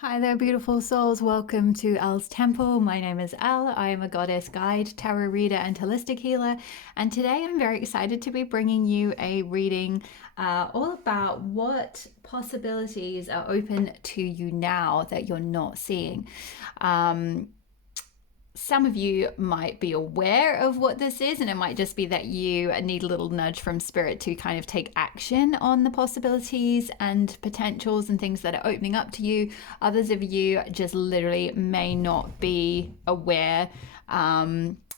Hi there, beautiful souls. Welcome to Elle's Temple. My name is Elle. I am a goddess guide, tarot reader, and holistic healer. And today I'm very excited to be bringing you a reading all about what possibilities are open to you now that you're not seeing. Some of you might be aware of what this is, and it might just be that you need a little nudge from spirit to kind of take action on the possibilities and potentials and things that are opening up to you. Others of you just literally may not be aware.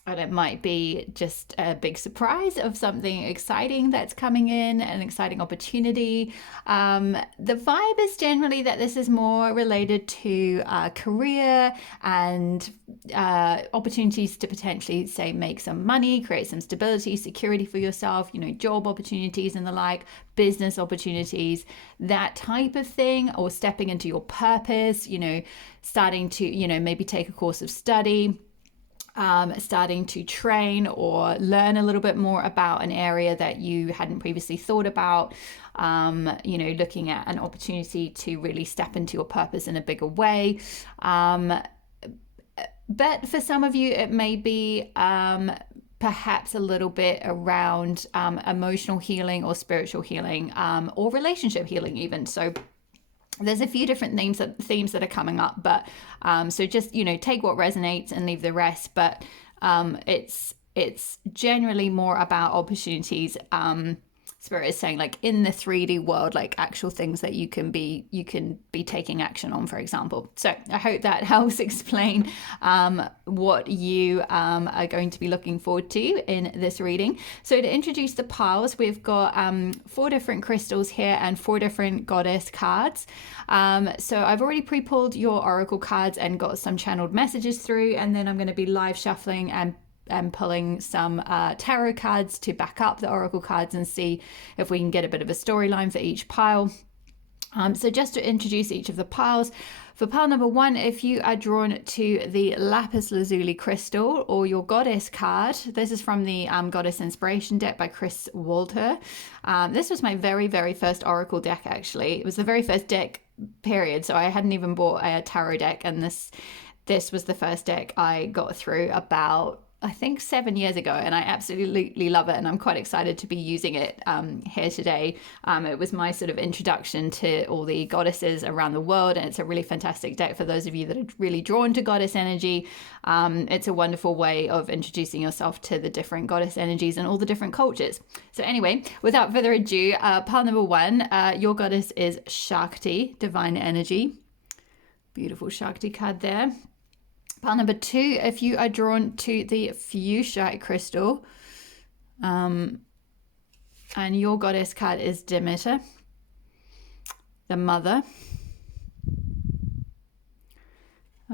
And it might be just a big surprise of something exciting that's coming in, an exciting opportunity. The vibe is generally that this is more related to career and opportunities to potentially, say, make some money, create some stability, security for yourself, job opportunities and the like, business opportunities, that type of thing, or stepping into your purpose, starting to, maybe take a course of study. Starting to train or learn a little bit more about an area that you hadn't previously thought about, looking at an opportunity to really step into your purpose in a bigger way. But for some of you, it may be perhaps a little bit around emotional healing or spiritual healing or relationship healing even. So there's a few different themes that are coming up, but so just take what resonates and leave the rest. But it's generally more about opportunities. Spirit is saying, like, in the 3D world, like actual things that you can be taking action on, for example. So I hope that helps explain what you are going to be looking forward to in this reading. So to introduce the piles, we've got 4 different crystals here and 4 different goddess cards. So I've already pre-pulled your oracle cards and got some channeled messages through, and then I'm going to be live shuffling and pulling some tarot cards to back up the oracle cards and see if we can get a bit of a storyline for each pile. So just to introduce each of the piles, for pile number 1, if you are drawn to the Lapis Lazuli crystal or your goddess card, this is from the Goddess Inspiration deck by Chris Walter. This was my very, very first oracle deck, actually. It was the very first deck, period. So I hadn't even bought a tarot deck, and this was the first deck I got through about, I think, 7 years ago, and I absolutely love it, and I'm quite excited to be using it here today. It was my sort of introduction to all the goddesses around the world, and it's a really fantastic deck for those of you that are really drawn to goddess energy. It's a wonderful way of introducing yourself to the different goddess energies and all the different cultures. So anyway, without further ado, pile number 1, your goddess is Shakti, divine energy. Beautiful Shakti card there. Pile number 2, if you are drawn to the Fuschite crystal, and your goddess card is Demeter, the mother.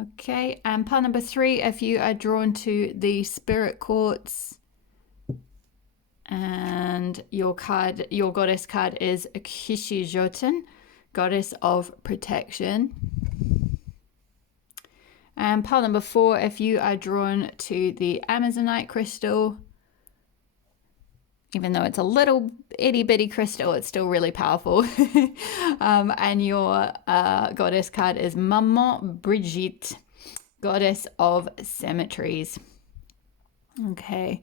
Okay, and pile number 3, if you are drawn to the spirit quartz, and your goddess card is Kishijoten, goddess of protection. And pile number 4, if you are drawn to the Amazonite crystal, even though it's a little itty bitty crystal, it's still really powerful. And your goddess card is Maman, Brigitte, goddess of cemeteries. Okay.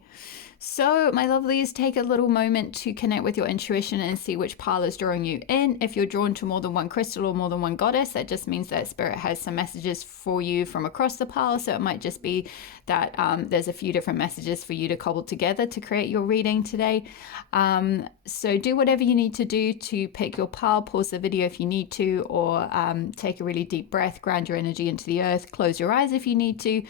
So, my lovelies, take a little moment to connect with your intuition and see which pile is drawing you in. If you're drawn to more than one crystal or more than one goddess, that just means that spirit has some messages for you from across the pile. So it might just be that there's a few different messages for you to cobble together to create your reading today. So do whatever you need to do to pick your pile. Pause the video if you need to, or take a really deep breath, ground your energy into the earth, close your eyes if you need to.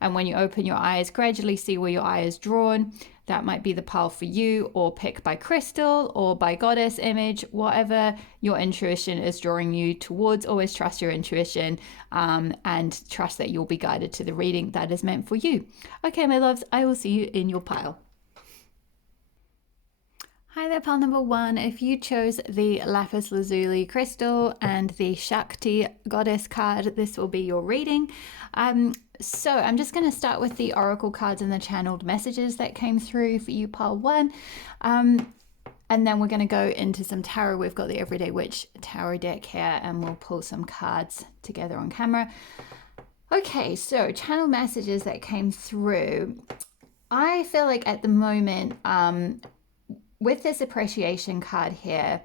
And when you open your eyes, gradually see where your eye is drawn. That might be the pile for you, or pick by crystal or by goddess image, whatever your intuition is drawing you towards. Always trust your intuition and trust that you'll be guided to the reading that is meant for you. Okay, my loves, I will see you in your pile. Hi there, pile number 1. If you chose the Lapis Lazuli crystal and the Shakti goddess card, this will be your reading. So I'm just going to start with the oracle cards and the channeled messages that came through for you, pile 1. And then we're going to go into some tarot. We've got the Everyday Witch tarot deck here, and we'll pull some cards together on camera. Okay, so channel messages that came through. I feel like at the moment, with this appreciation card here,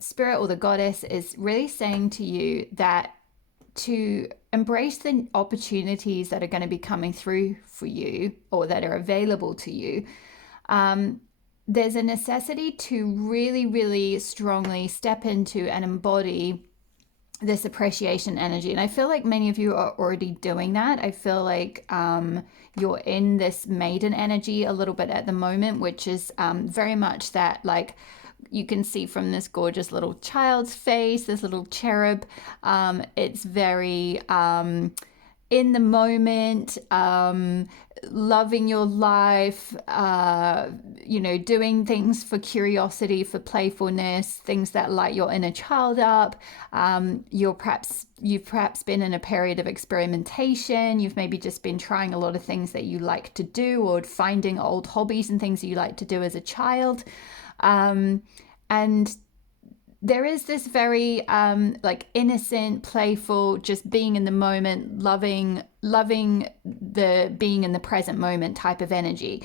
Spirit or the Goddess is really saying to you that to embrace the opportunities that are going to be coming through for you or that are available to you. There's a necessity to really, really strongly step into and embody this appreciation energy. And I feel like many of you are already doing that. I feel like you're in this maiden energy a little bit at the moment, which is very much that, like, you can see from this gorgeous little child's face, this little cherub. It's very in the moment, loving your life, doing things for curiosity, for playfulness, things that light your inner child up. You've perhaps been in a period of experimentation. You've maybe just been trying a lot of things that you like to do, or finding old hobbies and things you like to do as a child. And there is this very like innocent, playful, just being in the moment, loving the being in the present moment type of energy.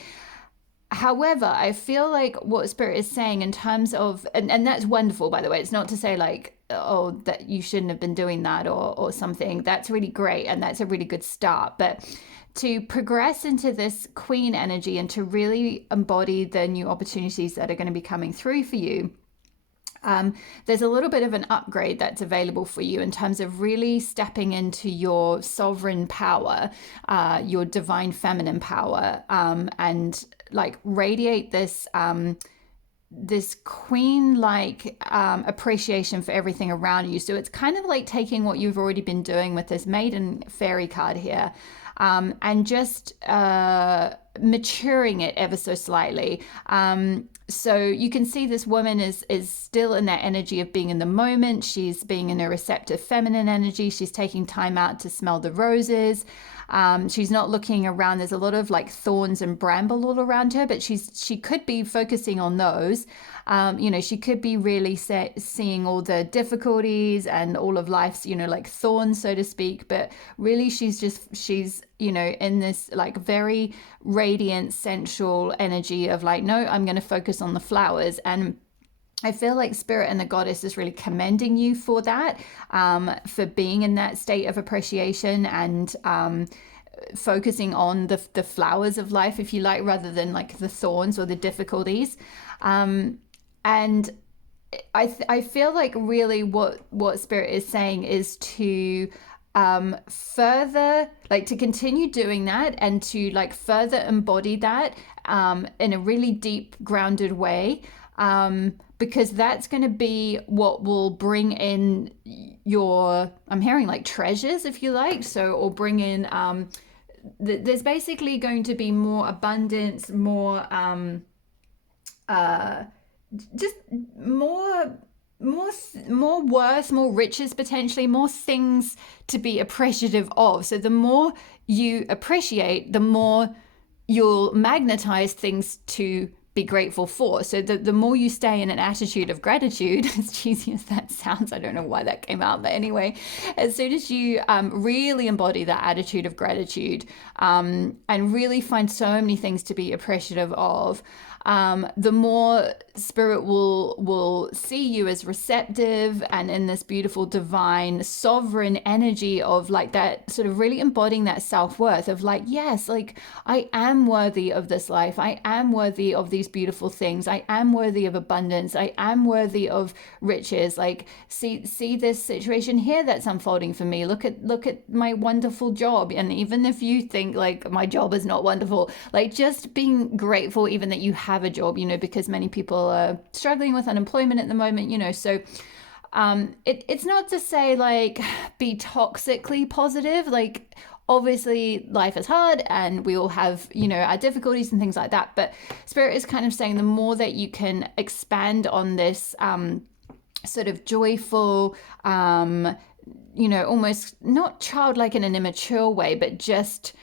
However, I feel like what Spirit is saying in terms of, and that's wonderful, by the way. It's not to say like, oh, that you shouldn't have been doing that or something. That's really great, and that's a really good start. But to progress into this Queen energy and to really embody the new opportunities that are going to be coming through for you, there's a little bit of an upgrade that's available for you in terms of really stepping into your sovereign power, your divine feminine power, and like radiate this this queen-like appreciation for everything around you. So it's kind of like taking what you've already been doing with this maiden fairy card here, and just maturing it ever so slightly. So you can see this woman is still in that energy of being in the moment. She's being in a receptive feminine energy. She's taking time out to smell the roses. She's not looking around. There's a lot of like thorns and bramble all around her, but she could be focusing on those. She could be really seeing all the difficulties and all of life's, like thorns, so to speak. But really, she's in this like very radiant, sensual energy of like, no, I'm going to focus on the flowers. And I feel like Spirit and the Goddess is really commending you for that, for being in that state of appreciation and focusing on the flowers of life, if you like, rather than like the thorns or the difficulties. And I feel like really what Spirit is saying is to further, like, to continue doing that and to like further embody that in a really deep, grounded way. Because that's going to be what will bring in your, I'm hearing like treasures, if you like. So, or bring in, there's basically going to be more abundance, more, just more worth, more riches, potentially more things to be appreciative of. So the more you appreciate, the more you'll magnetize things to be grateful for. So the more you stay in an attitude of gratitude, as cheesy as that sounds, I don't know why that came out, but anyway, as soon as you really embody that attitude of gratitude, and really find so many things to be appreciative of, the more Spirit will see you as receptive and in this beautiful, divine, sovereign energy of like that, sort of really embodying that self-worth of like, yes, like I am worthy of this life. I am worthy of these beautiful things. I am worthy of abundance. I am worthy of riches. Like see this situation here that's unfolding for me. Look at my wonderful job. And even if you think like my job is not wonderful, like just being grateful even that you have a job, because many people are struggling with unemployment at the moment, so it's not to say like be toxically positive. Like obviously life is hard and we all have our difficulties and things like that, but Spirit is kind of saying the more that you can expand on this sort of joyful, almost not childlike in an immature way, but just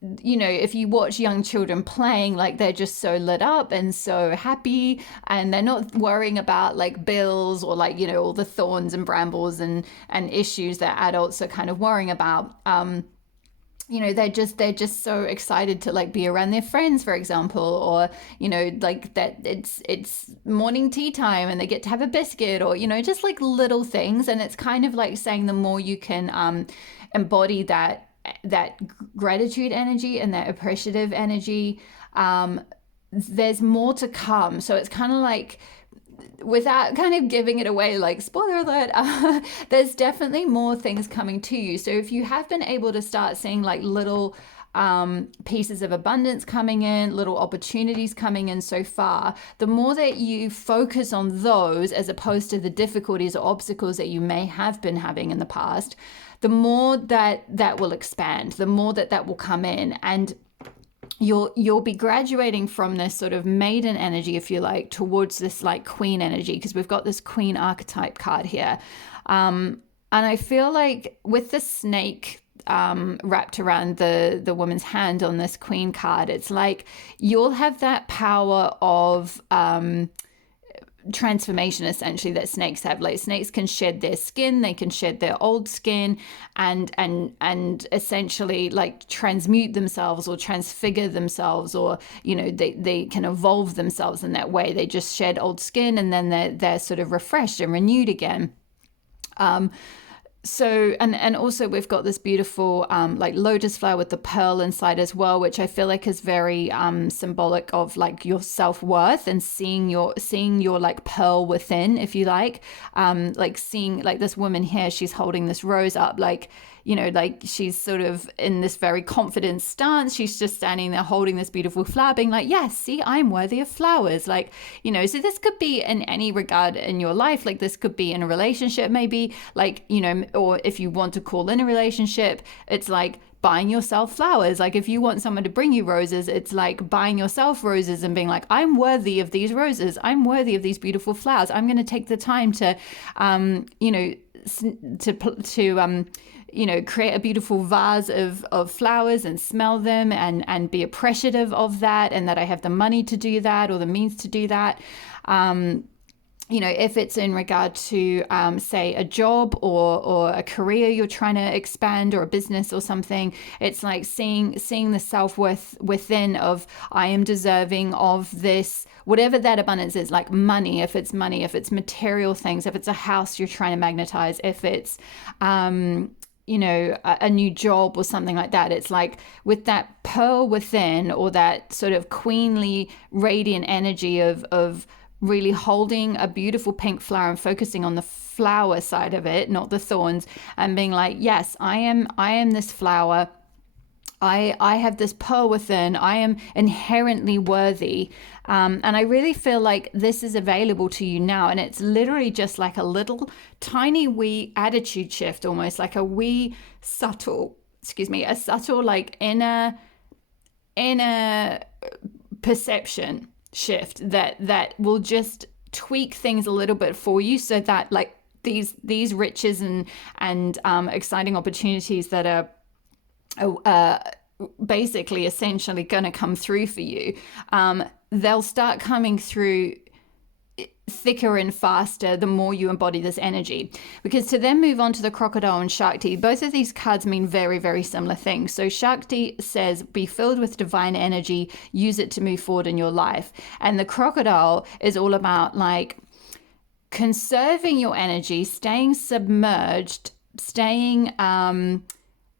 if you watch young children playing, like they're just so lit up and so happy, and they're not worrying about like bills or like, all the thorns and brambles and issues that adults are kind of worrying about. They're just so excited to like be around their friends, for example, or like that it's morning tea time and they get to have a biscuit, or just like little things. And it's kind of like saying the more you can embody that gratitude energy and that appreciative energy, there's more to come. So it's kind of like, without kind of giving it away, like spoiler alert, there's definitely more things coming to you. So if you have been able to start seeing like little pieces of abundance coming in, little opportunities coming in so far, the more that you focus on those as opposed to the difficulties or obstacles that you may have been having in the past, the more that will expand, the more that will come in. And you'll be graduating from this sort of maiden energy, if you like, towards this like queen energy, because we've got this queen archetype card here. And I feel like with the snake wrapped around the woman's hand on this queen card, it's like you'll have that power of transformation, essentially, that snakes have. Like snakes can shed their skin, they can shed their old skin, and essentially like transmute themselves or transfigure themselves, or they can evolve themselves in that way. They just shed old skin and then they're sort of refreshed and renewed again. So, and also we've got this beautiful like lotus flower with the pearl inside as well, which I feel like is very symbolic of like your self-worth and seeing your like pearl within, if you like seeing like this woman here, she's holding this rose up, like like she's sort of in this very confident stance. She's just standing there holding this beautiful flower, being like, yes, see, I'm worthy of flowers. Like, so this could be in any regard in your life. Like this could be in a relationship, maybe, like, or if you want to call in a relationship, it's like buying yourself flowers. Like if you want someone to bring you roses, it's like buying yourself roses and being like, I'm worthy of these roses. I'm worthy of these beautiful flowers. I'm going to take the time to, create a beautiful vase of flowers and smell them and be appreciative of that, and that I have the money to do that or the means to do that. If it's in regard to, say, a job or a career you're trying to expand, or a business or something, it's like seeing the self-worth within of, I am deserving of this, whatever that abundance is, like money, if it's material things, if it's a house you're trying to magnetize, if it's, a new job or something like that. It's like with that pearl within, or that sort of queenly radiant energy of really holding a beautiful pink flower and focusing on the flower side of it, not the thorns, and being like, yes, I am this flower. I have this pearl within. I am inherently worthy. And I really feel like this is available to you now. And it's literally just like a little tiny wee attitude shift, almost like a wee subtle like inner perception shift that will just tweak things a little bit for you, so that like these riches and exciting opportunities that are basically essentially going to come through for you, they'll start coming through thicker and faster the more you embody this energy. Because to then move on to the crocodile and Shakti, both of these cards mean very, very similar things. So Shakti says, be filled with divine energy, use it to move forward in your life. And the crocodile is all about like conserving your energy, staying submerged, staying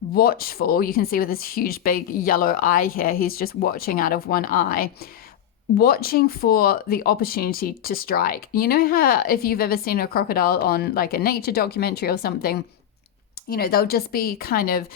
watchful. You can see with this huge big yellow eye here, he's just watching out of one eye, watching for the opportunity to strike. You know how if you've ever seen a crocodile on like a nature documentary or something, they'll just be kind of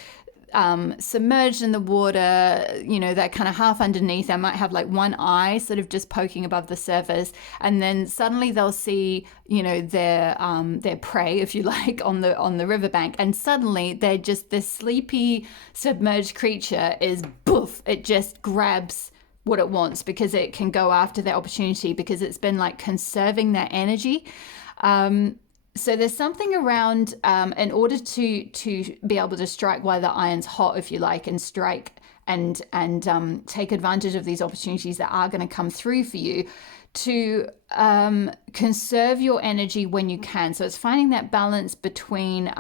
submerged in the water, they're kind of half underneath. They might have like one eye sort of just poking above the surface, and then suddenly they'll see their prey, if you like, on the riverbank, and suddenly they're just this sleepy submerged creature is boof, it just grabs what it wants because it can go after that opportunity, because it's been like conserving that energy. So there's something around in order to be able to strike while the iron's hot, if you like, and strike and take advantage of these opportunities that are going to come through for you, to conserve your energy when you can. So it's finding that balance between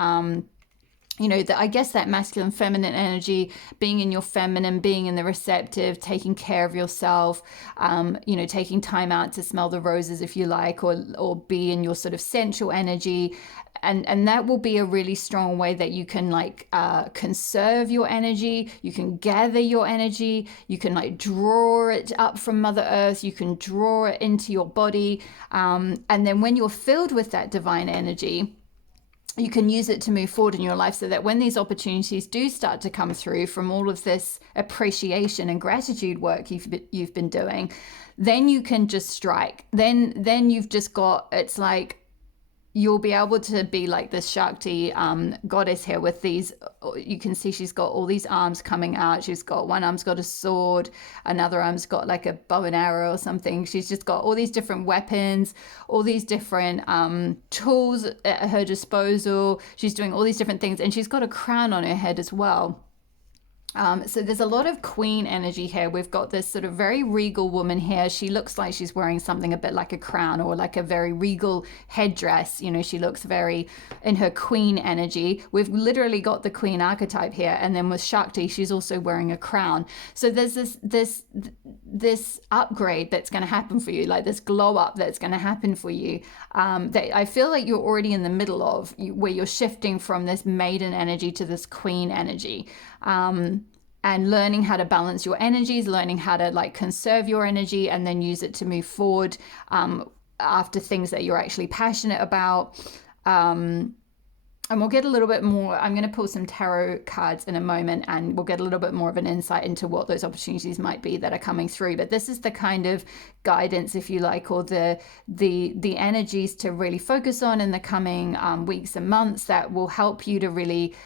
I guess that masculine, feminine energy, being in your feminine, being in the receptive, taking care of yourself, taking time out to smell the roses, if you like, or be in your sort of sensual energy. And that will be a really strong way that you can conserve your energy. You can gather your energy. You can draw it up from Mother Earth. You can draw it into your body. And then when you're filled with that divine energy, you can use it to move forward in your life, so that when these opportunities do start to come through from all of this appreciation and gratitude work you've been doing, then you can just strike. Then you've just got, it's like you'll be able to be like this Shakti goddess here with these, you can see she's got all these arms coming out. She's got one arm's got a sword, another arm's got like a bow and arrow or something. She's just got all these different weapons, all these different tools at her disposal. She's doing all these different things, and she's got a crown on her head as well. So there's a lot of queen energy here. We've got this sort of very regal woman here. She looks like she's wearing something a bit like a crown or like a very regal headdress. She looks very in her queen energy. We've literally got the queen archetype here. And then with Shakti, she's also wearing a crown. So there's this upgrade that's going to happen for you, like this glow up that's going to happen for you, that I feel like you're already in the middle of, where you're shifting from this maiden energy to this queen energy. And learning how to balance your energies, learning how to conserve your energy, and then use it to move forward after things that you're actually passionate about. And we'll get a little bit more, I'm going to pull some tarot cards in a moment, and we'll get a little bit more of an insight into what those opportunities might be that are coming through. But this is the kind of guidance, if you like, or the energies to really focus on in the coming weeks and months that will help you to really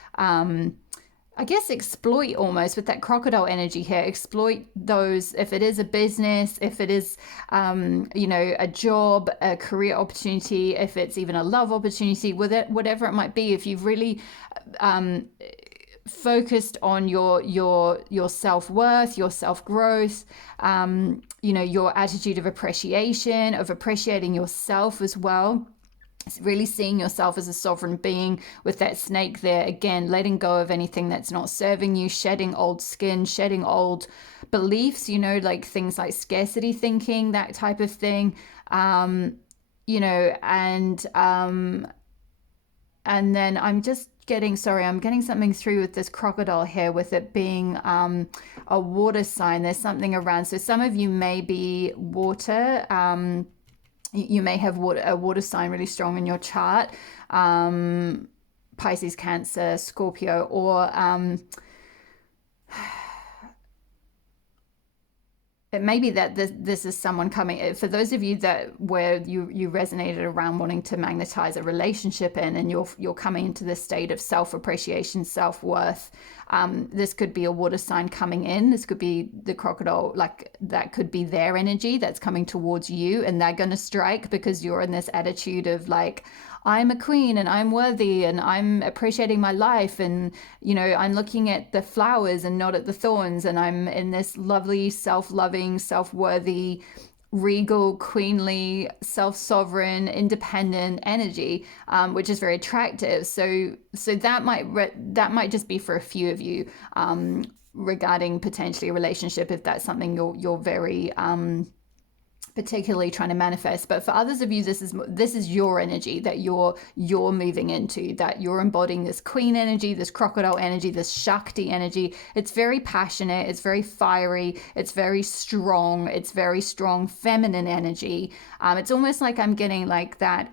exploit, almost with that crocodile energy here, exploit those, if it is a business, if it is, a job, a career opportunity, if it's even a love opportunity, whatever it might be, if you've really focused on your self-worth, your self-growth, your attitude of appreciation, of appreciating yourself as well. It's really seeing yourself as a sovereign being with that snake there. Again, letting go of anything that's not serving you, shedding old skin, shedding old beliefs, like things like scarcity thinking, that type of thing. And then I'm getting something through with this crocodile here, with it being a water sign. There's something around. So some of you may be water, you may have a water sign really strong in your chart, Pisces, Cancer, Scorpio, or it may be that this is someone coming, for those of you where you resonated around wanting to magnetize a relationship and you're coming into this state of self-appreciation, self-worth. This could be a water sign coming in. This could be the crocodile, that could be their energy that's coming towards you, and they're going to strike because you're in this attitude of I'm a queen and I'm worthy and I'm appreciating my life, and I'm looking at the flowers and not at the thorns, and I'm in this lovely, self-loving, self-worthy, regal, queenly, self-sovereign, independent energy, which is very attractive. So that might just be for a few of you, regarding potentially a relationship, if that's something you're very particularly trying to manifest. But for others of you, this is your energy that you're moving into, that you're embodying this queen energy, this crocodile energy, this Shakti energy. It's very passionate, it's very fiery, it's very strong feminine energy. It's almost like I'm getting that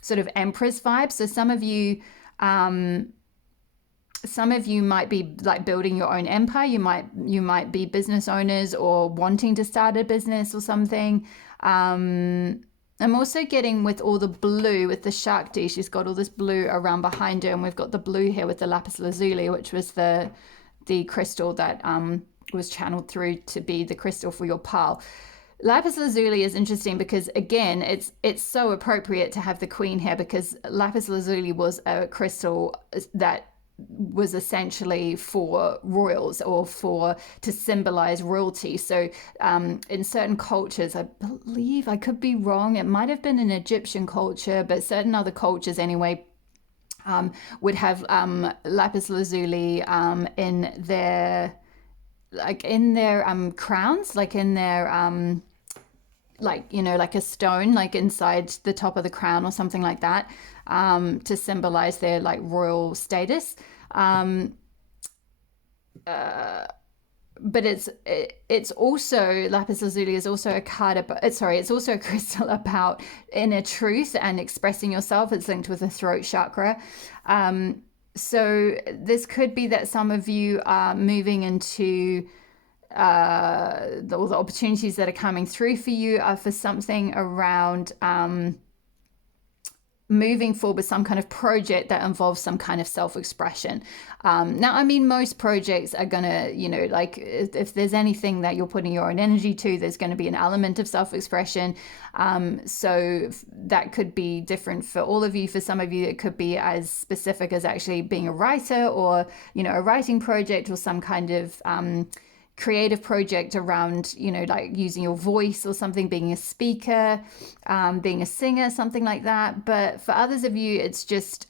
sort of empress vibe. So some of you might be building your own empire. You might be business owners or wanting to start a business or something. I'm also getting with all the blue with the Shakti. She's got all this blue around behind her, and we've got the blue here with the Lapis Lazuli, which was the crystal that was channeled through to be the crystal for your pile. Lapis lazuli is interesting because again, it's so appropriate to have the queen here because lapis lazuli was a crystal that was essentially for royals or for to symbolize royalty. So in certain cultures, I believe, I could be wrong, it might have been an Egyptian culture, but certain other cultures anyway, would have lapis lazuli in their crowns, like in their like, you know, like a stone, like inside the top of the crown or something like that, to symbolize their like royal status. Um, uh, but it's also, lapis lazuli is also a card about, sorry, it's also a crystal about inner truth and expressing yourself. It's linked with the throat chakra. So this could be that some of you are moving into all the opportunities that are coming through for you are for something around moving forward with some kind of project that involves some kind of self-expression. Now, I mean, most projects are gonna, you know, like if there's anything that you're putting your own energy to, there's going to be an element of self-expression. So that could be different for all of you. For some of you, it could be as specific as actually being a writer, or, you know, a writing project, or some kind of creative project around, you know, like using your voice or something, being a speaker, being a singer, something like that. But for others of you, it's just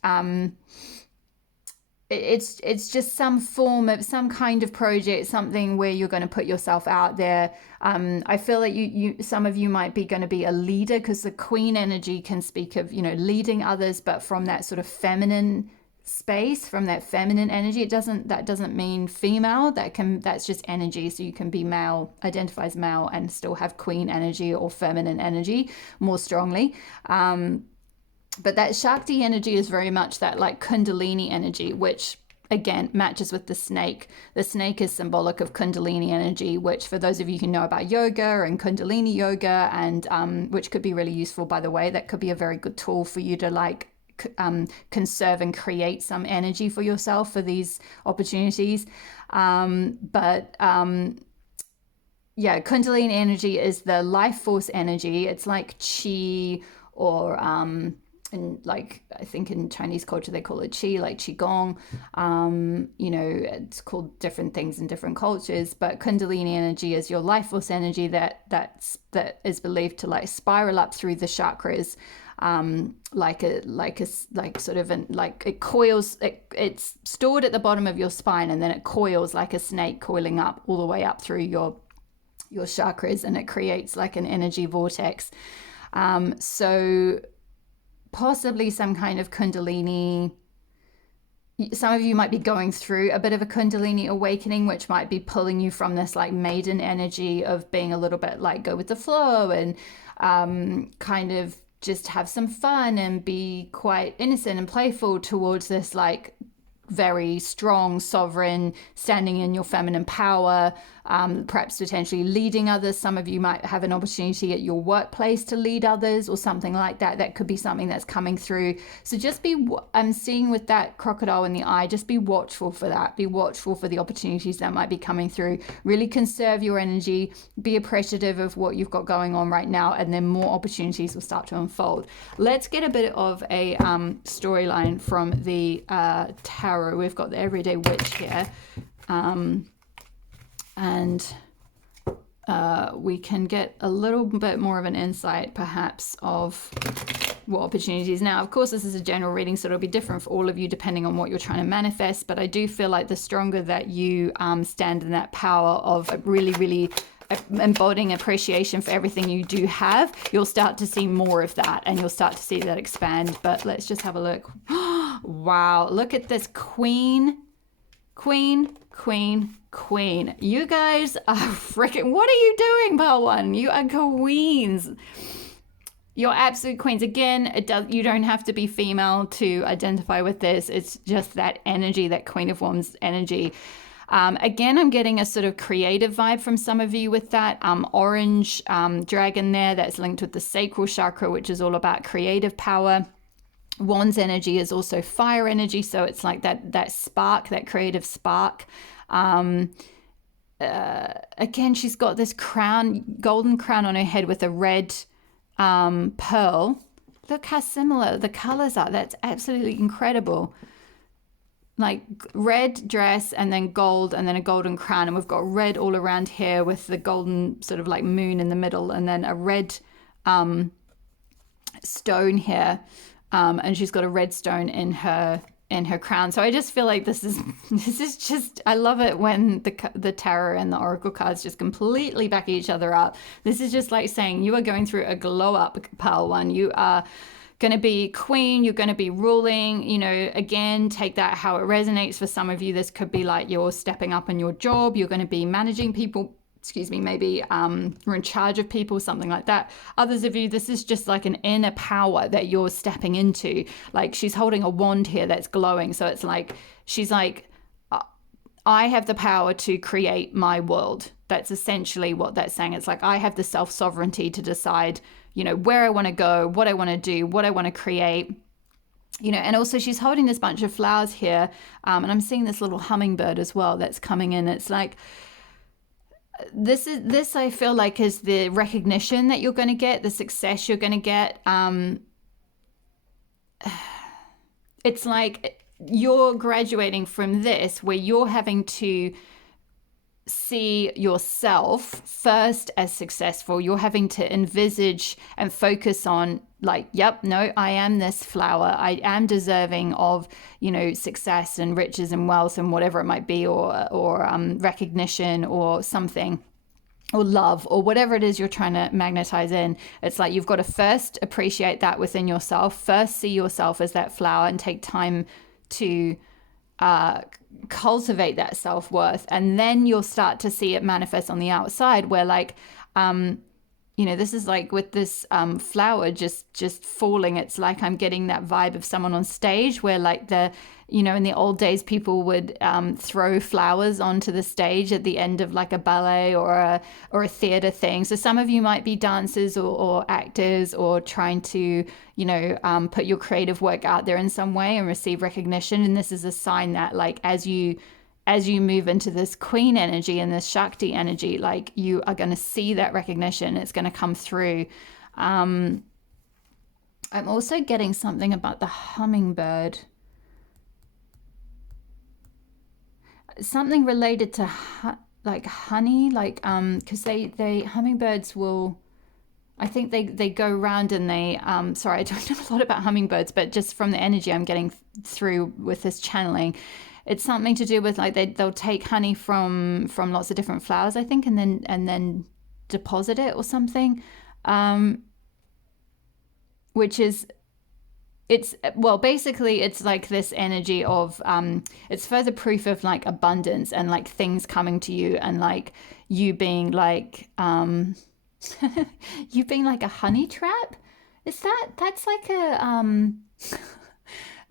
it's just some form of some kind of project, something where you're going to put yourself out there. I feel like you some of you might be going to be a leader, because the queen energy can speak of, you know, leading others, but from that sort of feminine space, from that feminine energy. That doesn't mean female, that's just energy. So you can be male, identify as male, and still have queen energy or feminine energy more strongly. But that Shakti energy is very much that like Kundalini energy, which again matches with the snake. The snake is symbolic of Kundalini energy, which for those of you who know about yoga and Kundalini yoga, and which could be really useful, by the way, that could be a very good tool for you to like conserve and create some energy for yourself for these opportunities. Yeah, Kundalini energy is the life force energy. It's like chi, or and like I think in Chinese culture they call it chi, like qigong. You know, it's called different things in different cultures, but Kundalini energy is your life force energy that is believed to like spiral up through the chakras, like it coils. It's stored at the bottom of your spine, and then it coils like a snake, coiling up all the way up through your chakras, and it creates like an energy vortex. So possibly some kind of Kundalini. Some of you might be going through a bit of a Kundalini awakening, which might be pulling you from this like maiden energy of being a little bit like go with the flow, and kind of just have some fun and be quite innocent and playful, towards this like very strong, sovereign, standing in your feminine power, perhaps potentially leading others. Some of you might have an opportunity at your workplace to lead others or something like that. That could be something that's coming through. So just I'm seeing with that crocodile in the eye, just be watchful for that. Be watchful for the opportunities that might be coming through. Really conserve your energy. Be appreciative of what you've got going on right now, and then more opportunities will start to unfold. Let's get a bit of a storyline from the tarot. We've got the Everyday Witch here. And we can get a little bit more of an insight perhaps of what opportunities. Now, of course, this is a general reading, so it'll be different for all of you depending on what you're trying to manifest, but I do feel like the stronger that you stand in that power of really, really embodying appreciation for everything you do have, you'll start to see more of that, and you'll start to see that expand. But let's just have a look. Wow, look at this queen. You guys are freaking, what are you doing, Pearl One? You are queens. You're absolute queens. Again, you don't have to be female to identify with this. It's just that energy, that Queen of Wands energy. Again, I'm getting a sort of creative vibe from some of you with that orange dragon there that's linked with the sacral chakra, which is all about creative power. Wands energy is also fire energy, so it's like that spark, that creative spark. again, she's got this crown, golden crown on her head with a red pearl. Look how similar the colors are. That's absolutely incredible. Like red dress and then gold and then a golden crown, and we've got red all around here with the golden sort of like moon in the middle, and then a red stone here, and she's got a red stone in her crown. So I just feel like this is just, I love it when the tarot and the oracle cards just completely back each other up. This is just like saying you are going through a glow up, pile one. You are going to be queen, you're going to be ruling, you know, again, take that how it resonates. For some of you, this could be like you're stepping up in your job, you're going to be managing people, maybe you're in charge of people, something like that. Others of you, this is just like an inner power that you're stepping into. Like she's holding a wand here that's glowing. So it's like, she's like, I have the power to create my world. That's essentially what that's saying. It's like, I have the self-sovereignty to decide, you know, where I want to go, what I want to do, what I want to create, you know. And also she's holding this bunch of flowers here. And I'm seeing this little hummingbird as well that's coming in. It's like, this I feel like is the recognition that you're going to get, the success you're going to get. It's like you're graduating from this where you're having to see yourself first as successful. You're having to envisage and focus on like, yep, no, I am this flower. I am deserving of, you know, success and riches and wealth and whatever it might be, or recognition or something, or love, or whatever it is you're trying to magnetize in. It's like you've got to first appreciate that within yourself, first see yourself as that flower and take time to cultivate that self-worth, and then you'll start to see it manifest on the outside, where like you know, this is like with this flower just falling, it's like I'm getting that vibe of someone on stage where like you know, in the old days people would throw flowers onto the stage at the end of like a ballet or a theater thing. So some of you might be dancers or actors, or trying to, you know, put your creative work out there in some way and receive recognition. And this is a sign that like as you move into this queen energy and this Shakti energy, like you are going to see that recognition. It's going to come through. I'm also getting something about the hummingbird. Something related to like honey, like because they hummingbirds will, I think they go around and they sorry, I don't know a lot about hummingbirds, but just from the energy I'm getting through with this channeling, it's something to do with like they'll take honey from lots of different flowers, I think, and then deposit it or something, which is, it's, well, basically it's like this energy of it's further proof of like abundance and like things coming to you, and like you being like you being like a honey trap. That's like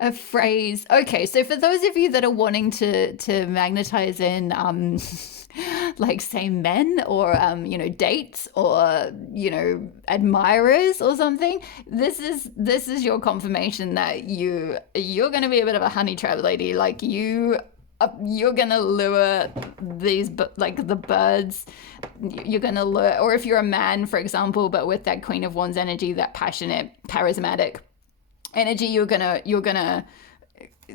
a phrase. Okay, so for those of you that are wanting to magnetize in like say men or you know, dates or, you know, admirers or something, this is your confirmation that you're going to be a bit of a honey trap lady. Like you're going to lure these, like the birds, you're going to lure, or if you're a man, for example, but with that Queen of Wands energy, that passionate, charismatic energy, you're gonna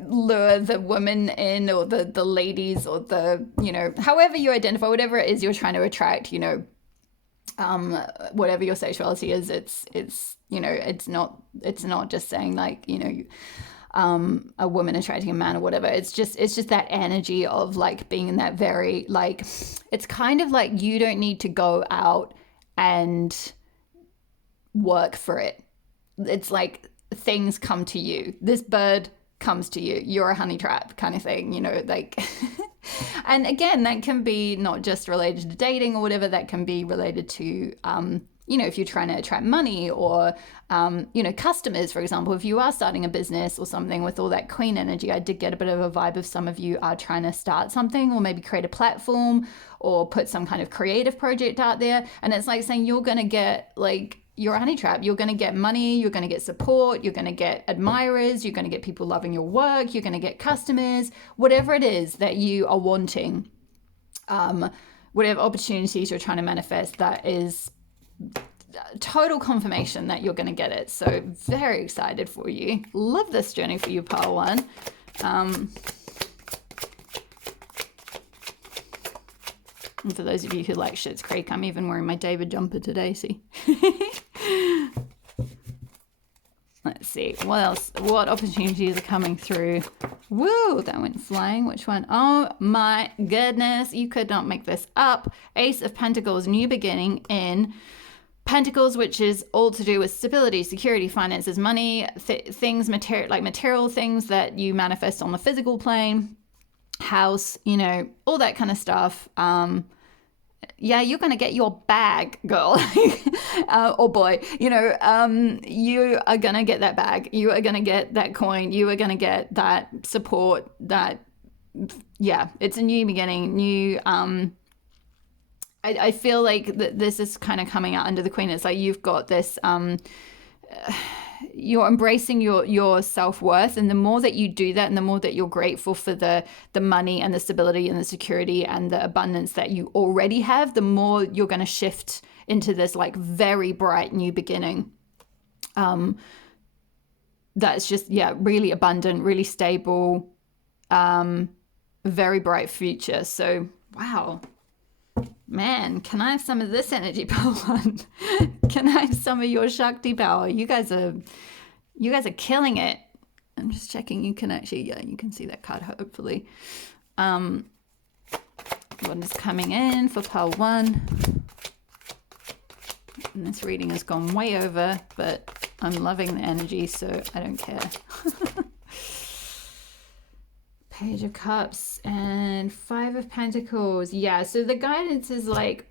lure the women in, or the ladies, or the, you know, however you identify, whatever it is you're trying to attract, you know, whatever your sexuality is, it's you know, it's not just saying like, you know, a woman attracting a man or whatever. It's just that energy of like being in that very, like, it's kind of like you don't need to go out and work for it. It's like things come to you. This bird comes to you. You're a honey trap kind of thing, you know, like and again, that can be not just related to dating or whatever, that can be related to you know, if you're trying to attract money, or you know, customers, for example. If you are starting a business or something with all that queen energy, I did get a bit of a vibe of some of you are trying to start something, or maybe create a platform, or put some kind of creative project out there. And it's like saying you're going to get, like, you're a honey trap. You're going to get money, you're going to get support, you're going to get admirers, you're going to get people loving your work, you're going to get customers, whatever it is that you are wanting, whatever opportunities you're trying to manifest, that is total confirmation that you're going to get it. So very excited for you. Love this journey for you, pile one. And for those of you who like Schitt's Creek, I'm even wearing my David jumper today, see? Let's see, what else? What opportunities are coming through? Woo, that went flying. Which one? Oh my goodness, you could not make this up. Ace of Pentacles, new beginning in Pentacles, which is all to do with stability, security, finances, money, things, material things that you manifest on the physical plane, house, you know, all that kind of stuff. Yeah, you're going to get your bag, girl, or boy, you know, you are going to get that bag. You are going to get that coin. You are going to get that support, that, yeah, it's a new beginning, new, I feel like this is kind of coming out under the Queen. It's like you've got this, you're embracing your self-worth, and the more that you do that, and the more that you're grateful for the money and the stability and the security and the abundance that you already have, the more you're going to shift into this like very bright new beginning. That's just, yeah, really abundant, really stable, very bright future. So wow, man, can I have some of this energy power? Can I have some of your Shakti power? You guys are killing it. I'm just checking. You can actually, yeah, you can see that card hopefully. What is coming in for pile one? And this reading has gone way over, but I'm loving the energy, so I don't care. Page of Cups and Five of Pentacles. Yeah, so the guidance is like,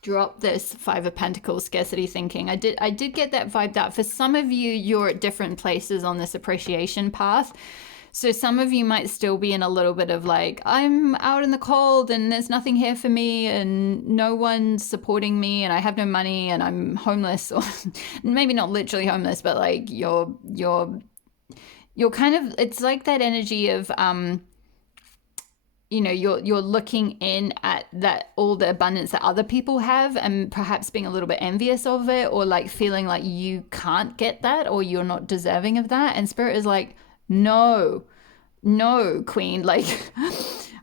drop this Five of Pentacles scarcity thinking. I did get that vibe that for some of you, you're at different places on this appreciation path. So some of you might still be in a little bit of like, I'm out in the cold and there's nothing here for me and no one's supporting me and I have no money and I'm homeless, or maybe not literally homeless, but like you're kind of, it's like that energy of, you know, you're looking in at that, all the abundance that other people have and perhaps being a little bit envious of it, or like feeling like you can't get that or you're not deserving of that. And Spirit is like, no, Queen, like,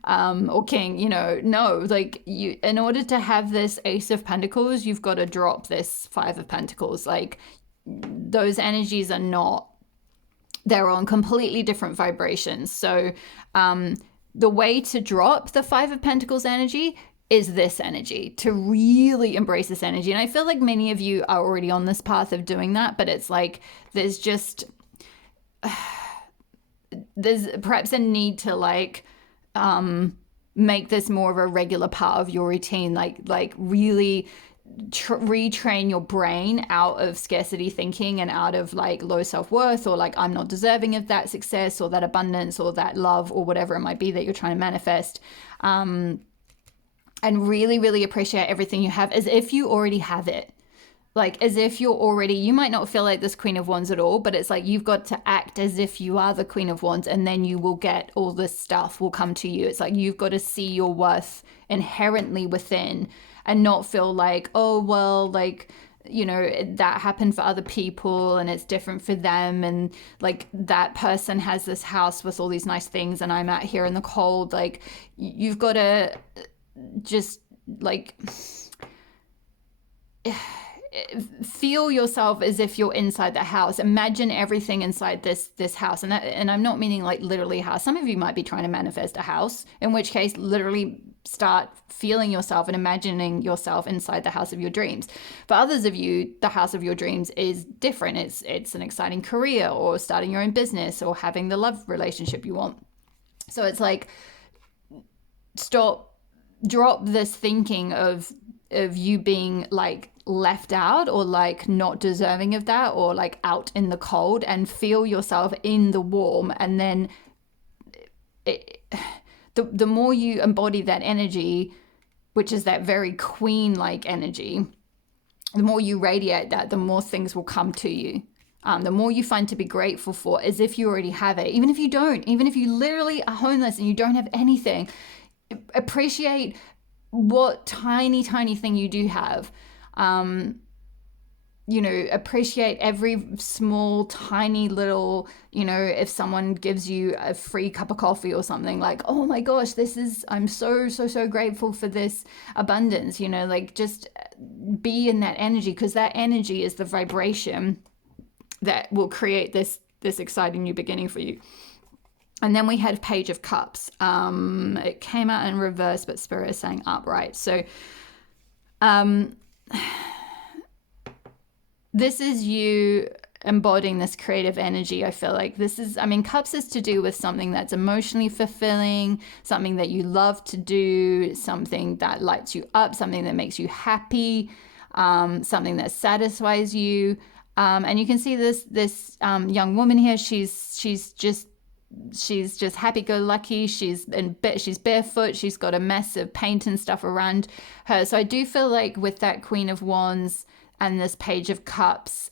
or King, you know, no, like you, in order to have this Ace of Pentacles, you've got to drop this Five of Pentacles. Like those energies are not, they're on completely different vibrations. So the way to drop the Five of Pentacles energy is this energy, to really embrace this energy. And I feel like many of you are already on this path of doing that, but it's like there's just, there's perhaps a need to like make this more of a regular part of your routine, like really retrain your brain out of scarcity thinking and out of like low self-worth or like I'm not deserving of that success or that abundance or that love or whatever it might be that you're trying to manifest, and really, really appreciate everything you have as if you already have it. Like as if you're already, you might not feel like this Queen of Wands at all, but it's like you've got to act as if you are the Queen of Wands, and then you will get all this stuff will come to you. It's like you've got to see your worth inherently within and not feel like, oh, well, like, you know, that happened for other people and it's different for them. And like that person has this house with all these nice things and I'm out here in the cold. Like you've got to just like feel yourself as if you're inside the house. Imagine everything inside this house, and I'm not meaning like literally a house. Some of you might be trying to manifest a house, in which case literally start feeling yourself and imagining yourself inside the house of your dreams. For others of you, the house of your dreams is different. It's an exciting career or starting your own business or having the love relationship you want. So it's like drop this thinking of you being like left out or like not deserving of that or like out in the cold, and feel yourself in the warm. And then the more you embody that energy, which is that very queen-like energy, the more you radiate that, the more things will come to you. The more you find to be grateful for, as if you already have it. Even if you don't, even if you literally are homeless and you don't have anything, appreciate what tiny thing you do have. Appreciate every small, tiny little, if someone gives you a free cup of coffee or something, like, oh my gosh, I'm so grateful for this abundance, like just be in that energy, because that energy is the vibration that will create this exciting new beginning for you. And then we had Page of Cups. It came out in reverse, but Spirit is saying upright. So, this is you embodying this creative energy. I feel like Cups is to do with something that's emotionally fulfilling, something that you love to do, something that lights you up, something that makes you happy, something that satisfies you. And you can see this young woman here. She's just happy-go-lucky. She's barefoot. She's got a mess of paint and stuff around her. So I do feel like with that Queen of Wands and this Page of Cups,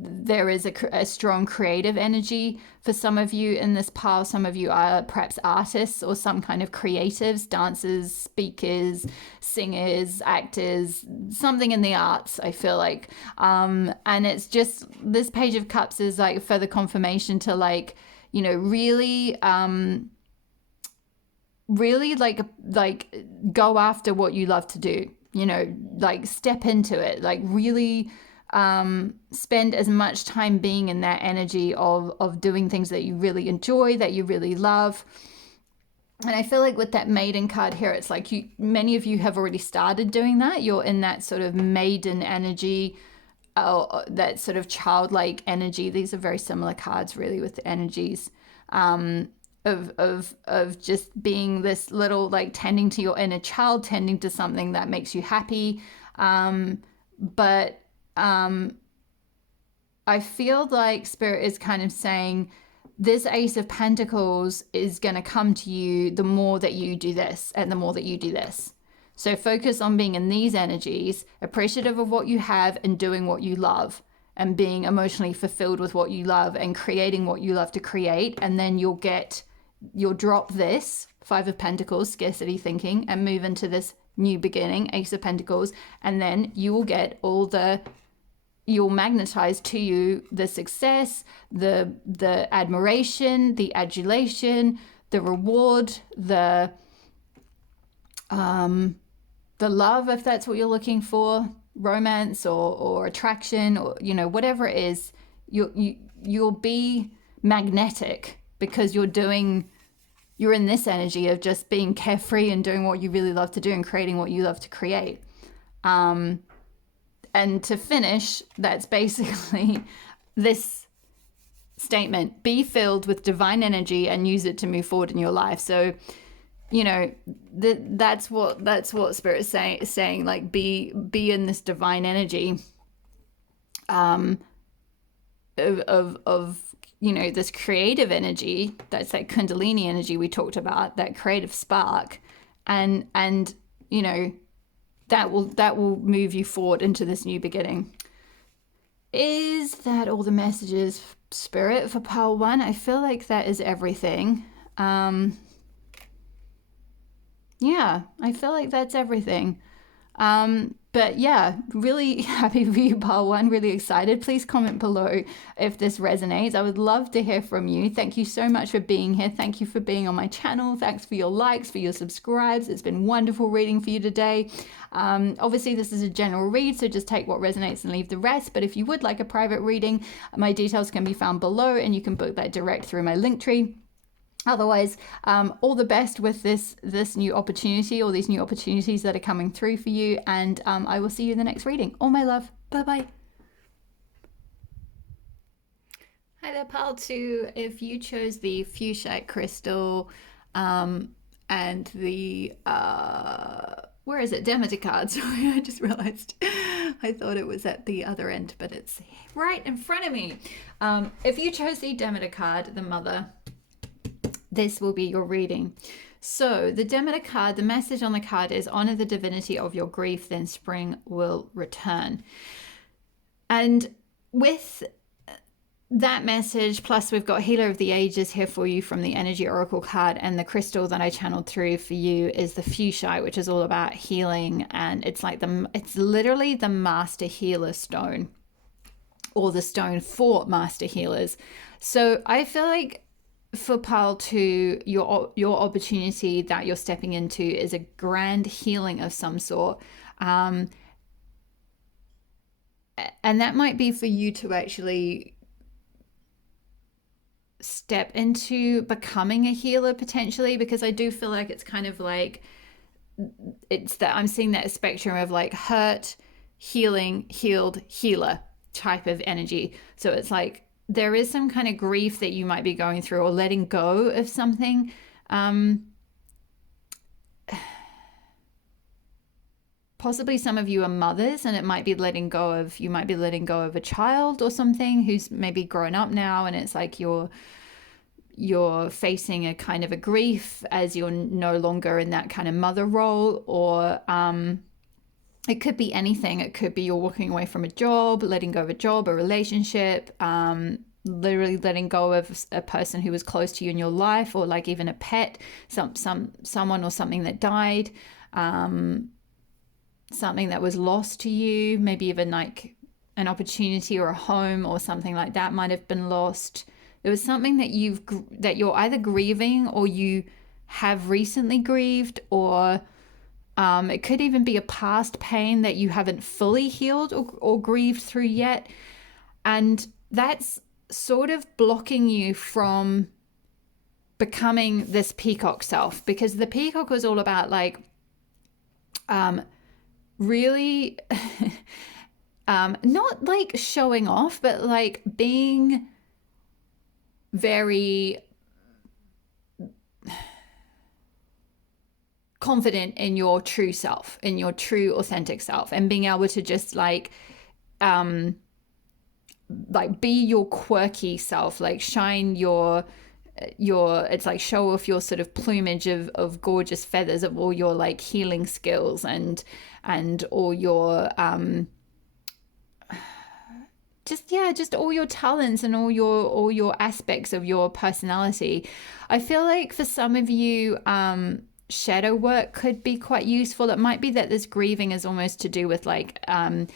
there is a strong creative energy for some of you in this pile. Some of you are perhaps artists or some kind of creatives, dancers, speakers, singers, actors, something in the arts, I feel like. And it's just, this Page of Cups is like further confirmation to like, really like go after what you love to do, like step into it, like really spend as much time being in that energy of doing things that you really enjoy, that you really love. And I feel like with that maiden card here, it's like many of you have already started doing that. You're in that sort of maiden energy, that sort of childlike energy. These are very similar cards really with the energies of just being this little, like tending to your inner child, tending to something that makes you happy. But I feel like Spirit is kind of saying this Ace of Pentacles is going to come to you the more that you do this and the more that you do this. So focus on being in these energies, appreciative of what you have and doing what you love and being emotionally fulfilled with what you love and creating what you love to create. And then you'll drop this Five of Pentacles, scarcity thinking, and move into this new beginning, Ace of Pentacles. And then you will get you'll magnetize to you the success, the admiration, the adulation, the reward, the love, if that's what you're looking for, romance or attraction, or whatever it is. You'll be magnetic because you're in this energy of just being carefree and doing what you really love to do and creating what you love to create. And to finish, that's basically this statement: be filled with divine energy and use it to move forward in your life. So, that's what Spirit is saying, like be in this divine energy of this creative energy. That's that Kundalini energy we talked about, that creative spark, and that will move you forward into this new beginning. Is that all the messages, Spirit, for pile 1? I feel like that is everything. Yeah, I feel like that's everything. But yeah, really happy for you, pile 1. Really excited. Please comment below if this resonates. I would love to hear from you. Thank you so much for being here. Thank you for being on my channel. Thanks for your likes, for your subscribes. It's been wonderful reading for you today. Obviously, this is a general read, so just take what resonates and leave the rest. But if you would like a private reading, my details can be found below, and you can book that direct through my Linktree. Otherwise, all the best with this new opportunity, or these new opportunities that are coming through for you. And I will see you in the next reading. All my love. Bye-bye. Hi there, pile 2. If you chose the Fuschite crystal and the, where is it? Demeter card. Sorry, I just realized. I thought it was at the other end, but it's right in front of me. If you chose the Demeter card, the mother, this will be your reading. So the Demeter card, the message on the card is: honor the divinity of your grief, then spring will return. And with that message, plus we've got Healer of the Ages here for you from the Energy Oracle card, and the crystal that I channeled through for you is the Fuschite, which is all about healing, and it's like it's literally the Master Healer stone, or the stone for Master Healers. So I feel like for Pile 2, your opportunity that you're stepping into is a grand healing of some sort. And that might be for you to actually step into becoming a healer potentially, because I do feel like it's kind of like, it's that I'm seeing that spectrum of like hurt, healing, healed, healer type of energy. So it's like there is some kind of grief that you might be going through, or letting go of something. Possibly some of you are mothers, and it might be you might be letting go of a child or something who's maybe grown up now, and it's like you're facing a kind of a grief as you're no longer in that kind of mother role. Or it could be anything. It could be you're walking away from a job, letting go of a job, a relationship, literally letting go of a person who was close to you in your life, or like even a pet, someone or something that died, something that was lost to you, maybe even like an opportunity or a home or something like that might have been lost. There was something that you're either grieving, or you have recently grieved, or it could even be a past pain that you haven't fully healed or grieved through yet. And that's sort of blocking you from becoming this peacock self, because the peacock was all about like really not like showing off, but like being very confident in your true self, in your true authentic self, and being able to just like be your quirky self, like shine your it's like show off your sort of plumage of gorgeous feathers, of all your like healing skills and all your just all your talents and all your aspects of your personality. I feel like for some of you, shadow work could be quite useful. It might be that this grieving is almost to do with like a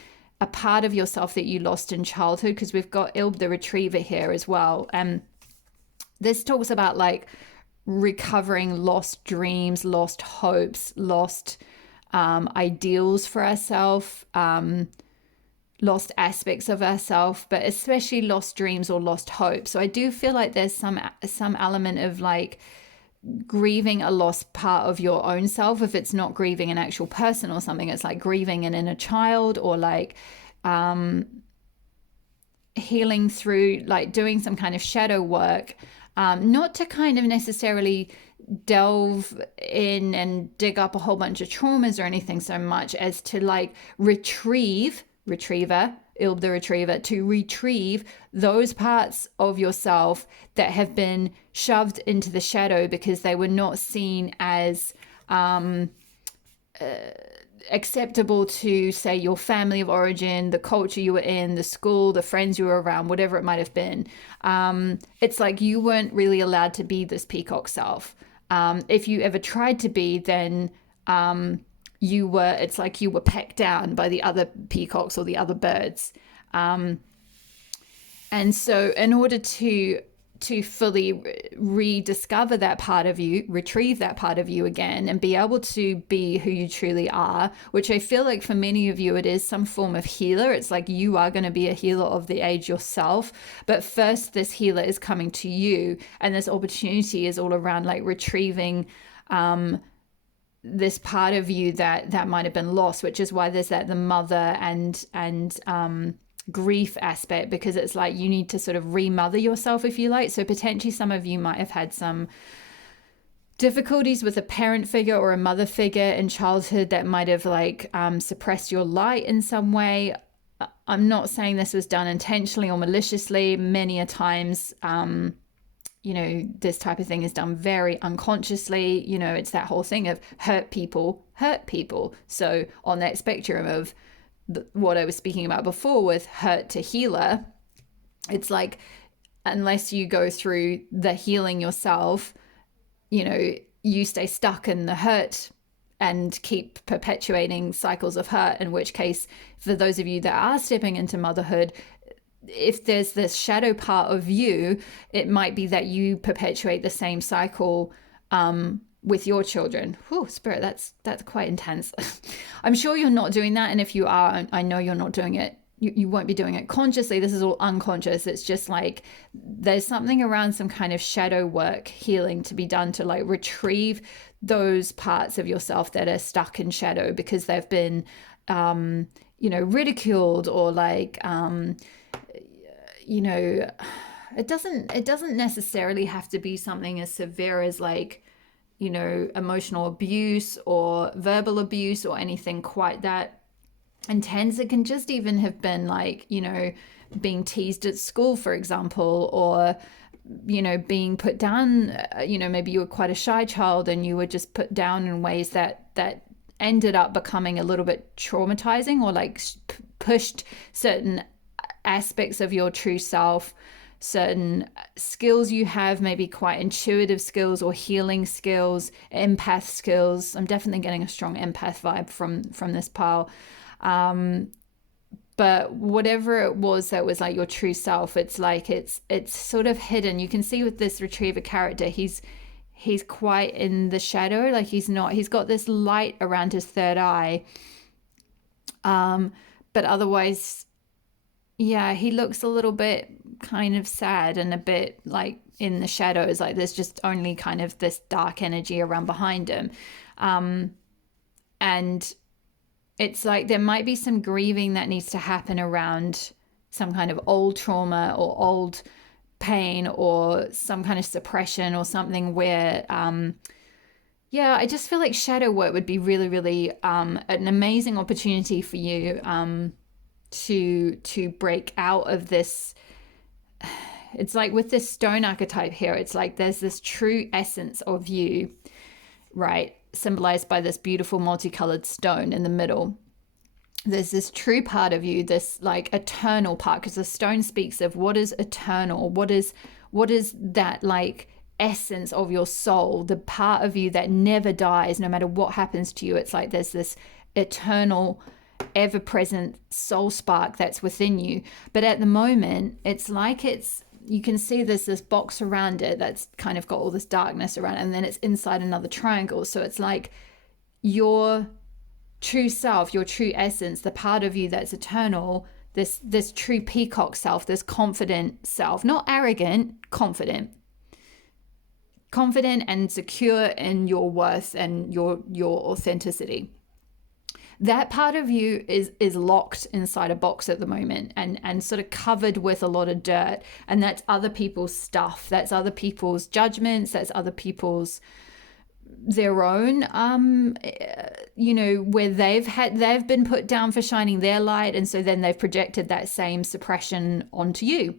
part of yourself that you lost in childhood, because we've got Elle the Retriever here as well. This talks about like recovering lost dreams, lost hopes, lost ideals for ourselves, lost aspects of ourselves, but especially lost dreams or lost hope. So I do feel like there's some element of like grieving a lost part of your own self. If it's not grieving an actual person or something, it's like grieving an inner child, or like healing through like doing some kind of shadow work, not to kind of necessarily delve in and dig up a whole bunch of traumas or anything, so much as to like retriever, Elle the Retriever, to retrieve those parts of yourself that have been shoved into the shadow because they were not seen as acceptable to, say, your family of origin, the culture you were in, the school, the friends you were around, whatever it might have been. It's like you weren't really allowed to be this peacock self. If you ever tried to be, then it's like you were pecked down by the other peacocks or the other birds. And so in order to fully rediscover that part of you, retrieve that part of you again, and be able to be who you truly are, which I feel like for many of you, it is some form of healer. It's like you are going to be a healer of the age yourself. But first, this healer is coming to you, and this opportunity is all around like retrieving this part of you that might have been lost, which is why there's the mother and grief aspect, because it's like you need to sort of remother yourself, if you like. So potentially some of you might have had some difficulties with a parent figure or a mother figure in childhood that might have like suppressed your light in some way. I'm not saying this was done intentionally or maliciously. Many a times this type of thing is done very unconsciously. It's that whole thing of hurt people. So on that spectrum of what I was speaking about before with hurt to healer, it's like unless you go through the healing yourself, you stay stuck in the hurt and keep perpetuating cycles of hurt, in which case, for those of you that are stepping into motherhood, if there's this shadow part of you, it might be that you perpetuate the same cycle with your children. Whew, Spirit, that's quite intense. I'm sure you're not doing that, and if you are, I know you're not doing it. You won't be doing it consciously. This is all unconscious. It's just like there's something around some kind of shadow work healing to be done to like retrieve those parts of yourself that are stuck in shadow because they've been ridiculed, or like it doesn't necessarily have to be something as severe as like emotional abuse or verbal abuse or anything quite that intense. It can just even have been like being teased at school, for example, or being put down. Maybe you were quite a shy child and you were just put down in ways that ended up becoming a little bit traumatizing, or like pushed certain aspects of your true self, certain skills you have, maybe quite intuitive skills or healing skills, empath skills. I'm definitely getting a strong empath vibe from this pile. But whatever it was that was like your true self, it's like it's sort of hidden. You can see with this retriever character, he's quite in the shadow. Like he's got this light around his third eye. But otherwise, yeah, he looks a little bit kind of sad and a bit like in the shadows. Like there's just only kind of this dark energy around behind him. And it's like there might be some grieving that needs to happen around some kind of old trauma or old pain or some kind of suppression or something where, I just feel like shadow work would be really, really an amazing opportunity for you to break out of this. It's like with this stone archetype here, it's like there's this true essence of you, right? Symbolized by this beautiful multicolored stone in the middle. There's this true part of you, this like eternal part, because the stone speaks of what is eternal, what is that like essence of your soul, the part of you that never dies no matter what happens to you. It's like there's this eternal, ever-present soul spark that's within you. But at the moment, it's like you can see there's this box around it that's kind of got all this darkness around it, and then it's inside another triangle. So it's like your true self, your true essence, the part of you that's eternal, this true peacock self, this confident self, not arrogant, confident and secure in your worth and your authenticity. That part of you is locked inside a box at the moment and sort of covered with a lot of dirt, and that's other people's stuff, that's other people's judgments, that's other people's their own where they've been put down for shining their light, and so then they've projected that same suppression onto you,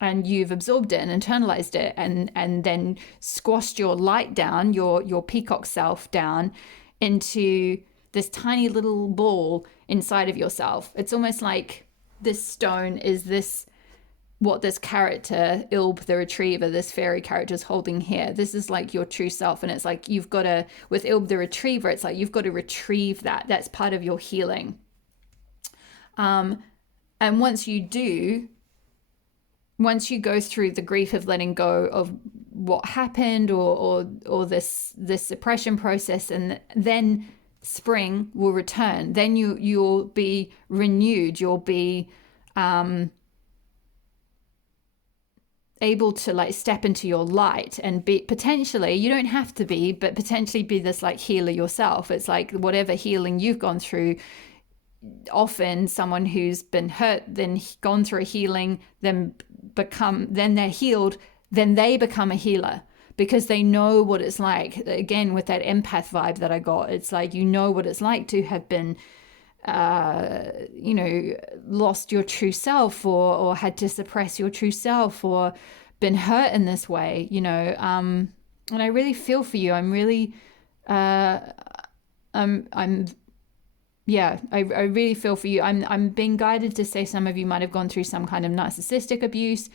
and you've absorbed it and internalized it, and then squashed your light down, your peacock self down into this tiny little ball inside of yourself. It's almost like this stone is what this character, Elle the retriever, this fairy character is holding here. This is like your true self, and it's like you've got to, with Elle the retriever, it's like you've got to retrieve that. That's part of your healing. And once you go through the grief of letting go of what happened or this suppression process, and then spring will return, then you'll be renewed, you'll be able to like step into your light and be potentially, you don't have to be, but potentially be this like healer yourself. It's like whatever healing you've gone through, often someone who's been hurt, then gone through a healing, then they're healed, then they become a healer, because they know what it's like. Again, with that empath vibe that I got, it's like you know what it's like to have been lost your true self, or had to suppress your true self, or been hurt in this way, and I really feel for you. I'm really I really feel for you. I'm being guided to say some of you might have gone through some kind of narcissistic abuse.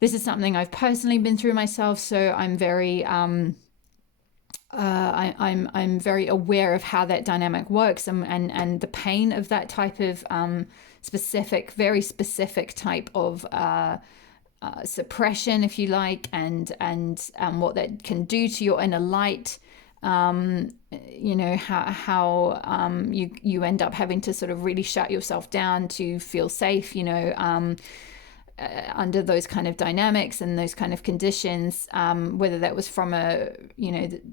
this is something I've personally been through myself, so I'm very I'm very aware of how that dynamic works, and the pain of that type of very specific type of suppression, if you like, and what that can do to your inner light. You know, how you end up having to sort of really shut yourself down to feel safe, you know, under those kind of dynamics and those kind of conditions, whether that was from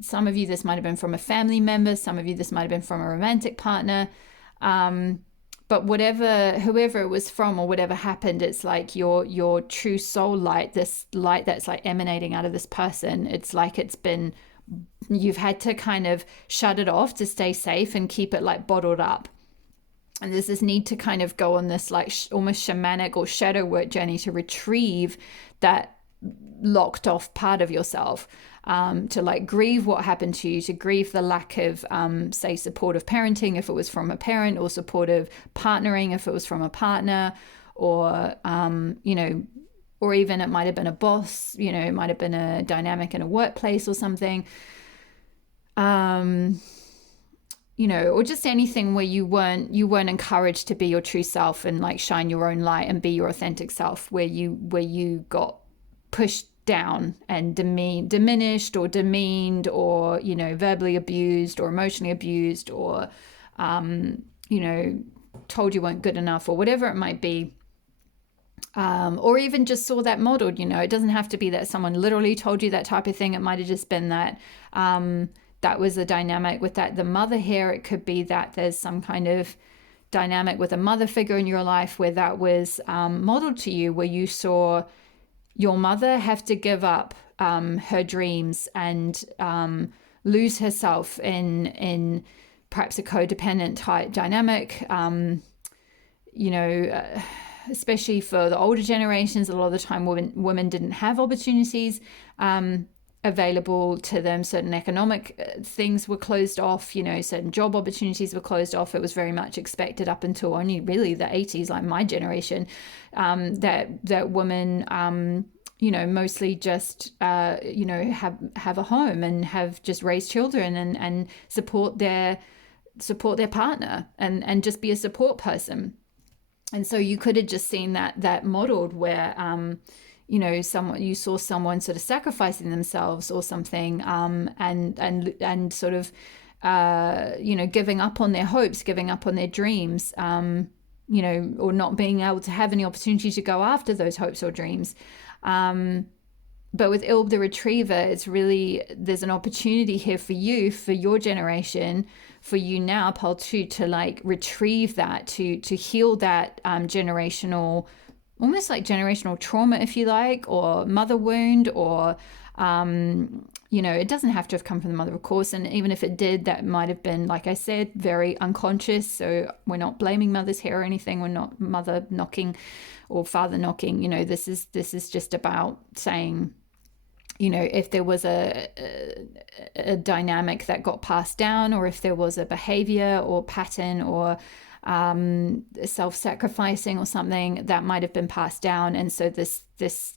some of you, this might have been from a family member, some of you, this might have been from a romantic partner, but whoever it was from or whatever happened, it's like your true soul light, this light that's like emanating out of this person, it's like you've had to kind of shut it off to stay safe and keep it like bottled up. And there's this need to kind of go on this like almost shamanic or shadow work journey to retrieve that locked off part of yourself, to like grieve what happened to you, to grieve the lack of, say, supportive parenting if it was from a parent, or supportive partnering if it was from a partner, or, you know, or even it might have been a boss, you know, it might have been a dynamic in a workplace or something. You know, or just anything where you weren't encouraged to be your true self and like shine your own light and be your authentic self, where you got pushed down and diminished or demeaned, or, you know, verbally abused or emotionally abused, or you know, told you weren't good enough, or whatever it might be. Or even just saw that modeled, you know, it doesn't have to be that someone literally told you that type of thing. It might have just been that that was a dynamic with the mother here. It could be that there's some kind of dynamic with a mother figure in your life where that was modeled to you, where you saw your mother have to give up her dreams and lose herself in perhaps a codependent type dynamic. You know, especially for the older generations, a lot of the time women didn't have opportunities available to them. Certain economic things were closed off, you know, certain job opportunities were closed off. It was very much expected up until only really the 80s, like my generation, that women, you know, mostly just, you know, have a home and have just raised children and support their partner and just be a support person. And so you could have just seen that modeled where, you know, you saw someone sort of sacrificing themselves or something, and sort of, you know, giving up on their hopes, giving up on their dreams, you know, or not being able to have any opportunity to go after those hopes or dreams. But with Elle the Retriever, it's really, there's an opportunity here for you, for your generation, for you now, Pal 2, to like retrieve that, to heal that generational, almost like generational trauma, if you like, or mother wound, or, you know, it doesn't have to have come from the mother, of course. And even if it did, that might have been, like I said, very unconscious. So we're not blaming mothers here or anything. We're not mother knocking or father knocking. You know, this is just about saying, you know, if there was a dynamic that got passed down, or if there was a behavior or pattern or self-sacrificing or something that might have been passed down. And so this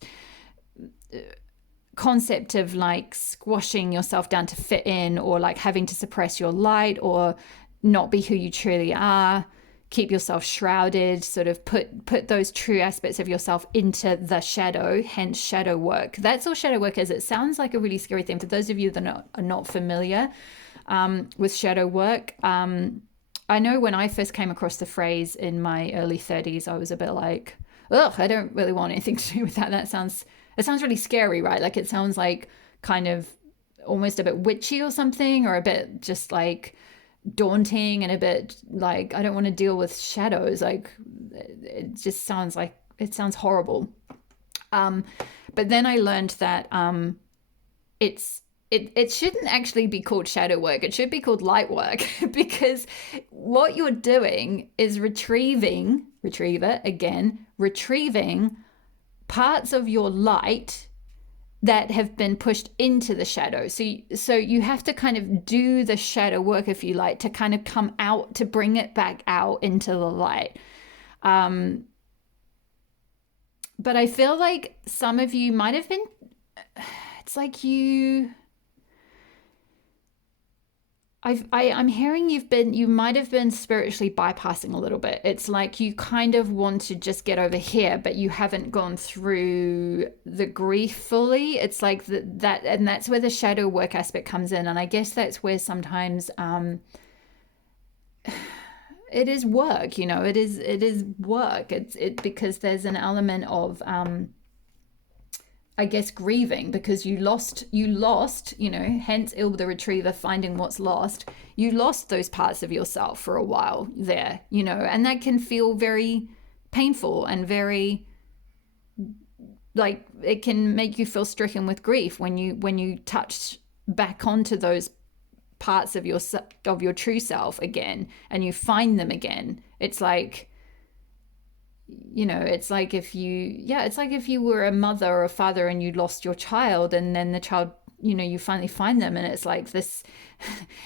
concept of like squashing yourself down to fit in, or like having to suppress your light or not be who you truly are, keep yourself shrouded, sort of put those true aspects of yourself into the shadow, hence shadow work. That's all shadow work is. It sounds like a really scary thing. For those of you that are not familiar with shadow work, I know when I first came across the phrase in my early 30s, I was a bit like, ugh, I don't really want anything to do with that. It sounds really scary, right? Like it sounds like kind of almost a bit witchy or something, or a bit just like daunting and a bit like, I don't want to deal with shadows. Like it just sounds like, it sounds horrible. But then I learned that it shouldn't actually be called shadow work. It should be called light work, because what you're doing is retrieving parts of your light that have been pushed into the shadow. So you have to kind of do the shadow work, if you like, to kind of come out, to bring it back out into the light. But I feel like some of you might have been, it's like I'm hearing you might have been spiritually bypassing a little bit. It's like you kind of want to just get over here, but you haven't gone through the grief fully. It's like and that's where the shadow work aspect comes in. And I guess that's where sometimes it is work, it is work. It's because there's an element of I guess grieving, because you lost, hence Elle the retriever finding what's lost. You lost those parts of yourself for a while there, and that can feel very painful and very, like, it can make you feel stricken with grief when you touch back onto those parts of your true self again, and you find them again. It's like, it's like if you were a mother or a father and you lost your child, and then the child, you finally find them, and it's like this,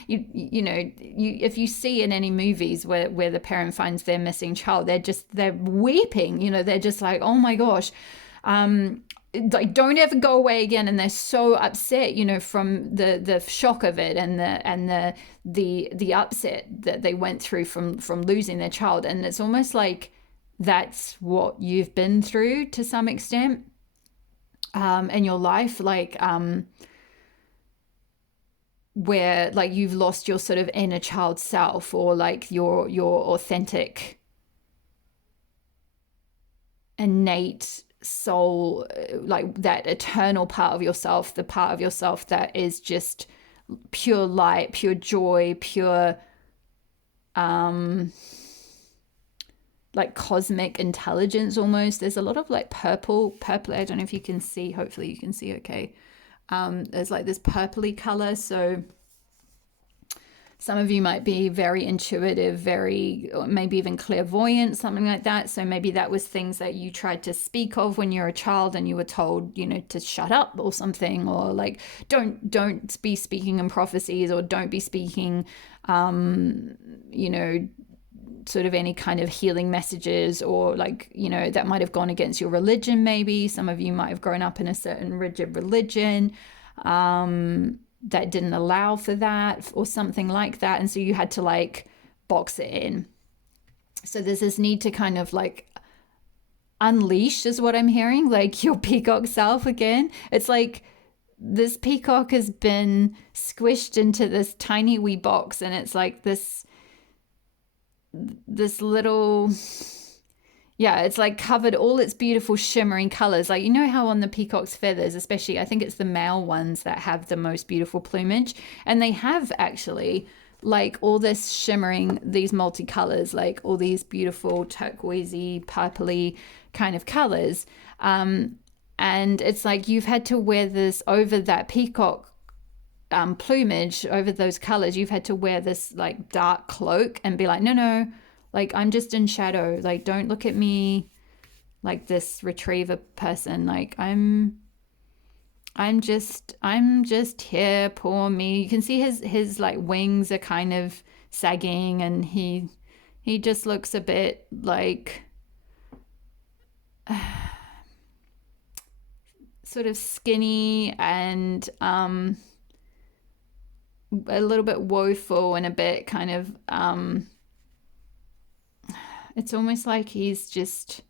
if you see in any movies where the parent finds their missing child, they're weeping, they're just like, oh my gosh, like, don't ever go away again, and they're so upset, from the shock of it, and the upset that they went through from losing their child. And it's almost like that's what you've been through to some extent in your life, like where, like, you've lost your sort of inner child self, or like your authentic innate soul, like that eternal part of yourself, the part of yourself that is just pure light, pure joy, pure like cosmic intelligence almost. There's a lot of like purple. I don't know if you can see, hopefully you can see okay. There's like this purpley color, so some of you might be very intuitive, very, maybe even clairvoyant, something like that. So maybe that was things that you tried to speak of when you were a child, and you were told, to shut up or something, or like, don't be speaking in prophecies, or don't be speaking, sort of any kind of healing messages, or like, that might have gone against your religion. Maybe some of you might have grown up in a certain rigid religion that didn't allow for that, or something like that, and so you had to like box it in. So there's this need to kind of like unleash, is what I'm hearing, like your peacock self again. It's like this peacock has been squished into this tiny wee box, and it's like this little, it's like covered all its beautiful shimmering colors. Like, how on the peacock's feathers, especially, I think it's the male ones that have the most beautiful plumage, and they have actually like all this shimmering, these multicolors, like all these beautiful turquoisey, purpley kind of colors. And it's like you've had to wear this over that peacock plumage, over those colors. You've had to wear this like dark cloak and be like, no, like, I'm just in shadow, like, don't look at me like this retriever person, like, I'm just here, poor me. You can see his like wings are kind of sagging, and he just looks a bit like sort of skinny and a little bit woeful, and a bit kind of it's almost like he's just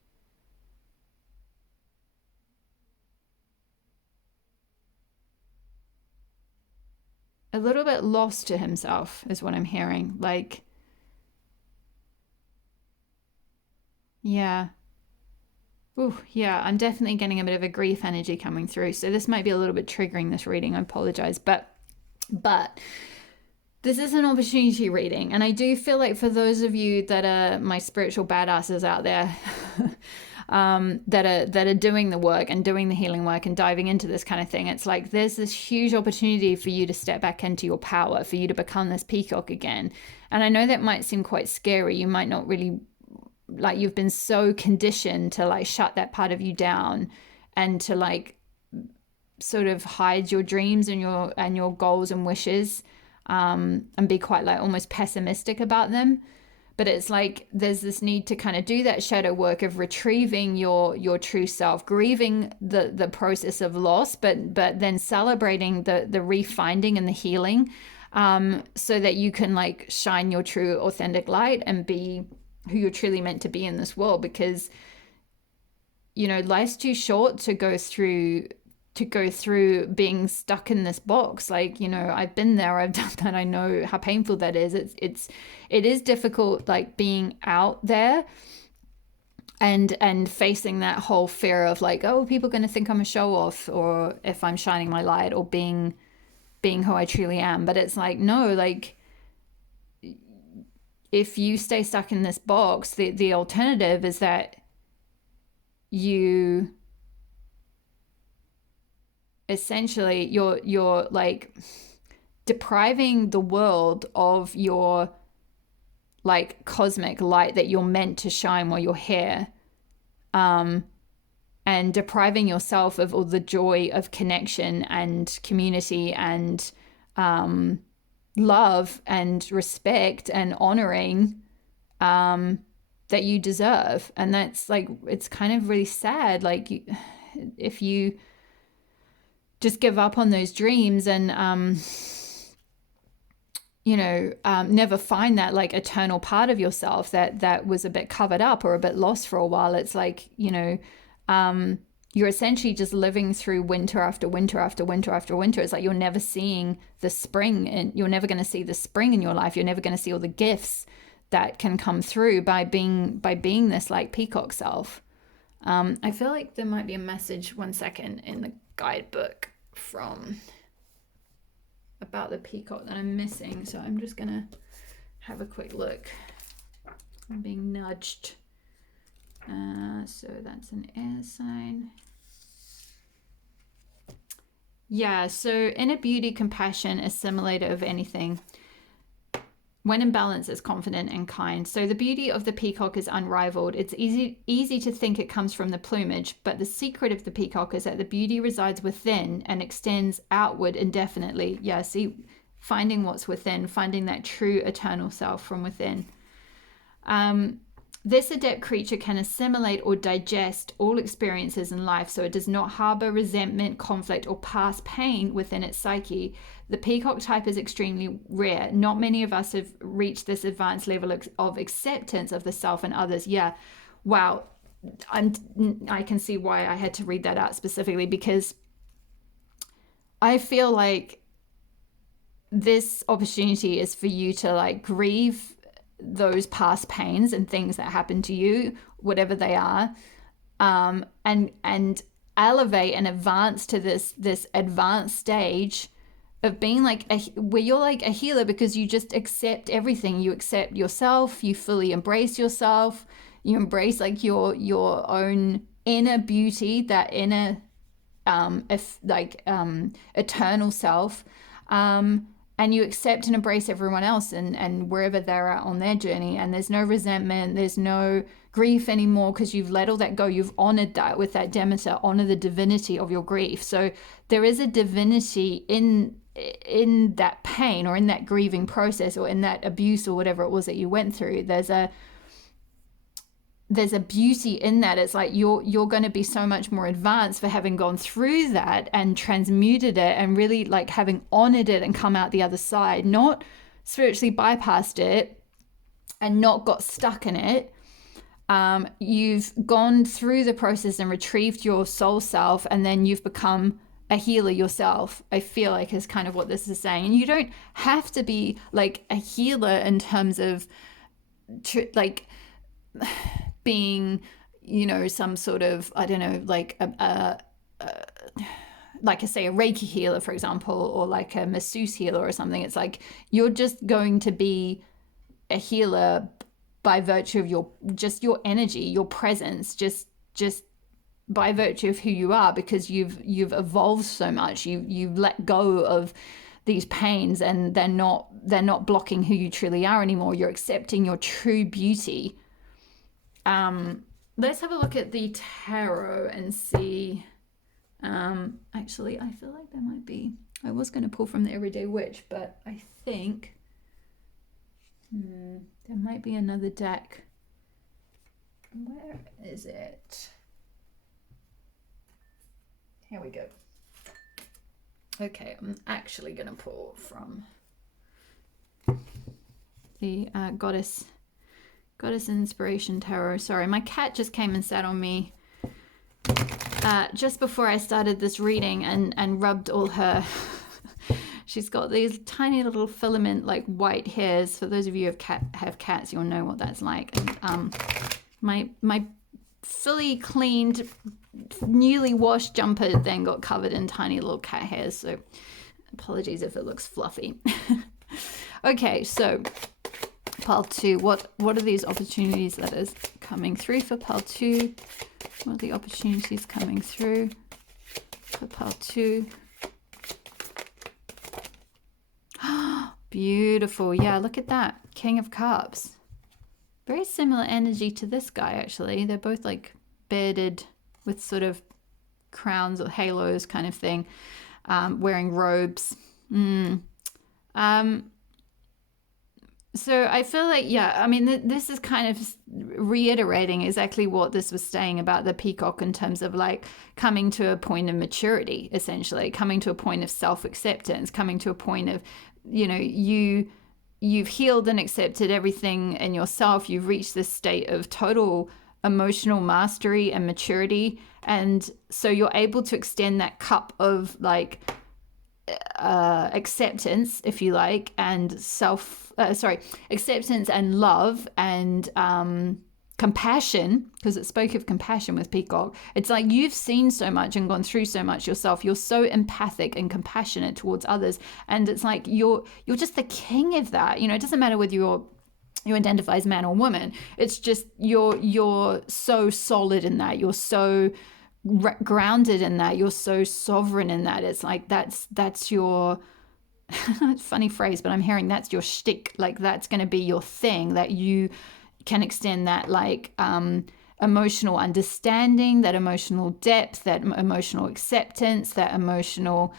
a little bit lost to himself, is what I'm hearing. Like, yeah. Ooh, yeah, I'm definitely getting a bit of a grief energy coming through. So this might be a little bit triggering, this reading. I apologize. But this is an opportunity reading, and I do feel like for those of you that are my spiritual badasses out there, that are doing the work and doing the healing work and diving into this kind of thing, it's like there's this huge opportunity for you to step back into your power, for you to become this peacock again. And I know that might seem quite scary. You might not really, like, you've been so conditioned to like shut that part of you down, and to like sort of hide your dreams and your goals and wishes, and be quite like almost pessimistic about them. but it's like there's this need to kind of do that shadow work of retrieving your true self, grieving the process of loss, but then celebrating the refinding and the healing, so that you can like shine your true authentic light and be who you're truly meant to be in this world. Because you know, life's too short to go through being stuck in this box. Like, you know, I've been there, I've done that, I know how painful that is. It is difficult, like being out there and facing that whole fear of like, oh, people are going to think I'm a show off, or if I'm shining my light, or being who I truly am. But it's like, no, like if you stay stuck in this box, the alternative is that you essentially you're like depriving the world of your like cosmic light that you're meant to shine while you're here, and depriving yourself of all the joy of connection and community and love and respect and honoring that you deserve. And that's like, it's kind of really sad, like if you just give up on those dreams and never find that like eternal part of yourself that was a bit covered up or a bit lost for a while. It's like, you're essentially just living through winter after winter after winter after winter. It's like you're never seeing the spring, and you're never going to see the spring in your life. You're never going to see all the gifts that can come through by being this like peacock self. I feel like there might be a message, one second, in the guidebook about the peacock that I'm missing, so I'm just gonna have a quick look. I'm being nudged. So that's an air sign. Yeah, so inner beauty, compassion, assimilator of anything. When in balance, it's confident and kind. So the beauty of the peacock is unrivaled. It's easy to think it comes from the plumage, but the secret of the peacock is that the beauty resides within and extends outward indefinitely. Yeah, see, finding what's within, finding that true eternal self from within. This adept creature can assimilate or digest all experiences in life, so it does not harbor resentment, conflict, or past pain within its psyche. The peacock type is extremely rare. Not many of us have reached this advanced level of acceptance of the self and others. Yeah, wow. I can see why I had to read that out specifically, because I feel like this opportunity is for you to like grieve those past pains and things that happen to you, whatever they are, and elevate and advance to this advanced stage of being like where you're like a healer, because you just accept everything. You accept yourself, you fully embrace yourself, you embrace like your own inner beauty, that inner eternal self, and you accept and embrace everyone else and wherever they're at on their journey. And there's no resentment, there's no grief anymore, because you've let all that go. You've honored that with that Demeter. Honor the divinity of your grief. So there is a divinity in that pain, or in that grieving process, or in that abuse, or whatever it was that you went through. There's a beauty in that. It's like you're going to be so much more advanced for having gone through that and transmuted it, and really like having honored it and come out the other side, not spiritually bypassed it and not got stuck in it. You've gone through the process and retrieved your soul self, and then you've become a healer yourself, I feel like, is kind of what this is saying. And you don't have to be like a healer in terms of like being, some sort of, I don't know, like like I say, a Reiki healer, for example, or like a masseuse healer or something. It's like you're just going to be a healer by virtue of your energy, your presence, just by virtue of who you are, because you've evolved so much. You've let go of these pains, and they're not blocking who you truly are anymore. You're accepting your true beauty. Let's have a look at the tarot and see. Actually, I feel like there might be, I was going to pull from the Everyday Witch, but I think There might be another deck. Where is it? Here we go. Okay, I'm actually going to pull from the Goddess Inspiration Tarot. Sorry, my cat just came and sat on me just before I started this reading and rubbed all her... She's got these tiny little filament like white hairs. For those of you who have cats, you'll know what that's like. And, my fully cleaned, newly washed jumper then got covered in tiny little cat hairs. So apologies if it looks fluffy. Okay, so pile 2. What are these opportunities that is coming through for pile 2? What are the opportunities coming through for pile 2? Beautiful. Yeah, look at that. King of Cups. Very similar energy to this guy, actually. They're both like bearded with sort of crowns or halos kind of thing, wearing robes. So I feel like, yeah, I mean, this is kind of reiterating exactly what this was saying about the peacock in terms of like coming to a point of maturity, essentially, coming to a point of self-acceptance, coming to a point of, you know, you've healed and accepted everything in yourself. You've reached this state of total emotional mastery and maturity. And so you're able to extend that cup of like acceptance, if you like, and acceptance and love and compassion, because it spoke of compassion with peacock. It's like you've seen so much and gone through so much yourself. You're so empathic and compassionate towards others, and it's like you're just the king of that. You know, it doesn't matter whether you identify as man or woman. It's just you're so solid in that. You're so grounded in that. You're so sovereign in that. It's like that's your funny phrase, but I'm hearing that's your shtick. Like that's going to be your thing, that you can extend that like emotional understanding, that emotional depth, that emotional acceptance, that emotional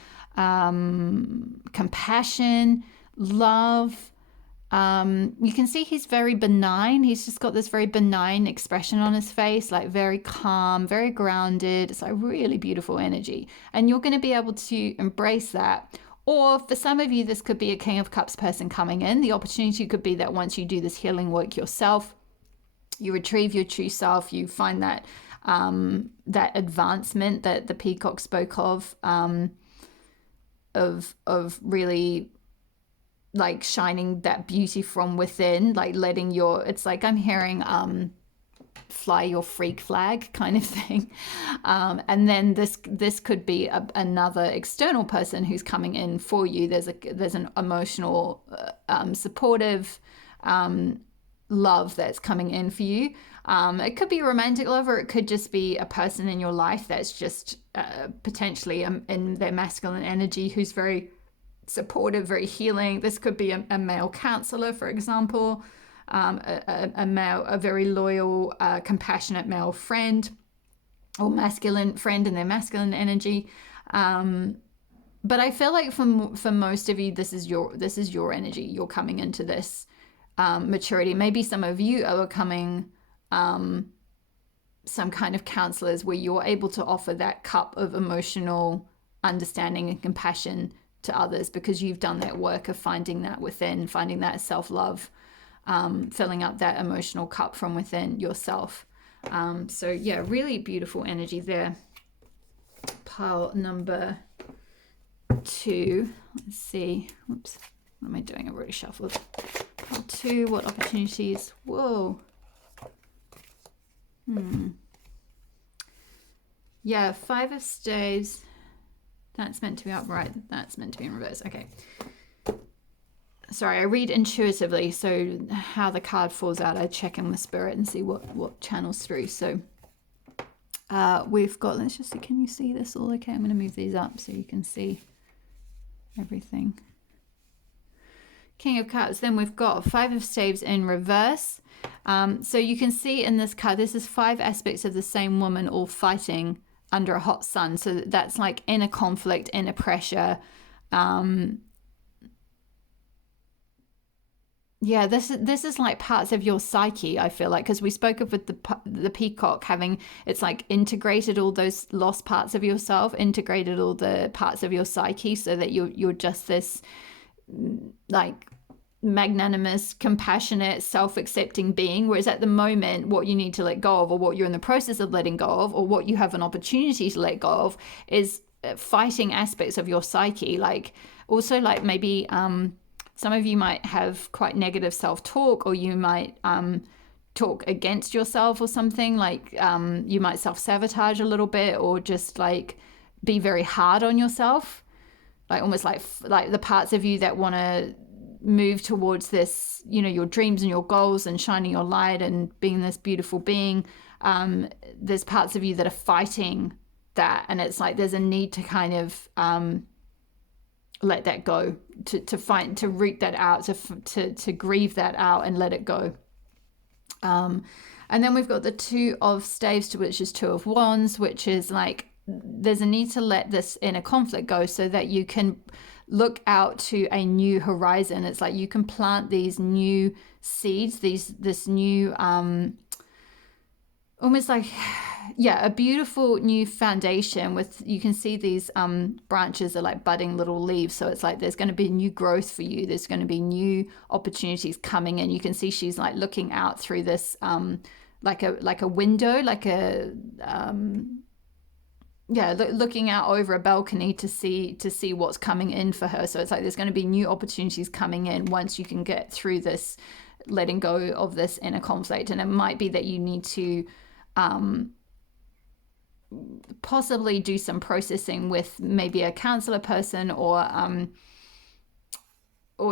compassion, love. You can see he's very benign. He's just got this very benign expression on his face, like very calm, very grounded. It's like really beautiful energy. And you're going to be able to embrace that. Or for some of you, this could be a King of Cups person coming in. The opportunity could be that once you do this healing work yourself, you retrieve your true self, you find that that advancement that the peacock spoke of really like shining that beauty from within, like letting your, it's like I'm hearing fly your freak flag kind of thing. And then this could be another external person who's coming in for you. There's an emotional supportive love that's coming in for you. It could be a romantic love, or it could just be a person in your life that's just potentially in their masculine energy, who's very supportive, very healing. This could be a male counselor, for example, a very loyal, compassionate male friend or masculine friend in their masculine energy. But I feel like for most of you, this is your energy. You're coming into this maturity. Maybe some of you are becoming some kind of counselors where you're able to offer that cup of emotional understanding and compassion to others, because you've done that work of finding that within, finding that self-love, filling up that emotional cup from within yourself. So yeah, really beautiful energy there. Pile number 2. Let's see. Whoops. What am I doing? I've already shuffled. Pile 2. What opportunities? Whoa. Yeah, 5 of Staves. That's meant to be upright. That's meant to be in reverse. Okay. Sorry, I read intuitively, so how the card falls out, I check in with spirit and see what channels through. So we've got, let's just see, can you see this all okay? I'm going to move these up so you can see everything. King of Cups. Then we've got 5 of Staves in reverse. So you can see in this card, this is 5 aspects of the same woman all fighting under a hot sun. So that's like inner conflict, inner pressure. Yeah, this is like parts of your psyche, I feel like, because we spoke of with the peacock having, it's like integrated all those lost parts of yourself, integrated all the parts of your psyche, so that you're just this like magnanimous, compassionate, self-accepting being. Whereas at the moment, what you need to let go of, or what you're in the process of letting go of, or what you have an opportunity to let go of, is fighting aspects of your psyche. Like also like maybe some of you might have quite negative self-talk, or you might talk against yourself or something. Like you might self-sabotage a little bit, or just like be very hard on yourself, like almost like the parts of you that want to move towards this, you know, your dreams and your goals and shining your light and being this beautiful being. There's parts of you that are fighting that, and it's like there's a need to kind of let that go, to root that out, to grieve that out and let it go. And then we've got the Two of Staves, which is Two of Wands, which is like there's a need to let this inner conflict go so that you can look out to a new horizon. It's like you can plant these new seeds, this new almost like, yeah, a beautiful new foundation with, you can see these branches are like budding little leaves. So it's like there's going to be new growth for you. There's going to be new opportunities coming in. You can see she's like looking out through this like a window, like a looking out over a balcony to see what's coming in for her. So it's like there's going to be new opportunities coming in once you can get through this letting go of this inner conflict. And it might be that you need to possibly do some processing with maybe a counselor person, or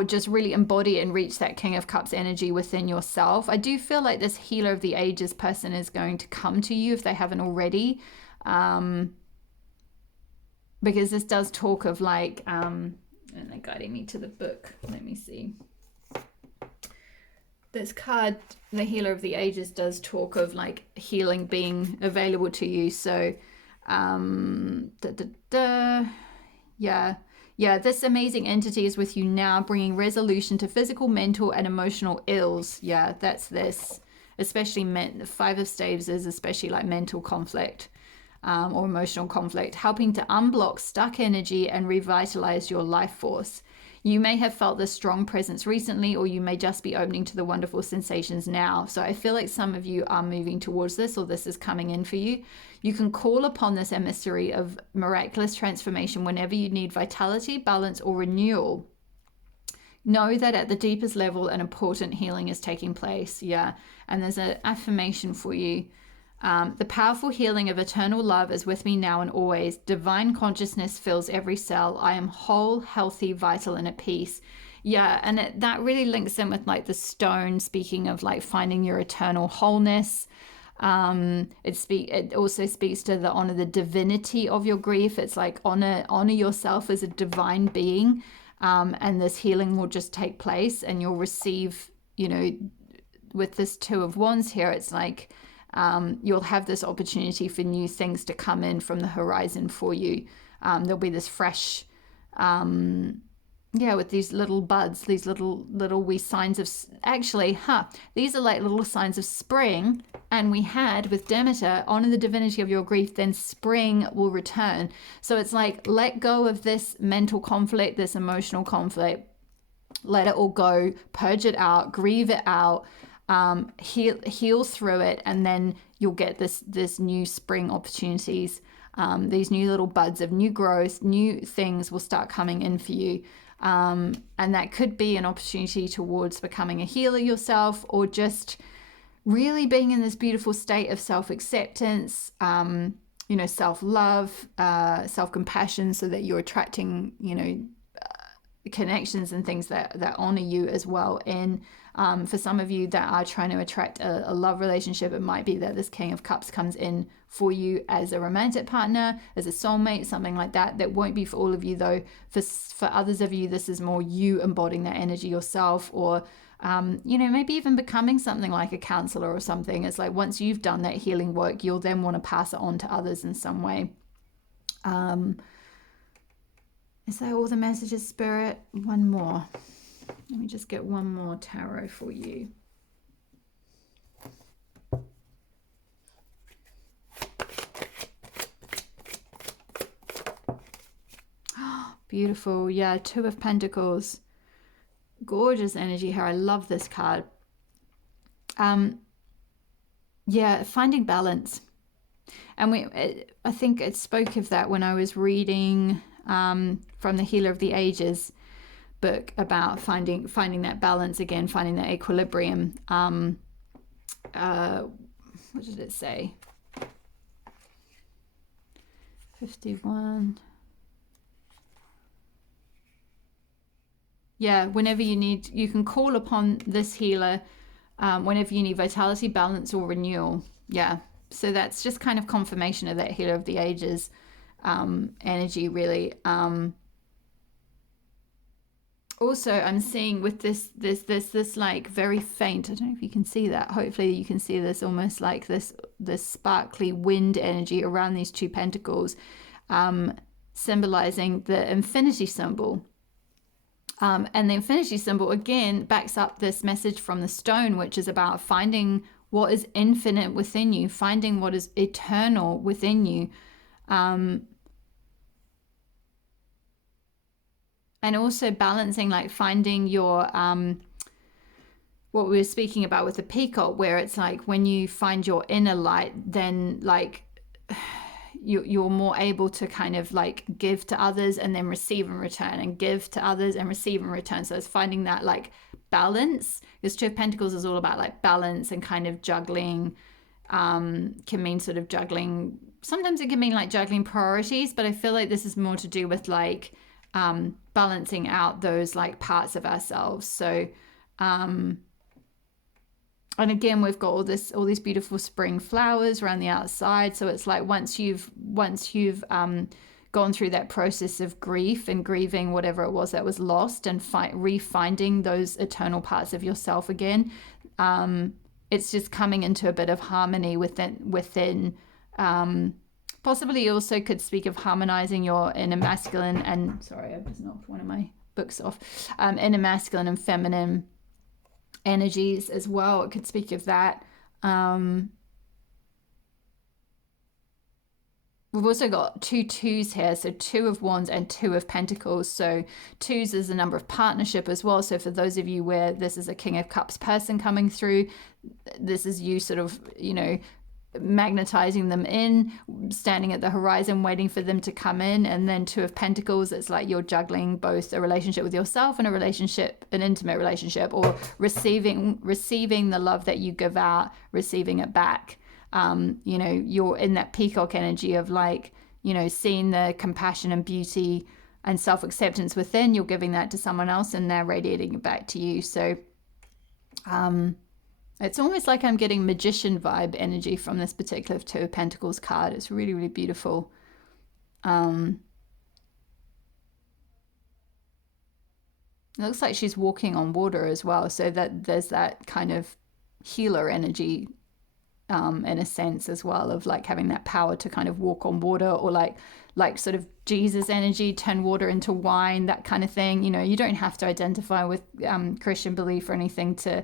just really embody and reach that King of Cups energy within yourself. I do feel like this Healer of the Ages person is going to come to you if they haven't already, because this does talk of like and they're guiding me to the book. Let me see. This card, the Healer of the Ages, does talk of like healing being available to you. So yeah, this amazing entity is with you now, bringing resolution to physical, mental, and emotional ills. Yeah, that's this. Especially the Five of Staves is especially like mental conflict or emotional conflict, helping to unblock stuck energy and revitalize your life force. You may have felt this strong presence recently, or you may just be opening to the wonderful sensations now. So I feel like some of you are moving towards this, or this is coming in for you. You can call upon this emissary of miraculous transformation whenever you need vitality, balance, or renewal. Know that at the deepest level, an important healing is taking place. Yeah. And there's an affirmation for you. The powerful healing of eternal love is with me now and always. Divine consciousness fills every cell. I am whole, healthy, vital, and at peace. Yeah, and that really links in with like the stone, speaking of like finding your eternal wholeness. It also speaks to the honor the divinity of your grief. It's like honor yourself as a divine being, and this healing will just take place, and you'll receive, you know, with this Two of Wands here, it's like you'll have this opportunity for new things to come in from the horizon for you. There'll be this fresh, with these little buds, these little wee signs of, these are like little signs of spring. And we had with Demeter, honor the divinity of your grief, then spring will return. So it's like, let go of this mental conflict, this emotional conflict, let it all go, purge it out, grieve it out, heal through it, and then you'll get this new spring opportunities. These new little buds of new growth, new things will start coming in for you. And that could be an opportunity towards becoming a healer yourself, or just really being in this beautiful state of self-acceptance, self-love, self-compassion, so that you're attracting, connections and things that honor you as well. And for some of you that are trying to attract a love relationship, it might be that this King of Cups comes in for you as a romantic partner, as a soulmate, something like that. That won't be for all of you though. For others of you, this is more you embodying that energy yourself, or maybe even becoming something like a counselor or something. It's like once you've done that healing work, you'll then want to pass it on to others in some way. Is that all the messages, Spirit? One more. Let me just get one more tarot for you. Beautiful. Yeah, Two of Pentacles. Gorgeous energy here. I love this card. Yeah, finding balance. And I think it spoke of that when I was reading from the Healer of the Ages book about finding that balance again, finding that equilibrium. What did it say? 51. Yeah, whenever you need, you can call upon this healer whenever you need vitality, balance, or renewal. Yeah, so that's just kind of confirmation of that Healer of the Ages energy, really. Also, I'm seeing with this like very faint, I don't know if you can see that, hopefully you can see this, almost like this sparkly wind energy around these two pentacles, symbolizing the infinity symbol. And the infinity symbol again backs up this message from the stone, which is about finding what is infinite within you, finding what is eternal within you. And also balancing, like finding your, what we were speaking about with the peacock, where it's like when you find your inner light, then like you're more able to kind of like give to others and then receive and return, and give to others and receive and return. So it's finding that like balance, because Two of Pentacles is all about like balance and kind of juggling. Can mean sort of juggling, sometimes it can mean like juggling priorities, but I feel like this is more to do with like balancing out those like parts of ourselves. So and again, we've got all these beautiful spring flowers around the outside. So it's like once you've gone through that process of grief and grieving whatever it was that was lost, and refinding those eternal parts of yourself again, it's just coming into a bit of harmony within. Possibly also could speak of harmonizing your inner masculine and, sorry, I've just knocked one of my books off, inner masculine and feminine energies as well. It could speak of that. We've also got two twos here, so Two of Wands and Two of Pentacles. So twos is a number of partnership as well. So for those of you where this is a King of Cups person coming through, this is you sort of, you know, magnetizing them in, standing at the horizon waiting for them to come in. And then Two of Pentacles, it's like you're juggling both a relationship with yourself and an intimate relationship, or receiving the love that you give out, receiving it back. You know, you're in that peacock energy of like, you know, seeing the compassion and beauty and self-acceptance within, you're giving that to someone else and they're radiating it back to you. So it's almost like I'm getting magician vibe energy from this particular Two of Pentacles card. It's really, really beautiful. It looks like she's walking on water as well. So that there's that kind of healer energy in a sense as well, of like having that power to kind of walk on water, or like sort of Jesus energy, turn water into wine, that kind of thing. You know, you don't have to identify with Christian belief or anything to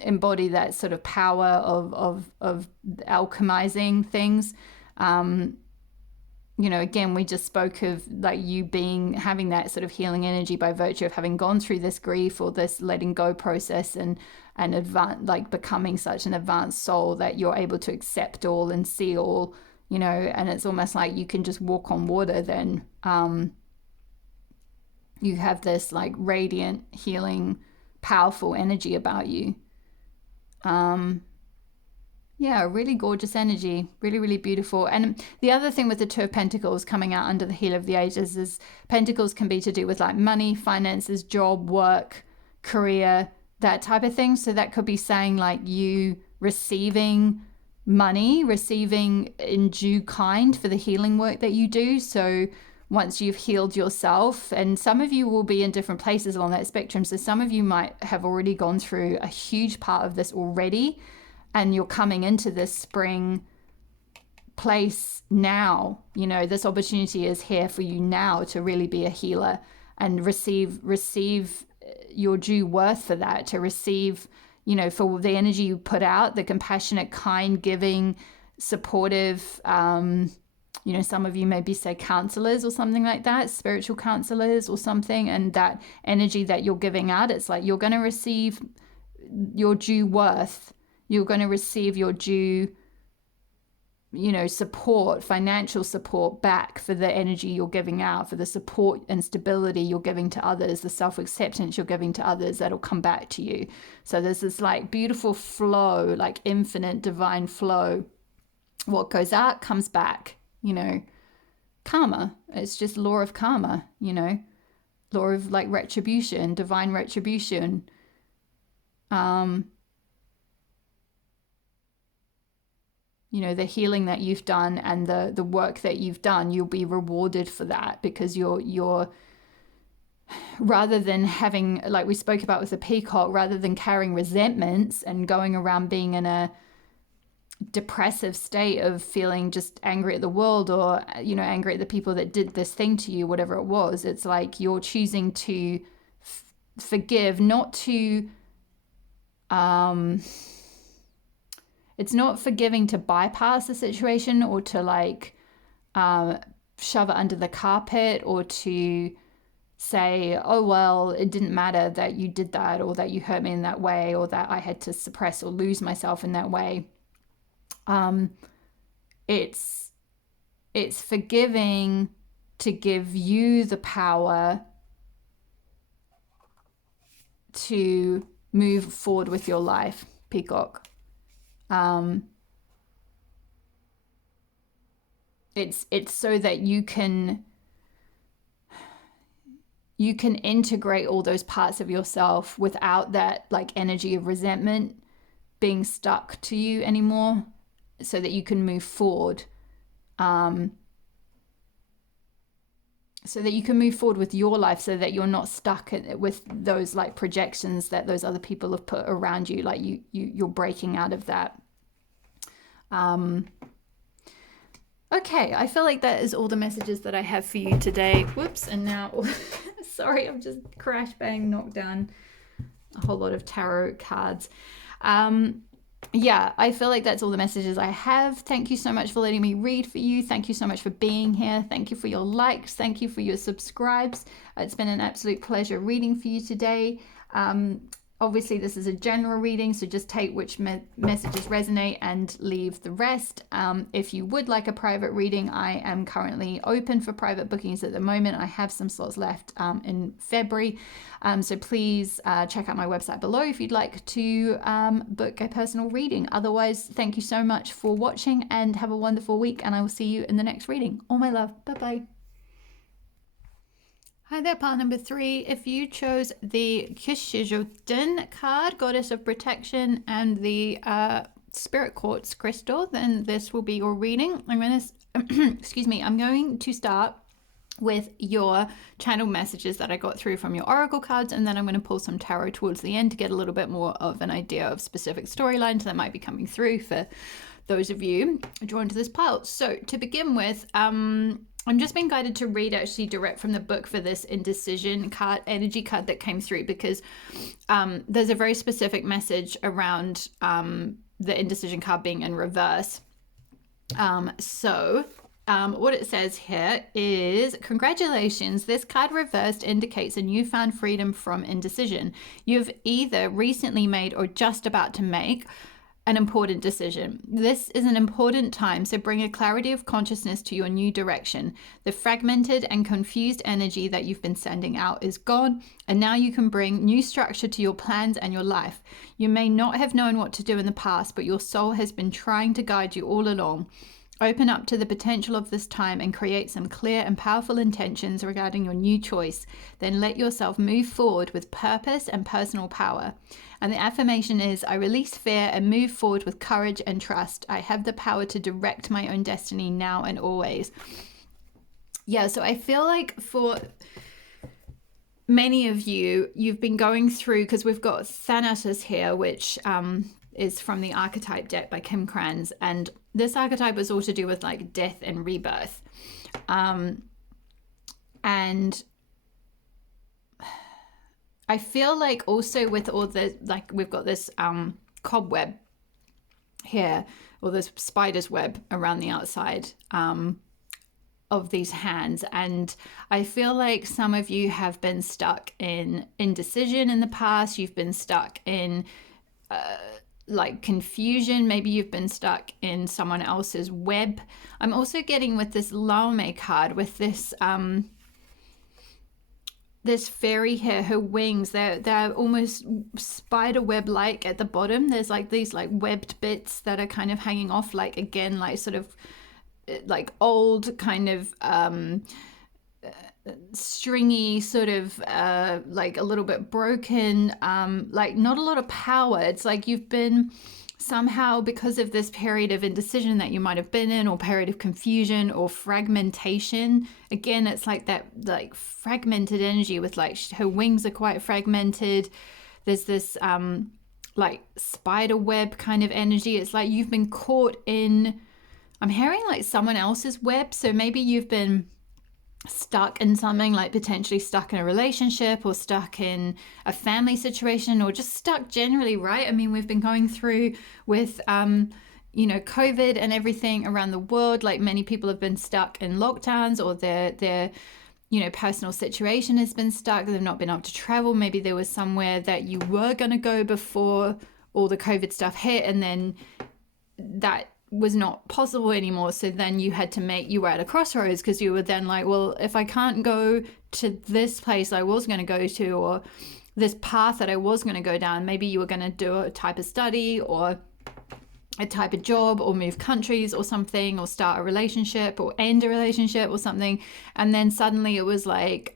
embody that sort of power of alchemizing things. You know, again, we just spoke of like you having that sort of healing energy by virtue of having gone through this grief or this letting go process, and like becoming such an advanced soul that you're able to accept all and see all, you know. And it's almost like you can just walk on water then. You have this like radiant, healing, powerful energy about you. Yeah, really gorgeous energy, really, really beautiful. And the other thing with the Two of Pentacles coming out under the Healer of the Ages is Pentacles can be to do with like money, finances, job, work, career, that type of thing. So that could be saying like you receiving money, receiving in due kind for the healing work that you do. So once you've healed yourself, and some of you will be in different places along that spectrum. So some of you might have already gone through a huge part of this already, and you're coming into this spring place now. You know, this opportunity is here for you now to really be a healer. and receive your due worth for that, to receive, you know, for the energy you put out, the compassionate, kind, giving, supportive, you know, some of you maybe say counselors or something like that, spiritual counselors or something, and that energy that you're giving out, it's like you're going to receive your due worth. You're going to receive your due, you know, support, financial support back for the energy you're giving out, for the support and stability you're giving to others, the self-acceptance you're giving to others, that'll come back to you. So there's this like beautiful flow, like infinite divine flow. What goes out comes back, you know, karma. It's just law of karma, you know, law of like retribution, divine retribution. You know, the healing that you've done and the work that you've done, you'll be rewarded for that, because you're rather than having, like we spoke about with the peacock, rather than carrying resentments and going around being in a depressive state of feeling just angry at the world, or, you know, angry at the people that did this thing to you, whatever it was. It's like you're choosing to forgive, not to it's not forgiving to bypass the situation, or to like shove it under the carpet, or to say, oh, well, it didn't matter that you did that, or that you hurt me in that way, or that I had to suppress or lose myself in that way. It's forgiving to give you the power to move forward with your life, peacock. It's so that you can integrate all those parts of yourself without that like energy of resentment being stuck to you anymore, so that you can move forward. So that you can move forward with your life, so that you're not stuck with those like projections that those other people have put around you. Like you're breaking out of that. Okay, I feel like that is all the messages that I have for you today. Whoops, and now, sorry, I've just crash bang knocked down a whole lot of tarot cards. Yeah, I feel like that's all the messages I have. Thank you so much for letting me read for you. Thank you so much for being here. Thank you for your likes. Thank you for your subscribes. It's been an absolute pleasure reading for you today. Obviously, this is a general reading, so just take which messages resonate and leave the rest. If you would like a private reading, I am currently open for private bookings at the moment. I have some slots left in February. So please check out my website below if you'd like to book a personal reading. Otherwise, thank you so much for watching and have a wonderful week, and I will see you in the next reading. All my love. Bye-bye. Hi there, pile number 3. If you chose the Kishijoten card, Goddess of Protection, and the Spirit Quartz crystal, then this will be your reading. I'm going to, excuse me, I'm going to start with your channel messages that I got through from your oracle cards, and then I'm going to pull some tarot towards the end to get a little bit more of an idea of specific storylines that might be coming through for those of you drawn to this pile. So to begin with, I'm just being guided to read actually direct from the book for this indecision card, energy card that came through, because there's a very specific message around the indecision card being in reverse. What it says here is, congratulations, this card reversed indicates a newfound freedom from indecision. You've either recently made or just about to make an important decision. This is an important time, so bring a clarity of consciousness to your new direction. The fragmented and confused energy that you've been sending out is gone, and now you can bring new structure to your plans and your life. You may not have known what to do in the past, but your soul has been trying to guide you all along. Open up to the potential of this time and create some clear and powerful intentions regarding your new choice. Then let yourself move forward with purpose and personal power. And the affirmation is, I release fear and move forward with courage and trust. I have the power to direct my own destiny now and always. Yeah, so I feel like for many of you, you've been going through, because we've got Thanatos here, which is from the archetype deck by Kim Kranz, and this archetype was all to do with like death and rebirth. And I feel like also with all the, like we've got this cobweb here, or this spider's web around the outside of these hands. And I feel like some of you have been stuck in indecision in the past. You've been stuck in like confusion. Maybe you've been stuck in someone else's web. I'm also getting with this Lapis card with this this fairy here, her wings, they're almost spider web like at the bottom. There's like these like webbed bits that are kind of hanging off, like again, like sort of like old kind of stringy, sort of like a little bit broken, like not a lot of power. It's like you've been somehow, because of this period of indecision that you might have been in, or period of confusion or fragmentation. Again, it's like that like fragmented energy with like her wings are quite fragmented. There's this like spider web kind of energy. It's like you've been caught in, I'm hearing like someone else's web. So maybe you've been stuck in something, like potentially stuck in a relationship, or stuck in a family situation, or just stuck generally, right? I mean, we've been going through with you know, COVID and everything around the world. Like many people have been stuck in lockdowns, or their you know, personal situation has been stuck. They've not been able to travel. Maybe there was somewhere that you were going to go before all the COVID stuff hit, and then that was not possible anymore. So then you had to you were at a crossroads, because you were then like, well, if I can't go to this place I was going to go to, or this path that I was going to go down, maybe you were going to do a type of study or a type of job, or move countries or something, or start a relationship or end a relationship or something. And then suddenly it was like,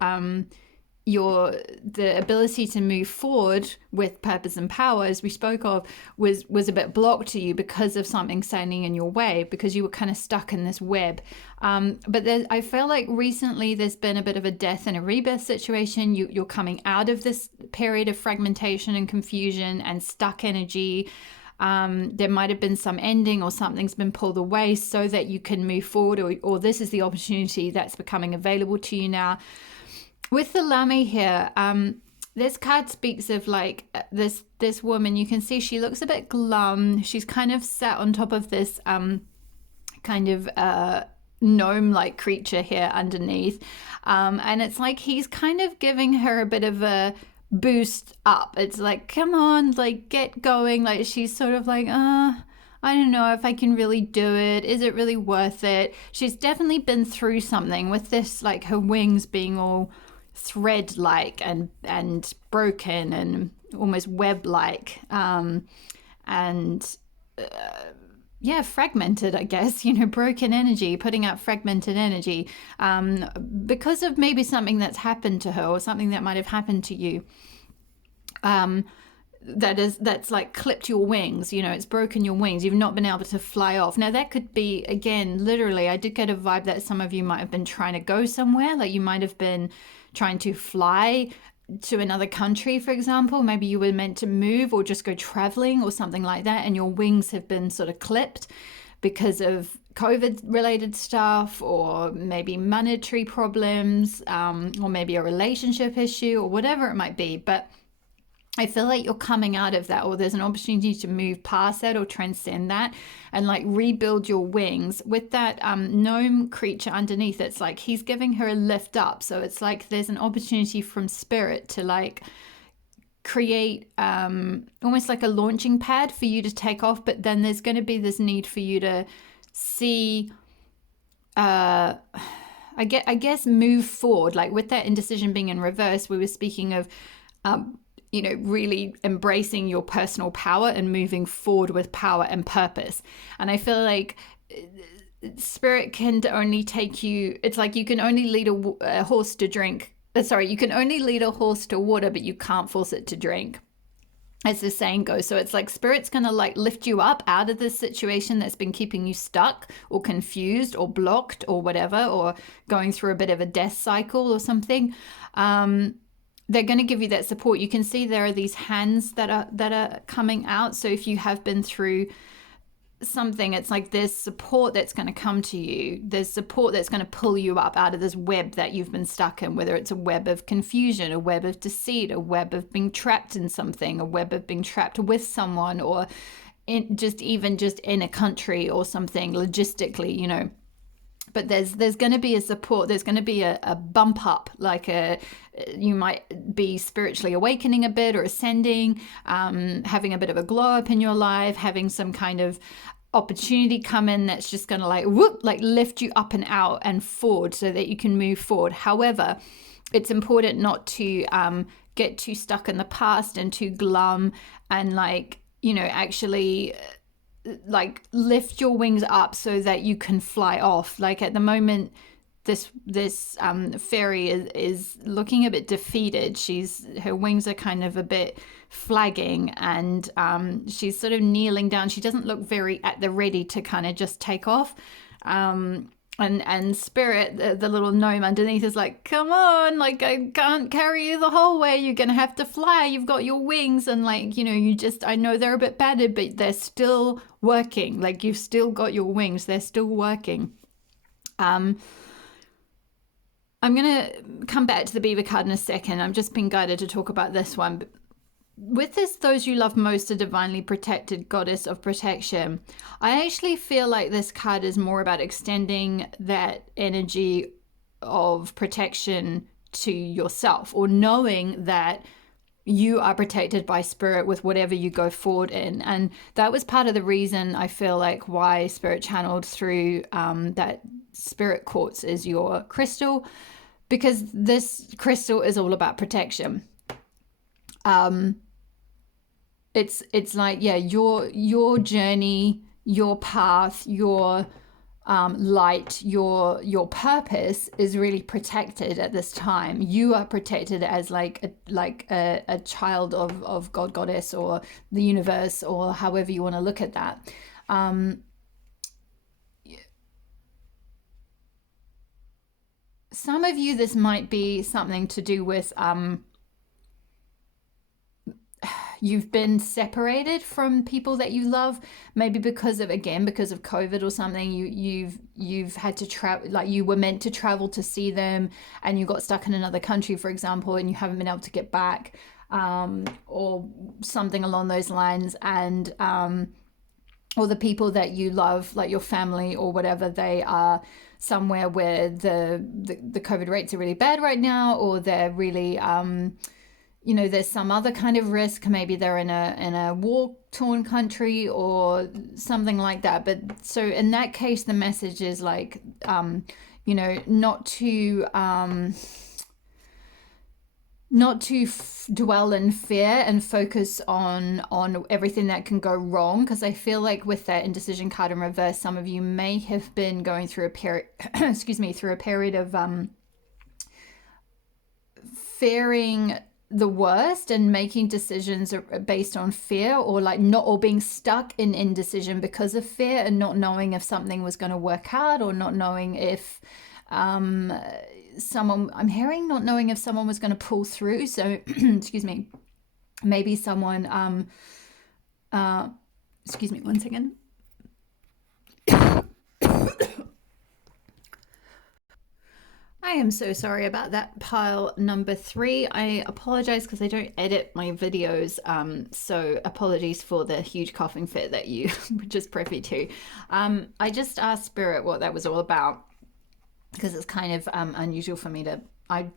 the ability to move forward with purpose and power, as we spoke of, was a bit blocked to you because of something standing in your way, because you were kind of stuck in this web. But I feel like recently there's been a bit of a death and a rebirth situation. You're coming out of this period of fragmentation and confusion and stuck energy. There might have been some ending, or something's been pulled away so that you can move forward, or this is the opportunity that's becoming available to you now. With the Lapis here, this card speaks of like this woman. You can see she looks a bit glum. She's kind of sat on top of this kind of gnome-like creature here underneath, and it's like he's kind of giving her a bit of a boost up. It's like, come on, like get going. Like she's sort of like, I don't know if I can really do it. Is it really worth it? She's definitely been through something with this, like her wings being all thread-like and broken and almost web-like, yeah, fragmented, I guess, you know, broken energy, putting out fragmented energy, because of maybe something that's happened to her, or something that might have happened to you. That's like clipped your wings, you know, it's broken your wings. You've not been able to fly off. Now that could be, again, literally, I did get a vibe that some of you might have been trying to go somewhere, like you might have been trying to fly to another country, for example. Maybe you were meant to move or just go traveling or something like that, and your wings have been sort of clipped because of COVID related stuff, or maybe monetary problems, or maybe a relationship issue, or whatever it might be. But I feel like you're coming out of that, or there's an opportunity to move past that or transcend that and like rebuild your wings with that gnome creature underneath. It's like he's giving her a lift up. So it's like there's an opportunity from spirit to like create almost like a launching pad for you to take off. But then there's going to be this need for you to see, I guess move forward. Like with that indecision being in reverse, we were speaking of you know, really embracing your personal power and moving forward with power and purpose. And I feel like spirit can only take you, it's like you can only lead a horse to drink. Sorry, you can only lead a horse to water, but you can't force it to drink, as the saying goes. So it's like spirit's going to like lift you up out of this situation that's been keeping you stuck or confused or blocked or whatever, or going through a bit of a death cycle or something. They're going to give you that support. You can see there are these hands that are coming out. So if you have been through something. It's like there's support that's going to come to you. There's support that's going to pull you up out of this web that you've been stuck in, whether it's a web of confusion, a web of deceit, a web of being trapped in something, a web of being trapped with someone, or just in a country or something logistically, you know. But there's going to be a support. There's going to be a bump up, like you might be spiritually awakening a bit or ascending, having a bit of a glow up in your life, having some kind of opportunity come in that's just going to like whoop, like lift you up and out and forward so that you can move forward. However, it's important not to get too stuck in the past and too glum, and like, you know, actually like lift your wings up so that you can fly off. Like at the moment, this fairy is looking a bit defeated. Her wings are kind of a bit flagging, and she's sort of kneeling down. She doesn't look very at the ready to kind of just take off. And Spirit, the little gnome underneath, is like, come on, like I can't carry you the whole way. You're gonna have to fly. You've got your wings, and like, you know, I know they're a bit battered, but they're still working. Like you've still got your wings. They're still working. I'm going to come back to the beaver card in a second. I'm just being guided to talk about this one. With this, those you love most are divinely protected, goddess of protection. I actually feel like this card is more about extending that energy of protection to yourself, or knowing that you are protected by Spirit with whatever you go forward in. And that was part of the reason I feel like why Spirit channeled through that Spirit Quartz is your crystal, because this crystal is all about protection. It's like, yeah, your journey, your path, your light, your purpose is really protected at this time. You are protected as like a child of God, goddess, or the universe, or however you want to look at that. Some of you, this might be something to do with you've been separated from people that you love, maybe because of COVID or something. You've had to travel, like you were meant to travel to see them, and you got stuck in another country, for example, and you haven't been able to get back, or something along those lines. And or the people that you love, like your family or whatever, they are somewhere where the COVID rates are really bad right now, or they're really you know, there's some other kind of risk. Maybe they're in a war-torn country or something like that. But so in that case, the message is like, you know, not to dwell in fear and focus on everything that can go wrong. Because I feel like with that indecision card in reverse, some of you may have been going through a period, through a period of fearing the worst and making decisions based on fear, or like not, or being stuck in indecision because of fear, and not knowing if something was going to work out, or not knowing if I'm hearing not knowing if someone was going to pull through. So excuse me, maybe someone excuse me one second. I am so sorry about that, pile number 3. I apologize because I don't edit my videos, so apologies for the huge coughing fit that you were just privy to. I just asked Spirit what that was all about, because it's kind of unusual for me to,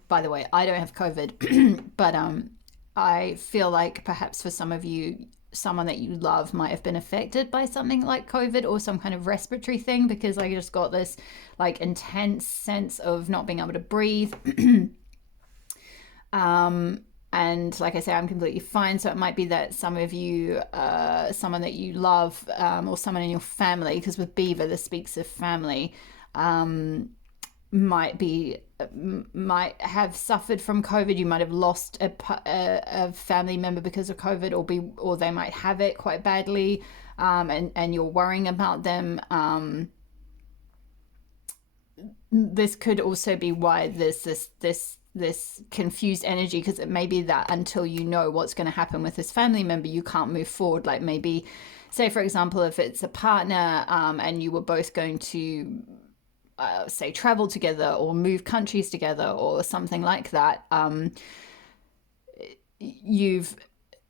by the way, I don't have COVID, but I feel like perhaps for some of you, someone that you love might have been affected by something like COVID or some kind of respiratory thing, because I just got this like intense sense of not being able to breathe. And like I say, I'm completely fine. So it might be that some of you, someone that you love, or someone in your family, because with Beaver, this speaks of family, might have suffered from COVID. You might have lost a family member because of COVID, or they might have it quite badly, and you're worrying about them. This could also be why there's this this confused energy, because it may be that until you know what's going to happen with this family member, you can't move forward. Like maybe, say for example, if it's a partner and you were both going to say travel together or move countries together or something like that,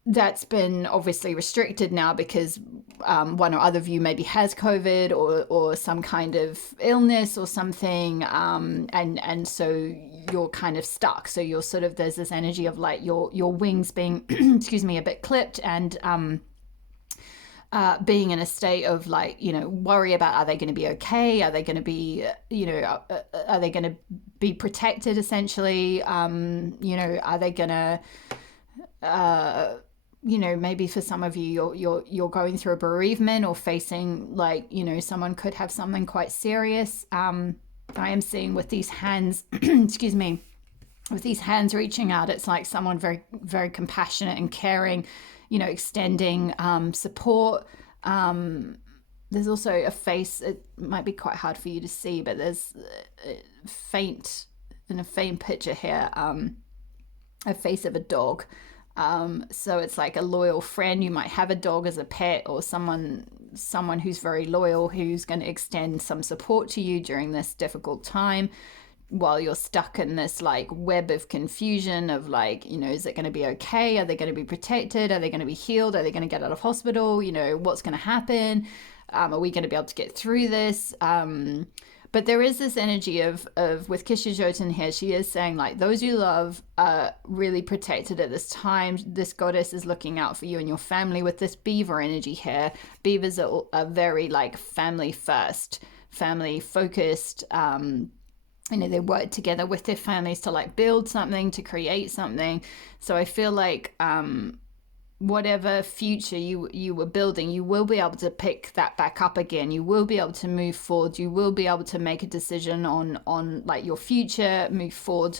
that's been obviously restricted now because one or other of you maybe has COVID or some kind of illness or something, and so you're kind of stuck. So you're sort of, there's this energy of like your wings being excuse me, a bit clipped, and being in a state of like, you know, worry about, are they going to be okay? Are they going to be, you know, are they going to be protected essentially? You know, are they going to, you know, maybe for some of you, you're going through a bereavement or facing like, you know, someone could have something quite serious. I am seeing with these hands, excuse me, with these hands reaching out, it's like someone very, very compassionate and caring, you know, extending support. There's also a face, it might be quite hard for you to see, but there's a faint picture here, a face of a dog. So it's like a loyal friend. You might have a dog as a pet, or someone who's very loyal, who's going to extend some support to you during this difficult time while you're stuck in this like web of confusion of like, you know, is it going to be okay? Are they going to be protected? Are they going to be healed? Are they going to get out of hospital? You know, what's going to happen? Are we going to be able to get through this? But there is this energy of with Kishijoten here, she is saying like, those you love are really protected at this time. This goddess is looking out for you and your family with this beaver energy here. Beavers are very like family first, family focused. You know, they work together with their families to like build something, to create something. So I feel like whatever future you were building, you will be able to pick that back up again. You will be able to move forward. You will be able to make a decision on like your future, move forward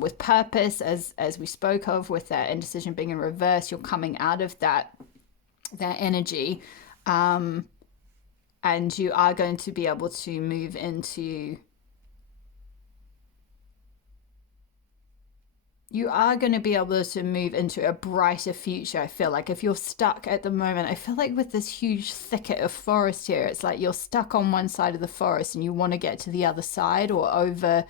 with purpose, as we spoke of with that indecision being in reverse. You're coming out of that energy, and you are going to be able to move into, you are going to be able to move into a brighter future. I feel like if you're stuck at the moment, I feel like with this huge thicket of forest here, it's like you're stuck on one side of the forest and you want to get to the other side, or over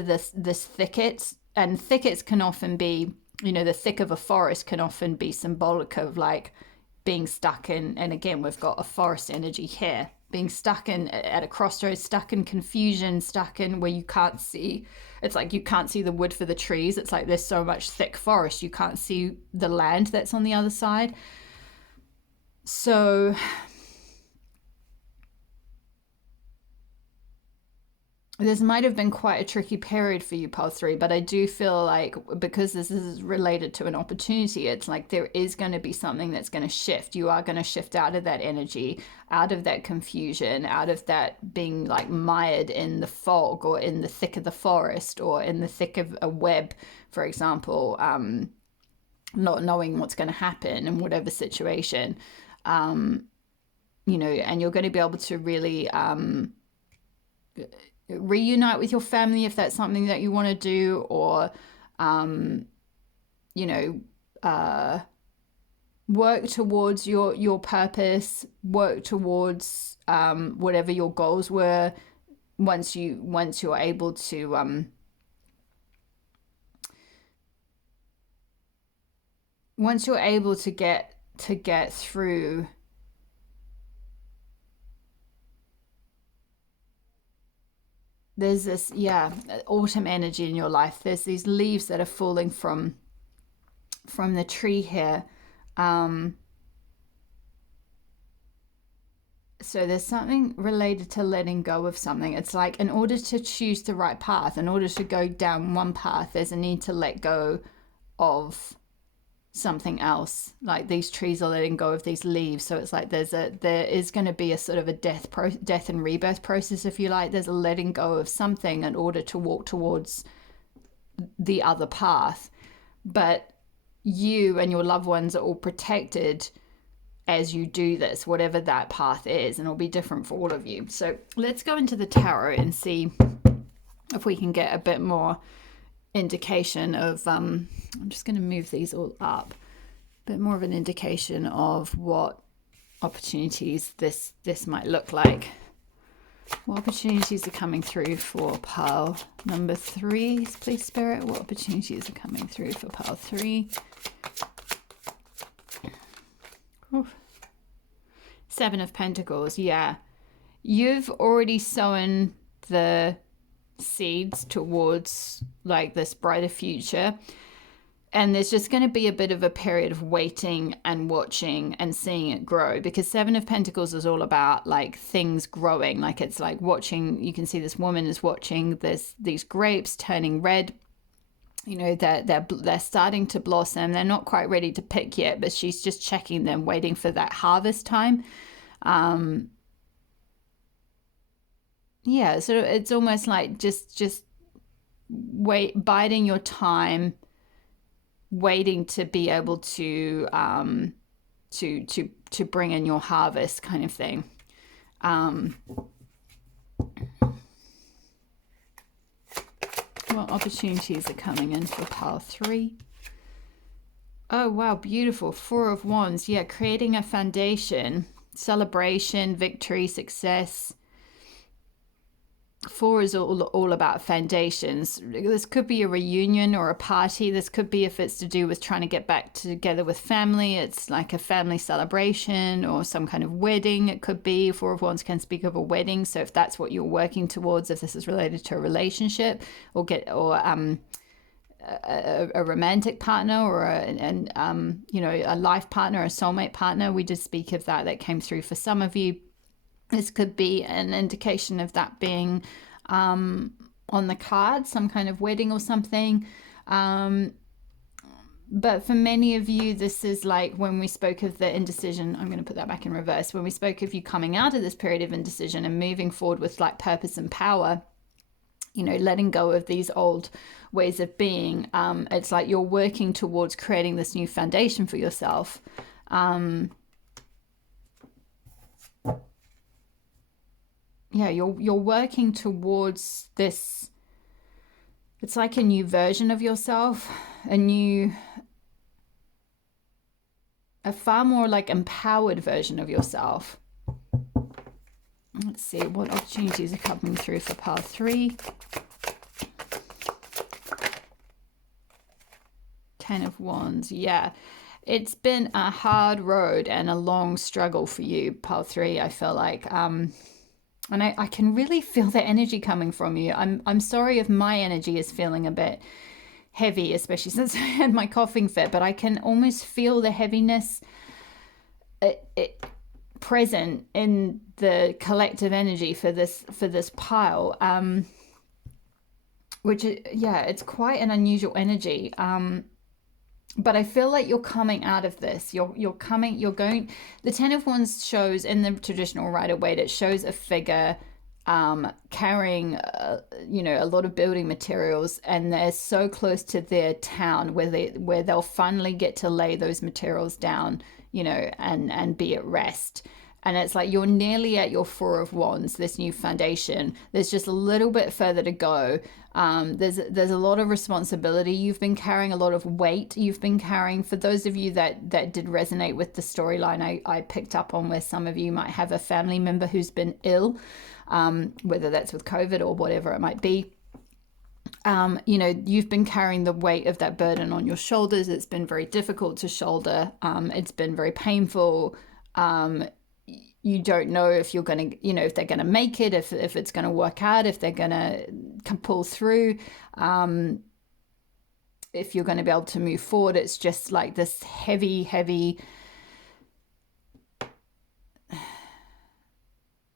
this thicket. And thickets can often be, you know, the thick of a forest can often be symbolic of like being stuck in, and again, we've got a forest energy here, being stuck in at a crossroads, stuck in confusion, stuck in where you can't see. It's like you can't see the wood for the trees. It's like there's so much thick forest, you can't see the land that's on the other side. So this might have been quite a tricky period for you, Pile 3, but I do feel like because this is related to an opportunity, it's like there is going to be something that's going to shift. You are going to shift out of that energy, out of that confusion, out of that being like mired in the fog or in the thick of the forest or in the thick of a web, for example, not knowing what's going to happen in whatever situation, you know, and you're going to be able to really reunite with your family if that's something that you want to do, or you know, work towards your purpose, work towards whatever your goals were once you're able to once you're able to get through. There's this, yeah, autumn energy in your life. There's these leaves that are falling from the tree here. So there's something related to letting go of something. It's like in order to choose the right path, in order to go down one path, there's a need to let go of something else. Like these trees are letting go of these leaves, so it's like there is going to be a sort of a death and rebirth process, if you like. There's a letting go of something in order to walk towards the other path, but you and your loved ones are all protected as you do this, whatever that path is, and it'll be different for all of you. So let's go into the tarot and see if we can get a bit more indication of, I'm just going to move these all up, a bit more of an indication of what opportunities this might look like. What opportunities are coming through for pile number 3, please, Spirit? What opportunities are coming through for pile 3? Oof. 7 of Pentacles, yeah. You've already sown the seeds towards like this brighter future. And there's just going to be a bit of a period of waiting and watching and seeing it grow, because 7 of Pentacles is all about like things growing. Like it's like watching, you can see this woman is watching these grapes turning red. You know, they're starting to blossom. They're not quite ready to pick yet, but she's just checking them, waiting for that harvest time. Yeah, so it's almost like just wait, biding your time, waiting to be able to bring in your harvest, kind of thing. What opportunities are coming in for pile 3? Oh wow, beautiful. 4 of Wands. Yeah, creating a foundation, celebration, victory, success. 4 is all about foundations. This could be a reunion or a party. This could be, if it's to do with trying to get back together with family, it's like a family celebration or some kind of wedding. It could be. 4 of Wands can speak of a wedding. So if that's what you're working towards, if this is related to a relationship or a romantic partner or a life partner, a soulmate partner, we did speak of that came through for some of you. This could be an indication of that being on the card, some kind of wedding or something. But for many of you, this is like when we spoke of the indecision. I'm going to put that back in reverse. When we spoke of you coming out of this period of indecision and moving forward with like purpose and power, you know, letting go of these old ways of being. It's like you're working towards creating this new foundation for yourself. Yeah, you're working towards this. It's like a new version of yourself, a far more like empowered version of yourself. Let's see what opportunities are coming through for pile 3. 10 of Wands. Yeah, it's been a hard road and a long struggle for you, pile 3. I feel like and I can really feel the energy coming from you. I'm sorry if my energy is feeling a bit heavy, especially since I had my coughing fit, but I can almost feel the heaviness present in the collective energy for this pile. Which, yeah, it's quite an unusual energy. But I feel like you're coming out of this. You're going. The 10 of Wands shows, in the traditional Rider-Waite, it shows a figure carrying, a lot of building materials, and they're so close to their town where they'll finally get to lay those materials down, and be at rest. And it's like you're nearly at your 4 of Wands, this new foundation. There's just a little bit further to go. There's a lot of responsibility. You've been carrying a lot of weight. You've been carrying, for those of you that did resonate with the storyline I picked up on, where some of you might have a family member who's been ill, whether that's with COVID or whatever it might be. You've been carrying the weight of that burden on your shoulders. It's been very difficult to shoulder. It's been very painful. You don't know if you're going to, if they're going to make it, if it's going to work out, if they're going to pull through, if you're going to be able to move forward. It's just like this heavy, heavy,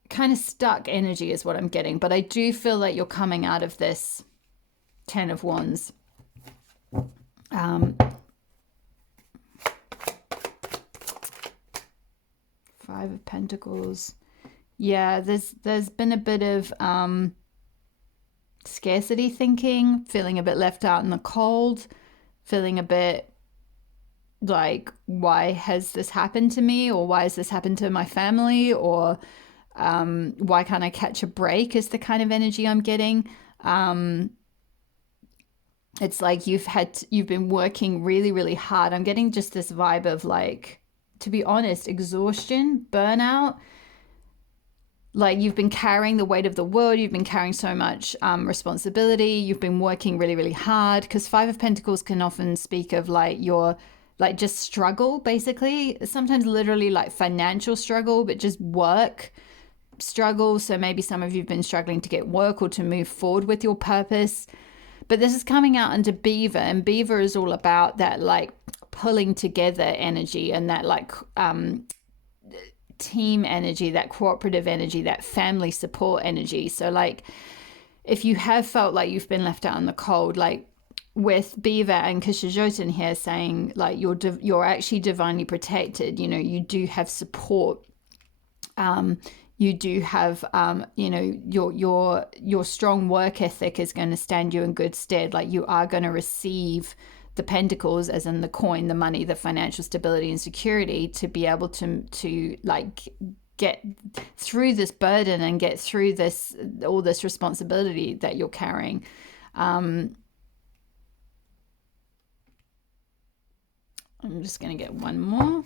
kind of stuck energy is what I'm getting. But I do feel like you're coming out of this 10 of Wands. 5 of Pentacles. Yeah, there's been a bit of scarcity thinking, feeling a bit left out in the cold, feeling a bit like, why has this happened to me, or why has this happened to my family, or why can't I catch a break, is the kind of energy I'm getting. it's like you've been working really, really hard. I'm getting just this vibe of like, to be honest, exhaustion, burnout. Like you've been carrying the weight of the world, you've been carrying so much responsibility, you've been working really, really hard, because Five of Pentacles can often speak of like your like just struggle, basically, sometimes literally like financial struggle, but just work struggle. So maybe some of you've been struggling to get work or to move forward with your purpose. But this is coming out under Beaver, and Beaver is all about that like pulling together energy and that like team energy, that cooperative energy, that family support energy. So like if you have felt like you've been left out in the cold, like with Beaver and Kishijoten here saying like you're actually divinely protected, you know, you do have support, you do have you know, your strong work ethic is going to stand you in good stead. Like you are going to receive the pentacles, as in the coin, the money, the financial stability and security, to be able to like get through this burden and get through this, all this responsibility that you're carrying. I'm just going to get one more.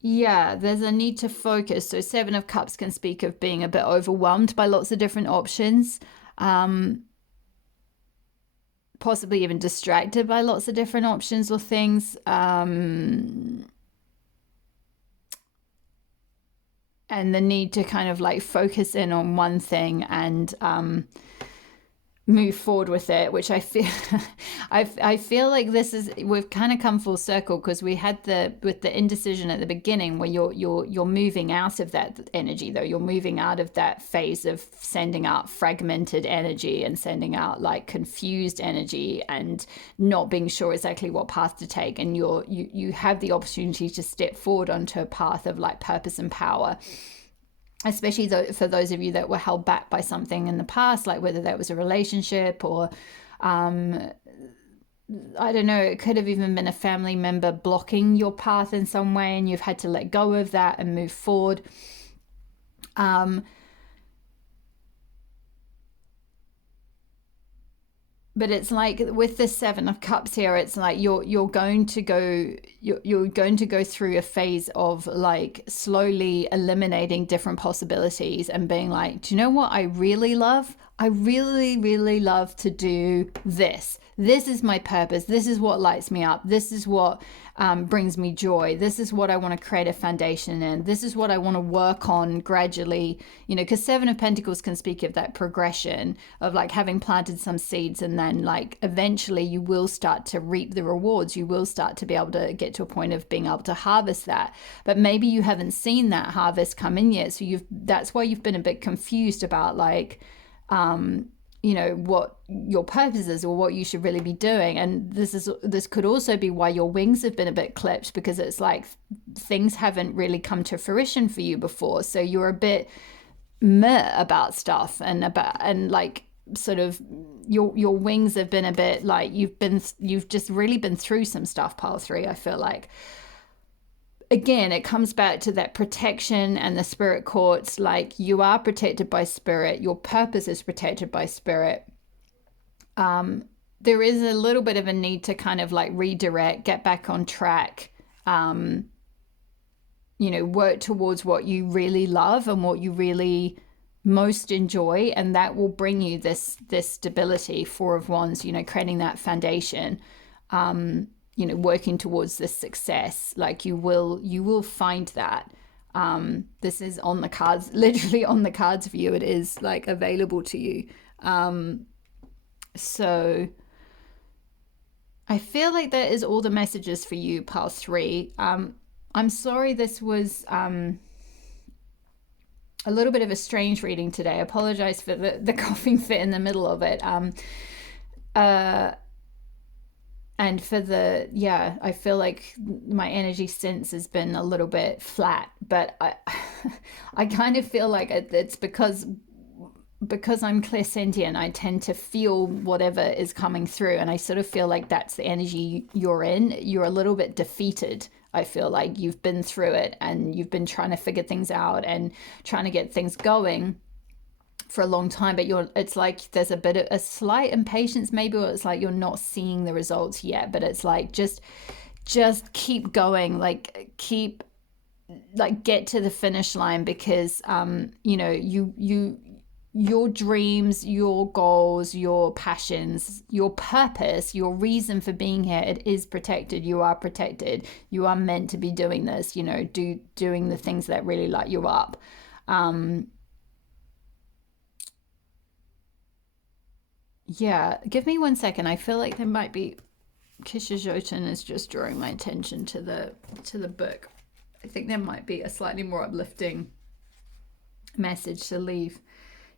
Yeah, there's a need to focus. So Seven of Cups can speak of being a bit overwhelmed by lots of different options, possibly even distracted by lots of different options or things. And the need to kind of like focus in on one thing and move forward with it, which I feel I feel like this is, we've kind of come full circle, because we had with the indecision at the beginning, where you're moving out of that energy, though. You're moving out of that phase of sending out fragmented energy and sending out like confused energy and not being sure exactly what path to take, and you have the opportunity to step forward onto a path of like purpose and power. Especially for those of you that were held back by something in the past, like whether that was a relationship or I don't know, it could have even been a family member blocking your path in some way, and you've had to let go of that and move forward. But it's like with the Seven of Cups here, it's like you're going to go through a phase of like slowly eliminating different possibilities and being like, do you know what I really love? I really, really love to do this. This is my purpose. This is what lights me up. This is what brings me joy. This is what I want to create a foundation in. This is what I want to work on gradually, you know, because Seven of Pentacles can speak of that progression of like having planted some seeds, and then like eventually you will start to reap the rewards. You will start to be able to get to a point of being able to harvest that. But maybe you haven't seen that harvest come in yet. So that's why you've been a bit confused about like, you know, what your purpose is or what you should really be doing. And this could also be why your wings have been a bit clipped, because it's like things haven't really come to fruition for you before. So you're a bit meh about stuff, and like sort of your wings have been a bit like you've just really been through some stuff, pile three, I feel like. Again, it comes back to that protection and the spirit quartz. Like you are protected by spirit. Your purpose is protected by spirit. There is a little bit of a need to kind of like redirect, get back on track, you know, work towards what you really love and what you really most enjoy. And that will bring you this stability. Four of Wands, you know, creating that foundation. You know, working towards this success, like you will find that. This is on the cards, literally on the cards for you. It is like available to you. So I feel like that is all the messages for you, pile three. I'm sorry this was a little bit of a strange reading today. I apologize for the coughing fit in the middle of it. And for I feel like my energy since has been a little bit flat, but I kind of feel like it's because I'm clairsentient, I tend to feel whatever is coming through, and I sort of feel like that's the energy you're in. You're a little bit defeated, I feel like you've been through it and you've been trying to figure things out and trying to get things going for a long time, but it's like there's a bit of a slight impatience maybe, or it's like you're not seeing the results yet, but it's like just keep going, like keep, like get to the finish line, because your dreams, your goals, your passions, your purpose, your reason for being here, it is protected. You are protected. You are meant to be doing this, doing the things that really light you up. Yeah, give me 1 second. I feel like there might be, Kishijoten is just drawing my attention to the book. I think there might be a slightly more uplifting message to leave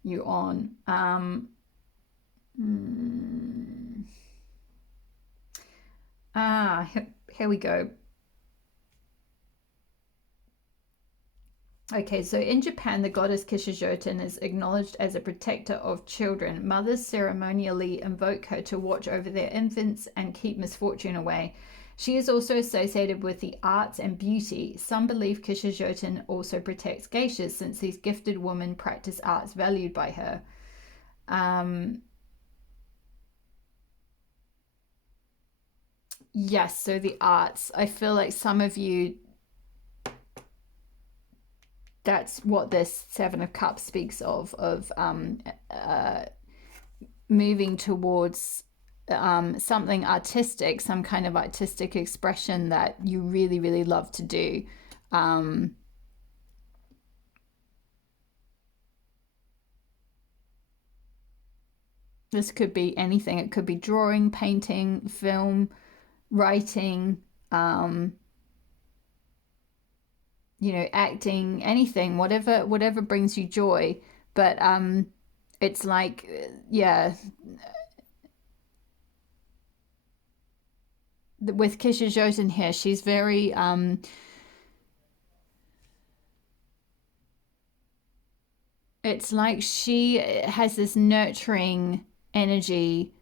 you on. Here we go. Okay, so in Japan, the goddess Kishijoten is acknowledged as a protector of children. Mothers ceremonially invoke her to watch over their infants and keep misfortune away. She is also associated with the arts and beauty. Some believe Kishijoten also protects geishas, since these gifted women practice arts valued by her. Yes, so the arts. I feel like some of you, that's what this Seven of Cups speaks of moving towards something artistic, some kind of artistic expression that you really, really love to do. This could be anything. It could be drawing, painting, film, writing, acting, anything, whatever brings you joy. But it's like, yeah, with Kishijoten here, she's very it's like she has this nurturing energy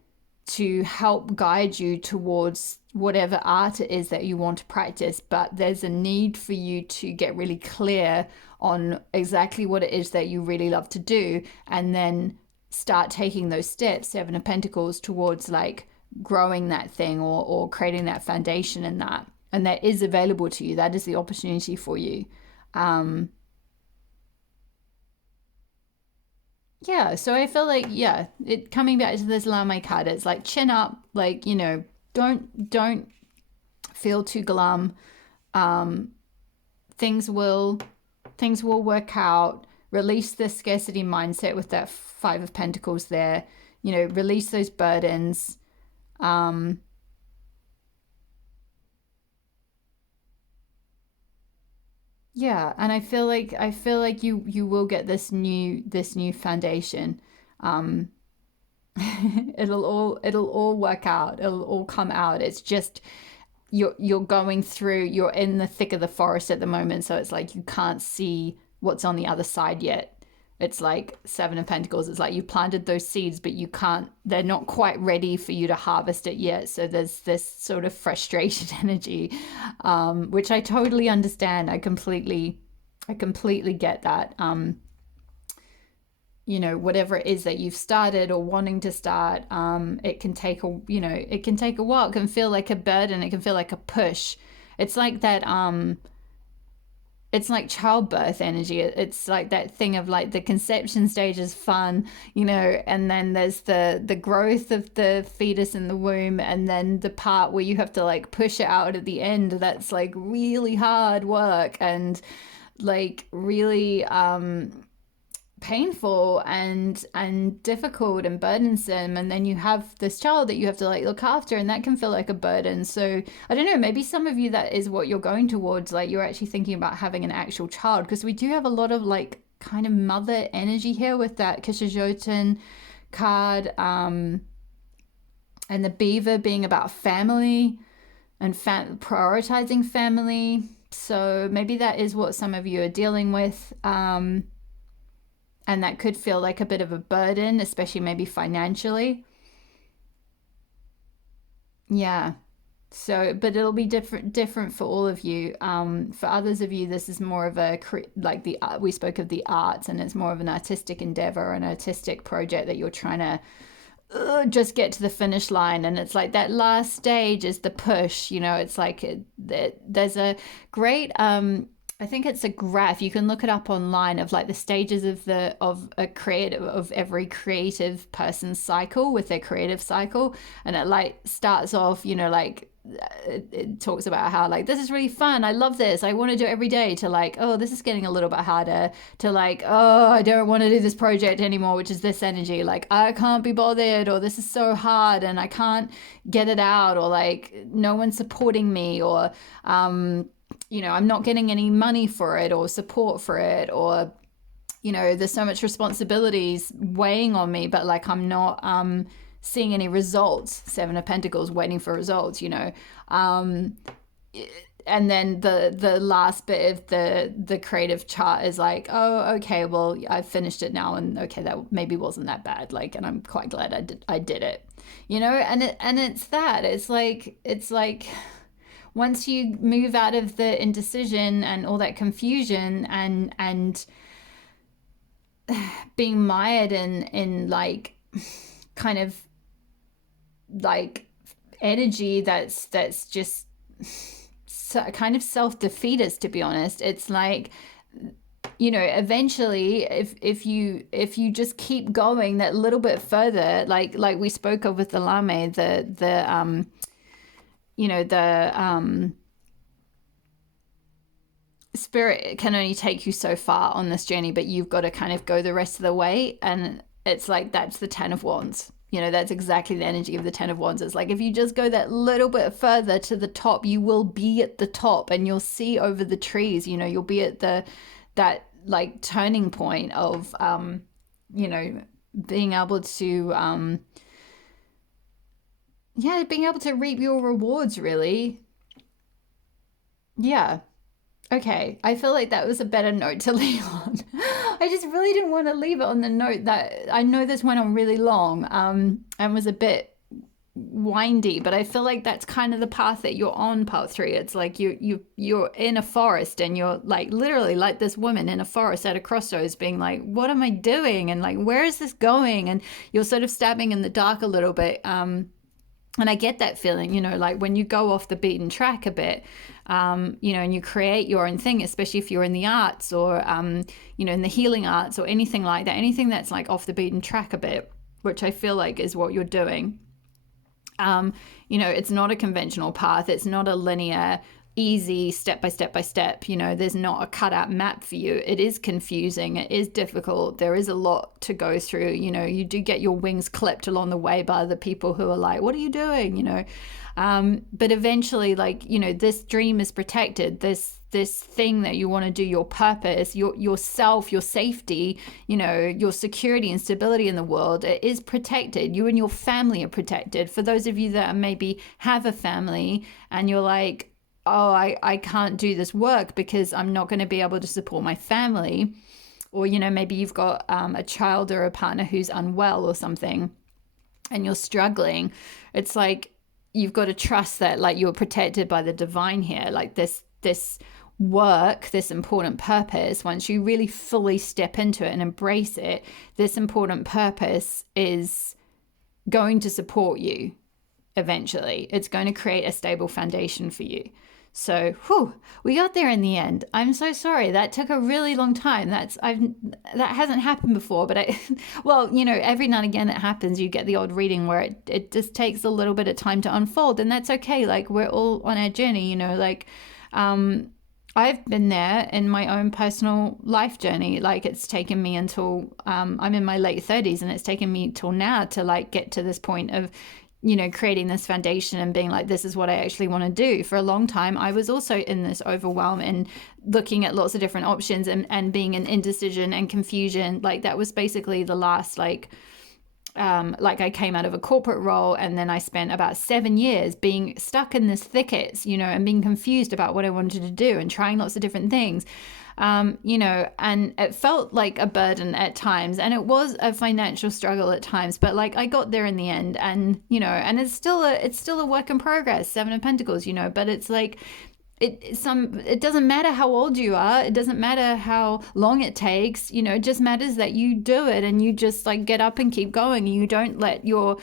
to help guide you towards whatever art it is that you want to practice, but there's a need for you to get really clear on exactly what it is that you really love to do, and then start taking those steps, Seven of Pentacles, towards like growing that thing, or creating that foundation in that. And that is available to you. That is the opportunity for you. Yeah, so I feel like, yeah, it coming back to this Lame card, it's like chin up, like, don't feel too glum. Um, things will work out. Release the scarcity mindset with that Five of Pentacles there. Release those burdens. Yeah, and I feel like you will get this new foundation. Um, it'll all work out. It'll all come out. It's just you're going through. You're in the thick of the forest at the moment, so it's like you can't see what's on the other side yet. It's like Seven of Pentacles. It's like you planted those seeds, but you can't. They're not quite ready for you to harvest it yet. So there's this sort of frustrated energy, which I totally understand. I completely get that. Whatever it is that you've started or wanting to start, it can take a while. It can feel like a burden. It can feel like a push. It's like that. It's like childbirth energy. It's like that thing of like the conception stage is fun, and then there's the growth of the fetus in the womb, and then the part where you have to like push it out at the end. That's like really hard work, and like really painful and difficult and burdensome, and then you have this child that you have to like look after, and that can feel like a burden. So I don't know, maybe some of you, that is what you're going towards, like you're actually thinking about having an actual child, because we do have a lot of like kind of mother energy here with that Kishijoten card, and the beaver being about family and prioritizing family. So maybe that is what some of you are dealing with. And that could feel like a bit of a burden, especially maybe financially. Yeah. So, but it'll be different for all of you. For others of you, this is more of a like the we spoke of the arts, and it's more of an artistic endeavor, an artistic project that you're trying to just get to the finish line. And it's like that last stage is the push. You know, it's like there's a great I think it's a graph. You can look it up online of like the stages of a creative of every creative person's cycle with their creative cycle, and it like starts off, you know, like it talks about how like this is really fun, I love this, I want to do it every day, to like, oh, this is getting a little bit harder, to like, oh, I don't want to do this project anymore, which is this energy, like I can't be bothered, or this is so hard and I can't get it out, or like no one's supporting me, or you know, I'm not getting any money for it or support for it, or you know, there's so much responsibilities weighing on me, but like I'm not seeing any results. Seven of Pentacles, waiting for results, you know. And then the last bit of the creative chart is like, oh, okay, well, I've finished it now, and okay, that maybe wasn't that bad, like, and I'm quite glad I did it, you know. And it's like once you move out of the indecision and all that confusion and being mired in like kind of like energy that's just kind of self-defeatist, to be honest, it's like, you know, eventually if you just keep going that little bit further, like we spoke of with the Lame, the you know, the spirit can only take you so far on this journey, but you've got to kind of go the rest of the way. And it's like, that's the 10 of Wands. You know, that's exactly the energy of the 10 of Wands. It's like, if you just go that little bit further to the top, you will be at the top, and you'll see over the trees, you know, you'll be at that like turning point of, you know, being able to, yeah, being able to reap your rewards, really. Yeah. Okay, I feel like that was a better note to leave on. I just really didn't want to leave it on the note that I know this went on really long, and was a bit windy, but I feel like that's kind of the path that you're on, part 3. It's like you're in a forest, and you're like literally like this woman in a forest at a crossroads, being like, what am I doing? And like, where is this going? And you're sort of stabbing in the dark a little bit. And I get that feeling, you know, like when you go off the beaten track a bit, you know, and you create your own thing, especially if you're in the arts, or, you know, in the healing arts, or anything like that, anything that's like off the beaten track a bit, which I feel like is what you're doing. You know, it's not a conventional path. It's not a linear, easy step by step, you know, there's not a cutout map for you. It is confusing, it is difficult, there is a lot to go through, you know, you do get your wings clipped along the way by the people who are like, what are you doing, you know, but eventually, like, you know, this dream is protected, this thing that you want to do, your purpose, yourself, your safety, you know, your security and stability in the world, it is protected. You and your family are protected. For those of you that maybe have a family and you're like, oh, I can't do this work because I'm not going to be able to support my family, or, you know, maybe you've got a child or a partner who's unwell or something, and you're struggling, it's like, you've got to trust that, like, you're protected by the divine here. Like this work, this important purpose, once you really fully step into it and embrace it, this important purpose is going to support you eventually. It's going to create a stable foundation for you. So, we got there in the end. I'm so sorry. That took a really long time. That hasn't happened before, but well, you know, every now and again it happens. You get the odd reading where it just takes a little bit of time to unfold, and that's okay. Like, we're all on our journey, you know, like, I've been there in my own personal life journey. Like, it's taken me until, I'm in my late 30s, and it's taken me till now to like get to this point of, you know, creating this foundation and being like, this is what I actually want to do. For a long time, I was also in this overwhelm and looking at lots of different options and being in indecision and confusion. Like, that was basically the last, like I came out of a corporate role, and then I spent about 7 years being stuck in this thicket, you know, and being confused about what I wanted to do and trying lots of different things. you know, and it felt like a burden at times, and it was a financial struggle at times, but like I got there in the end. And you know, and it's still a work in progress, Seven of Pentacles, you know, but it's like it doesn't matter how old you are, it doesn't matter how long it takes, you know, it just matters that you do it, and you just like get up and keep going. You don't let your,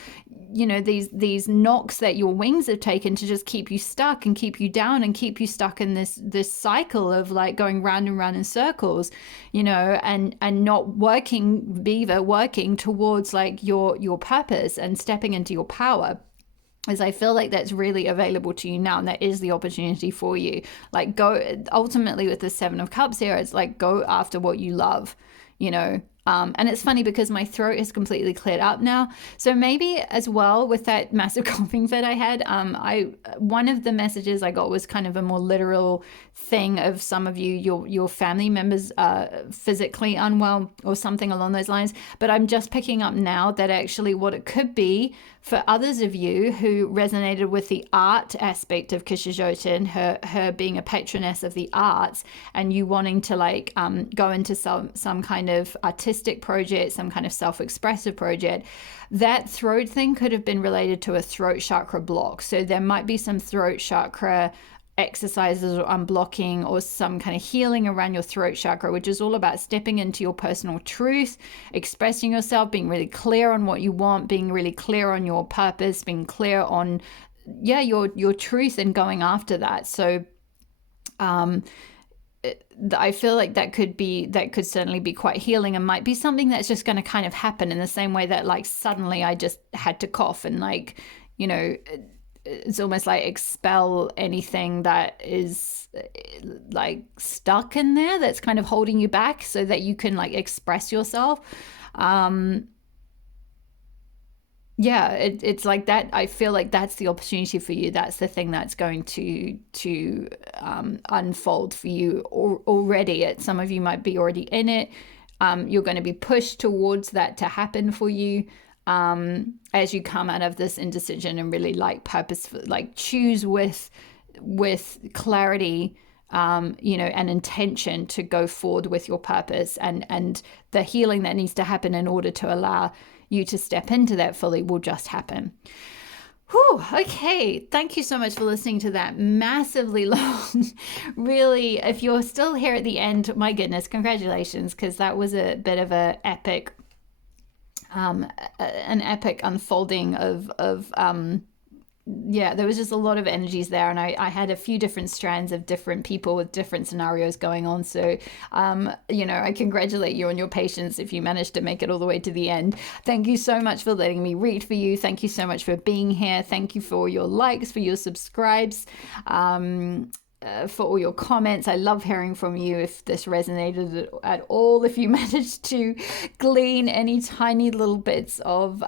you know, these knocks that your wings have taken to just keep you stuck and keep you down and keep you stuck in this cycle of like going round and round in circles, you know, and not working towards like your purpose and stepping into your power. Is I feel like that's really available to you now, and that is the opportunity for you. Like, go ultimately with the Seven of Cups here, it's like go after what you love, you know. And it's funny because my throat is completely cleared up now. So maybe as well with that massive coughing fit I had, one of the messages I got was kind of a more literal thing of some of your family members physically unwell or something along those lines. But I'm just picking up now that actually what it could be for others of you who resonated with the art aspect of Kishijoten, her being a patroness of the arts, and you wanting to like go into some kind of artistic project, some kind of self-expressive project, that throat thing could have been related to a throat chakra block. So there might be some throat chakra exercises or unblocking or some kind of healing around your throat chakra, which is all about stepping into your personal truth, expressing yourself, being really clear on what you want, being really clear on your purpose, being clear on your truth and going after that. So I feel like that could certainly be quite healing, and might be something that's just going to kind of happen in the same way that like suddenly I just had to cough and like, you know, it's almost like expel anything that is like stuck in there that's kind of holding you back so that you can like express yourself. It's like that. I feel like that's the opportunity for you. That's the thing that's going to unfold for you already. Some of you might be already in it. You're going to be pushed towards that to happen for you. As you come out of this indecision and really like purposeful, like choose with clarity, you know, and intention to go forward with your purpose, and the healing that needs to happen in order to allow you to step into that fully will just happen. Whew, okay, thank you so much for listening to that massively long. Really, if you're still here at the end, my goodness, congratulations, because that was a bit of an epic unfolding of there was just a lot of energies there, and I had a few different strands of different people with different scenarios going on. So you know, I congratulate you on your patience if you managed to make it all the way to the end. Thank you so much for letting me read for you. Thank you so much for being here. Thank you for your likes, for your subscribes, for all your comments. I love hearing from you if this resonated at all. If you managed to glean any tiny little bits of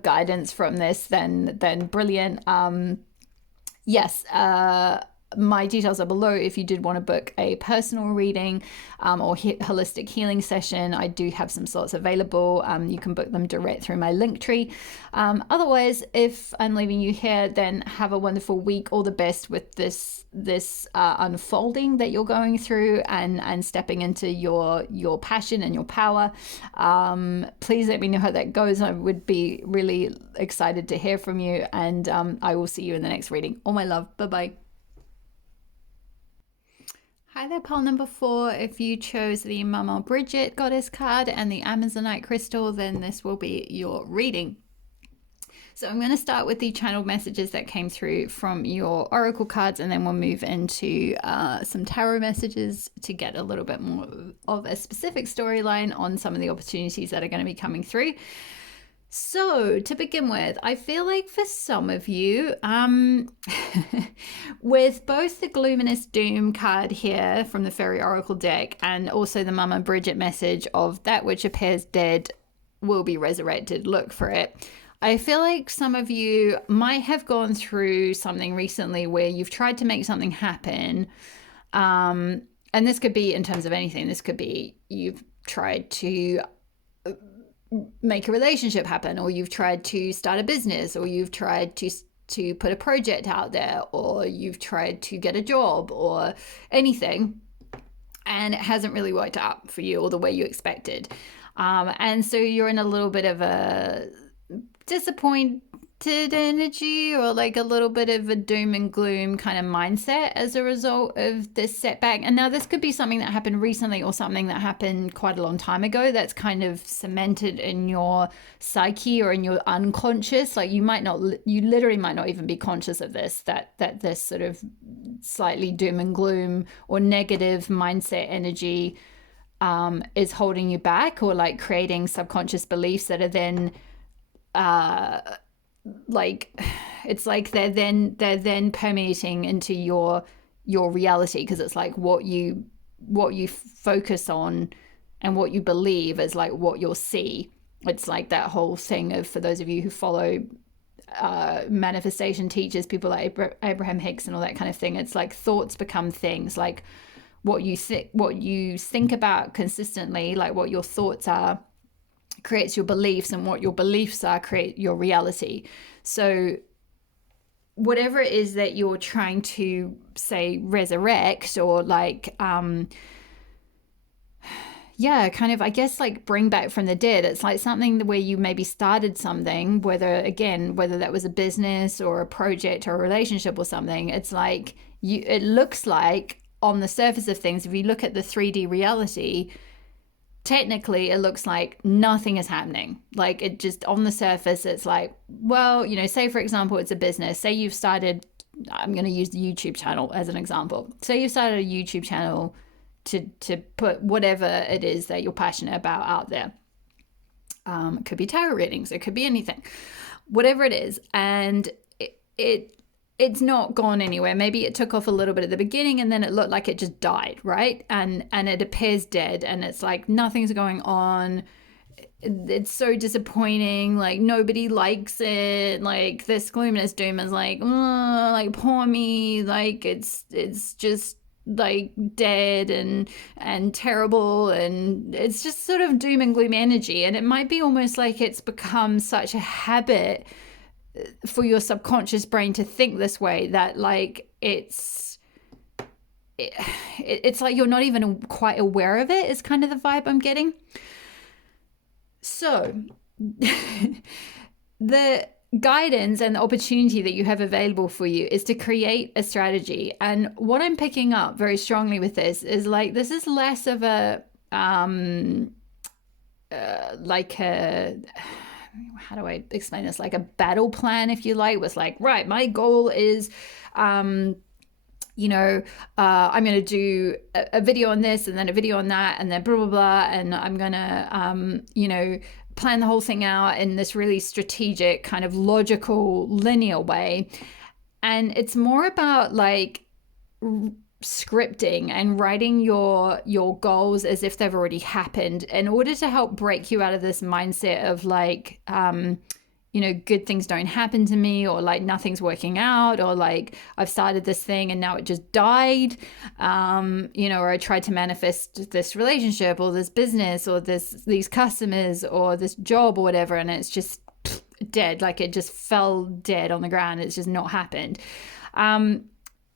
guidance from this, then brilliant. Yes, my details are below if you did want to book a personal reading or holistic healing session. I do have some slots available. You can book them direct through my link tree. Otherwise, if I'm leaving you here, then have a wonderful week. All the best with this unfolding that you're going through and stepping into your passion and your power. Please let me know how that goes. I would be really excited to hear from you, and I will see you in the next reading. All my love. Bye-bye. Hi there, pile number 4. If you chose the Maman Brigitte Goddess card and the Amazonite crystal, then this will be your reading. So I'm going to start with the channeled messages that came through from your oracle cards, and then we'll move into some tarot messages to get a little bit more of a specific storyline on some of the opportunities that are going to be coming through. So to begin with, I feel like for some of you, with both the Luminous Doom card here from the Fairy Oracle deck and also the Maman Brigitte message of that which appears dead will be resurrected, look for it. I feel like some of you might have gone through something recently where you've tried to make something happen. And this could be in terms of anything. This could be you've tried to make a relationship happen, or you've tried to start a business, or you've tried to put a project out there, or you've tried to get a job or anything. and it hasn't really worked out for you or the way you expected. And so you're in a little bit of a disappointed energy, or like a little bit of a doom and gloom kind of mindset as a result of this setback. And now this could be something that happened recently or something that happened quite a long time ago that's kind of cemented in your psyche or in your unconscious. Like you literally might not even be conscious of this, that this sort of slightly doom and gloom or negative mindset energy is holding you back, or like creating subconscious beliefs that are then like it's like they're then permeating into your reality, because it's like what you focus on and what you believe is like what you'll see. It's like that whole thing of, for those of you who follow manifestation teachers, people like Abraham Hicks and all that kind of thing, it's like thoughts become things. Like what you think about consistently, like what your thoughts are, creates your beliefs, and what your beliefs are create your reality. So whatever it is that you're trying to, say, resurrect, or like kind of, I guess, like bring back from the dead, it's like something where you maybe started something, whether that was a business or a project or a relationship or something. It's like it looks like on the surface of things, if you look at the 3D reality, technically it looks like nothing is happening. Like it just, on the surface, it's like, well, say for example, it's a business. Say you've started, I'm going to use the YouTube channel as an example. Say you started a YouTube channel to put whatever it is that you're passionate about out there. It could be tarot readings, it could be anything, whatever it is. And it's not gone anywhere. Maybe it took off a little bit at the beginning and then it looked like it just died, right? And it appears dead, and it's like nothing's going on. It's so disappointing. Like nobody likes it. Like this gloominess doom is like, oh, like poor me. Like it's just like dead and terrible, and it's just sort of doom and gloom energy. And it might be almost like it's become such a habit for your subconscious brain to think this way, that like it's like you're not even quite aware of it, is kind of the vibe I'm getting. So the guidance and the opportunity that you have available for you is to create a strategy. And what I'm picking up very strongly with this is like, this is less of a like a, how do I explain this? Like a battle plan, if you like, was like, right, my goal is, I'm going to do a video on this and then a video on that and then blah, blah, blah. And I'm going to, plan the whole thing out in this really strategic, kind of logical, linear way. And it's more about like scripting and writing your goals as if they've already happened, in order to help break you out of this mindset of like, good things don't happen to me, or like nothing's working out, or like I've started this thing and now it just died, or I tried to manifest this relationship or this business or these customers or this job or whatever, and it's just dead. Like it just fell dead on the ground. It's just not happened.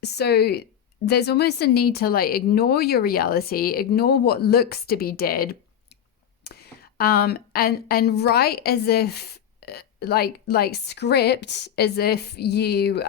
So there's almost a need to like ignore your reality, ignore what looks to be dead, and write as if like script as if you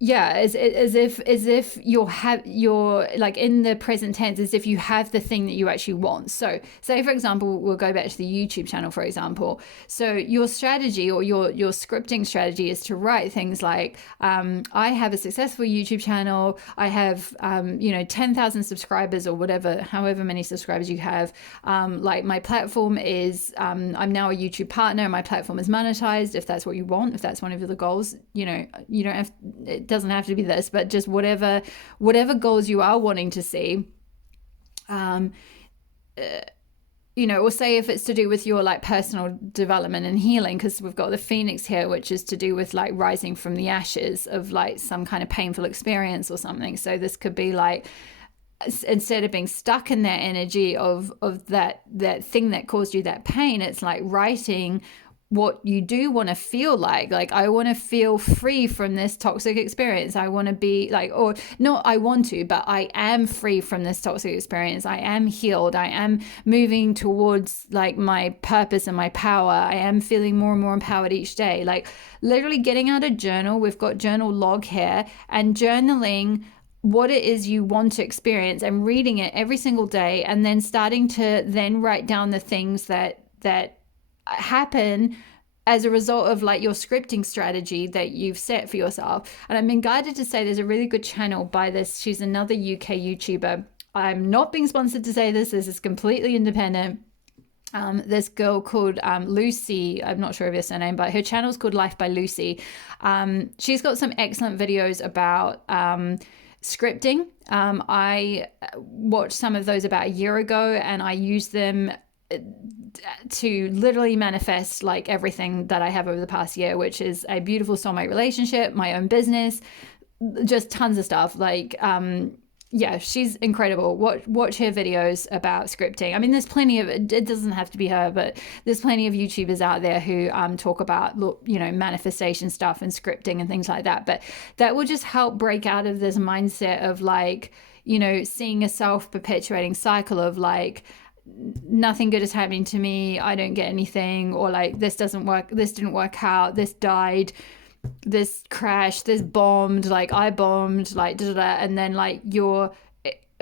as if you're like in the present tense, as if you have the thing that you actually want. So say for example, we'll go back to the YouTube channel, for example. So your strategy, or your scripting strategy, is to write things like, I have a successful YouTube channel, I have 10,000 subscribers, or whatever, however many subscribers you have, like my platform is I'm now a YouTube partner, my platform is monetized, if that's what you want, if that's one of the goals. You don't have, it doesn't have to be this, but just whatever goals you are wanting to see, or say if it's to do with your like personal development and healing, because we've got the Phoenix here, which is to do with like rising from the ashes of like some kind of painful experience or something. So this could be like, instead of being stuck in that energy of that thing that caused you that pain, it's like writing what you do want to feel like I want to feel free from this toxic experience. I want to be like, or not I want to, but I am free from this toxic experience. I am healed. I am moving towards like my purpose and my power. I am feeling more and more empowered each day. Like literally getting out a journal. We've got journal log here, and journaling what it is you want to experience and reading it every single day, and then starting to then write down the things that happen as a result of like your scripting strategy that you've set for yourself. And I've been guided to say there's a really good channel by this. She's another UK YouTuber. I'm not being sponsored to say this. This is completely independent. This girl called Lucy, I'm not sure of her surname, but her channel is called Life by Lucy. She's got some excellent videos about scripting. I watched some of those about a year ago, and I used them to literally manifest like everything that I have over the past year, which is a beautiful soulmate relationship, my own business, just tons of stuff. Like, yeah, she's incredible. Watch her videos about scripting. I mean, there's plenty of, it doesn't have to be her, but there's plenty of YouTubers out there who talk about, manifestation stuff and scripting and things like that. But that will just help break out of this mindset of like, seeing a self-perpetuating cycle of like, nothing good is happening to me, I don't get anything, or like this doesn't work, this didn't work out, this died, this crashed, this bombed, like I bombed, like and then like you're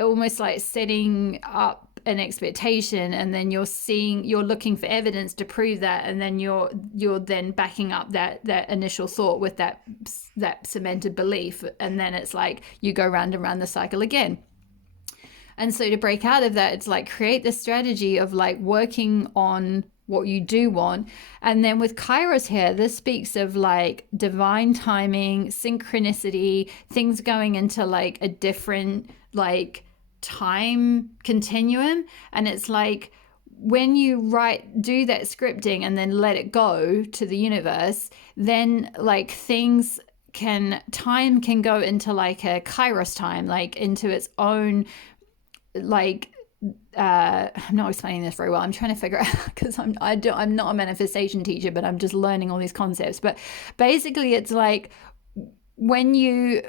almost like setting up an expectation, and then you're looking for evidence to prove that, and then you're then backing up that initial thought with that cemented belief, and then it's like you go round and round the cycle again. And so to break out of that, it's like create the strategy of like working on what you do want. And then with Kairos here, this speaks of like divine timing, synchronicity, things going into like a different like time continuum. And it's like when you do that scripting and then let it go to the universe, then like time can go into like a Kairos time, like into its own, like I'm not explaining this very well. I'm trying to figure out, because I'm not a manifestation teacher, but I'm just learning all these concepts. But basically it's like the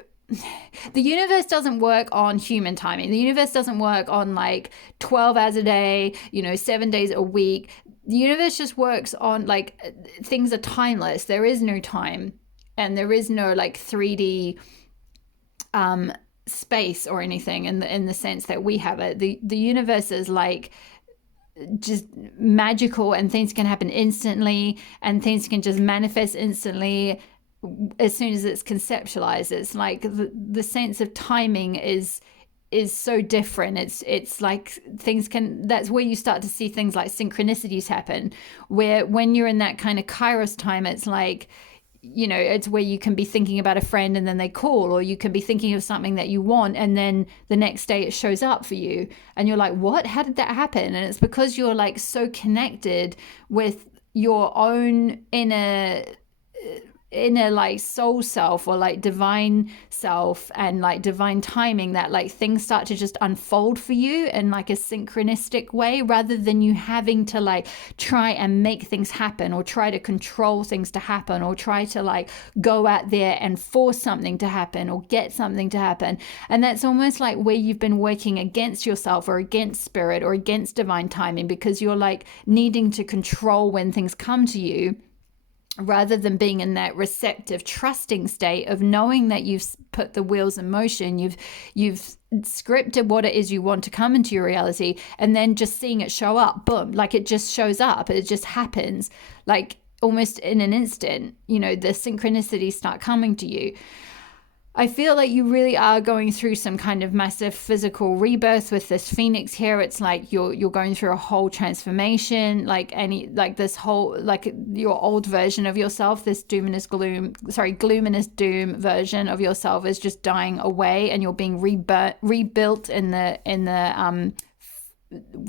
universe doesn't work on human timing. The universe doesn't work on like 12 hours a day, 7 days a week. The universe just works on like things are timeless. There is no time, and there is no like 3D space or anything in the sense that we have it. The universe is like just magical, and things can happen instantly, and things can just manifest instantly as soon as it's conceptualized. It's like the sense of timing is so different. It's like that's where you start to see things like synchronicities happen, where when you're in that kind of Kairos time, it's like, it's where you can be thinking about a friend and then they call, or you can be thinking of something that you want and then the next day it shows up for you and you're like, what? How did that happen? And it's because you're like so connected with your own inner like soul self, or like divine self, and like divine timing, that like things start to just unfold for you in like a synchronistic way, rather than you having to like try and make things happen, or try to control things to happen, or try to like go out there and force something to happen or get something to happen. And that's almost like where you've been working against yourself, or against spirit, or against divine timing, because you're like needing to control when things come to you, rather than being in that receptive, trusting state of knowing that you've put the wheels in motion, you've scripted what it is you want to come into your reality, and then just seeing it show up, boom, like it just shows up, it just happens, like almost in an instant, the synchronicities start coming to you. I feel like you really are going through some kind of massive physical rebirth with this Phoenix here. It's like you're going through a whole transformation, like this whole, like your old version of yourself, this gloominous doom version of yourself is just dying away, and you're being rebuilt in the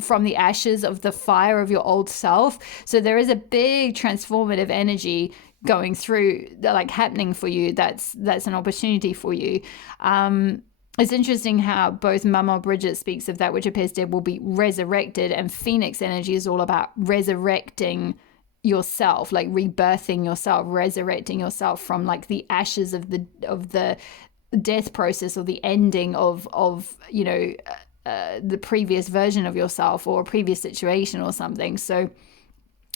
from the ashes of the fire of your old self. So there is a big transformative energy going through, like happening for you. That's an opportunity for you. It's interesting how both Maman Brigitte speaks of that which appears dead will be resurrected, and Phoenix energy is all about resurrecting yourself, like rebirthing yourself, resurrecting yourself from like the ashes of the death process, or the ending of the previous version of yourself or a previous situation or something. So,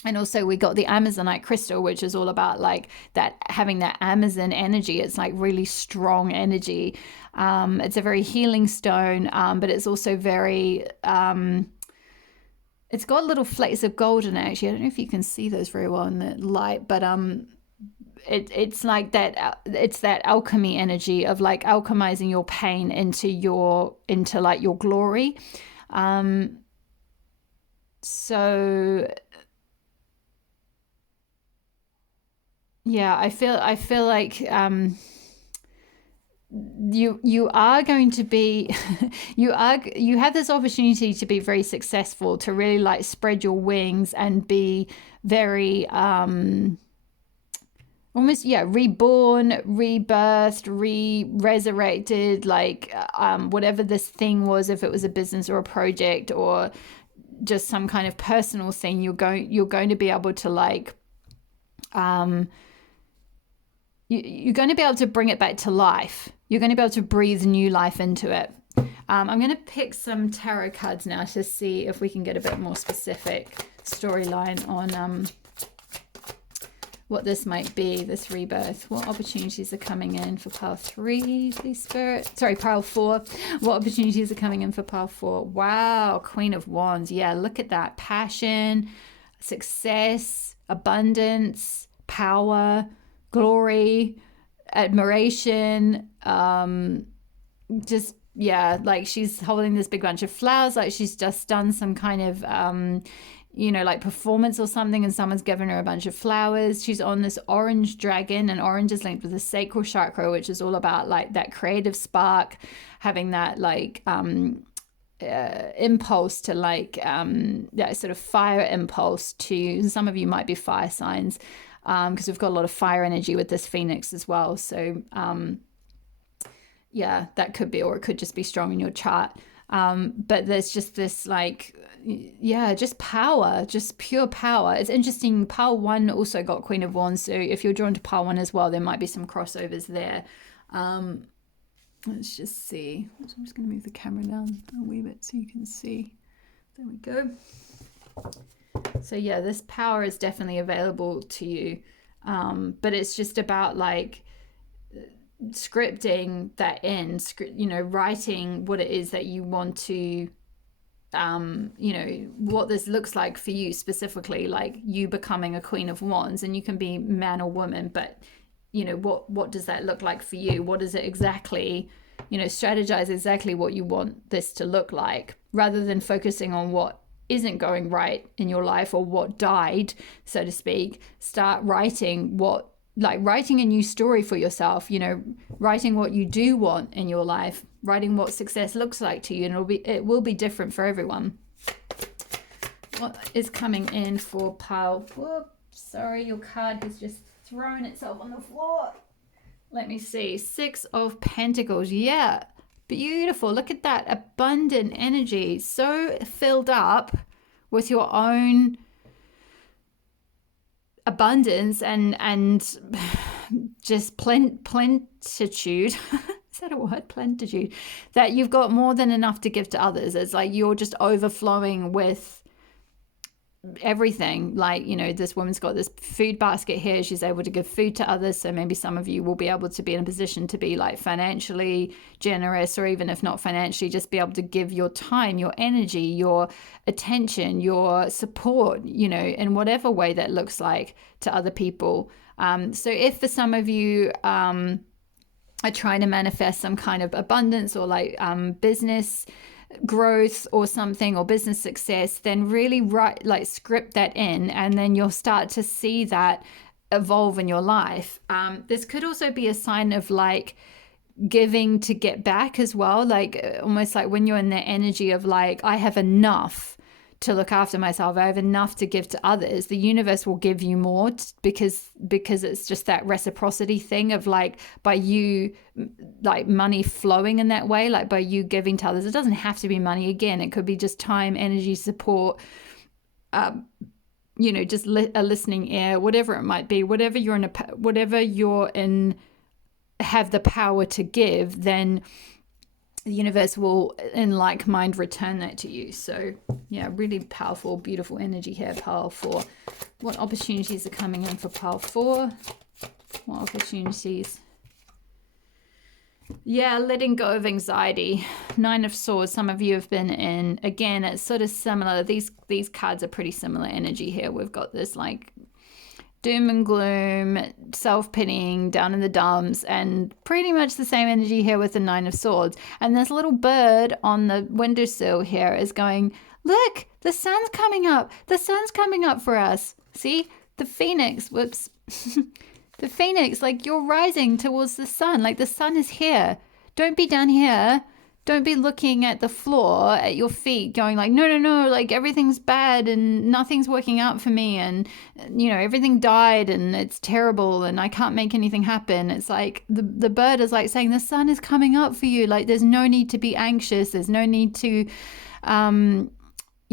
and also we got the Amazonite crystal, which is all about like that, having that Amazon energy. It's like really strong energy. It's a very healing stone, but it's also very, it's got little flakes of gold in it. Actually, I don't know if you can see those very well in the light, but it's like that. It's that alchemy energy of like alchemizing your pain into like your glory. So yeah, I feel like you are going to be you have this opportunity to be very successful, to really like spread your wings and be very almost reborn, rebirthed, resurrected, like whatever this thing was, if it was a business or a project or just some kind of personal thing, you're going to be able to like you're going to be able to bring it back to life. You're going to be able to breathe new life into it. I'm going to pick some tarot cards now to see if we can get a bit more specific storyline on what this might be, this rebirth. What opportunities are coming in for pile 3, please, Spirit? Sorry, pile 4. What opportunities are coming in for pile 4? Wow, Queen of Wands. Yeah, look at that. Passion, success, abundance, power, glory, admiration, just like she's holding this big bunch of flowers, like she's just done some kind of like performance or something, and someone's given her a bunch of flowers. She's on this orange dragon, and orange is linked with the sacral chakra, which is all about like that creative spark, having that like impulse to like that sort of fire impulse to, some of you might be fire signs, because we've got a lot of fire energy with this Phoenix as well. So that could be, or it could just be strong in your chart. But there's just this like, just power, just pure power. It's interesting. Pile 1 also got Queen of Wands. So if you're drawn to pile 1 as well, there might be some crossovers there. Let's just see. So I'm just going to move the camera down a wee bit so you can see. There we go. So yeah, this power is definitely available to you, but it's just about like scripting that in, writing what it is that you want to, what this looks like for you specifically, like you becoming a Queen of Wands, and you can be man or woman, but what does that look like for you? What is it exactly? Strategize exactly what you want this to look like, rather than focusing on what isn't going right in your life or what died, so to speak. Start writing writing a new story for yourself, writing what you do want in your life, writing what success looks like to you, and it will be different for everyone. What is coming in for pile? Whoops, sorry, your card has just thrown itself on the floor. Let me see. 6 of Pentacles. Yeah. Beautiful. Look at that abundant energy. So filled up with your own abundance and just plentitude. Is that a word? Plentitude. That you've got more than enough to give to others. It's like you're just overflowing with everything. Like, this woman's got this food basket here. She's able to give food to others. So maybe some of you will be able to be in a position to be like financially generous, or even if not financially, just be able to give your time, your energy, your attention, your support, in whatever way that looks like, to other people. So if for some of you are trying to manifest some kind of abundance or like business growth or something, or business success, then really script that in, and then you'll start to see that evolve in your life. This could also be a sign of like giving to get back as well, like almost like when you're in the energy of like, I have enough to look after myself, I have enough to give to others, the universe will give you more, because it's just that reciprocity thing of like, by you, like money flowing in that way, like by you giving to others. It doesn't have to be money. Again, it could be just time, energy, support, just a listening ear, whatever it might be, whatever you're in have the power to give, then the universe will in like mind return that to you. So yeah, really powerful, beautiful energy here. Pile 4. What opportunities are coming in for pile 4? What opportunities? Yeah, letting go of anxiety. 9 of Swords. Some of you have been in. Again, it's sort of similar. These cards are pretty similar energy here. We've got this like doom and gloom, self-pitying, down in the dumps, and pretty much the same energy here with the 9 of Swords. And this little bird on the windowsill here is going, look, the sun's coming up. The sun's coming up for us. See? The phoenix, whoops. The phoenix, like you're rising towards the sun. Like the sun is here. Don't be down here. Don't be looking at the floor at your feet going like, no, like everything's bad and nothing's working out for me. And, everything died and it's terrible and I can't make anything happen. It's like the bird is like saying the sun is coming up for you. Like there's no need to be anxious. There's no need to,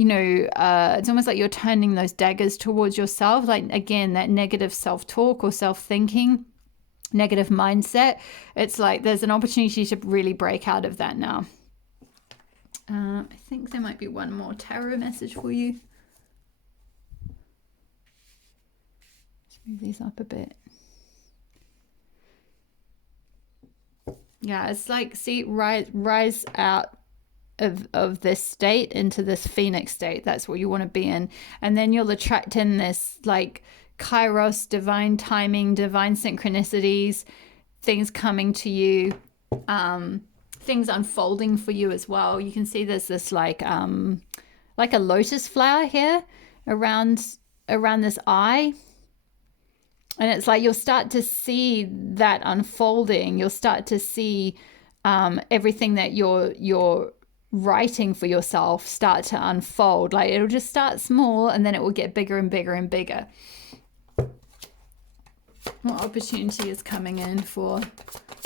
it's almost like you're turning those daggers towards yourself. Like, again, that negative self-talk or self-thinking, negative mindset. It's like there's an opportunity to really break out of that now. I think there might be one more tarot message for you. Let's move these up a bit. Yeah, it's like, see, rise out of this state into this phoenix state. That's what you want to be in. And then you'll attract in this like kairos, divine timing, divine synchronicities, things coming to you, things unfolding for you as well. You can see there's this like a lotus flower here around this eye. And it's like you'll start to see that unfolding. You'll start to see everything that you're writing for yourself start to unfold. Like it'll just start small and then it will get bigger and bigger and bigger. What opportunity is coming in for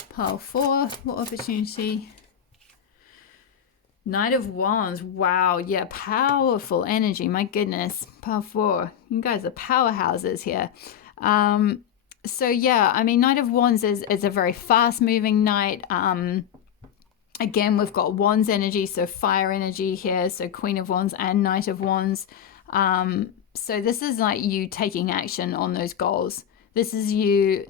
pile 4? What opportunity? Knight of Wands. Wow. Yeah, powerful energy. My goodness. Pile 4. You guys are powerhouses here. So yeah, I mean, Knight of Wands is a very fast moving knight. Again, we've got Wands energy, so fire energy here. So Queen of Wands and Knight of Wands. So this is like you taking action on those goals. This is you,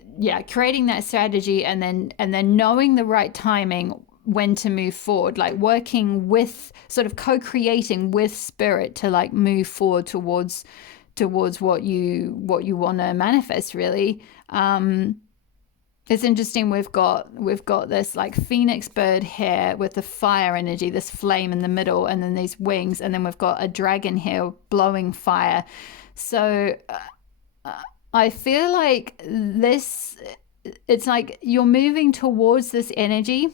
creating that strategy and then knowing the right timing when to move forward, like working with, sort of co-creating with spirit to like move forward towards what you want to manifest, really. It's interesting, we've got this like phoenix bird here with the fire energy, this flame in the middle, and then these wings, and then we've got a dragon here blowing fire. So I feel like it's like you're moving towards this energy,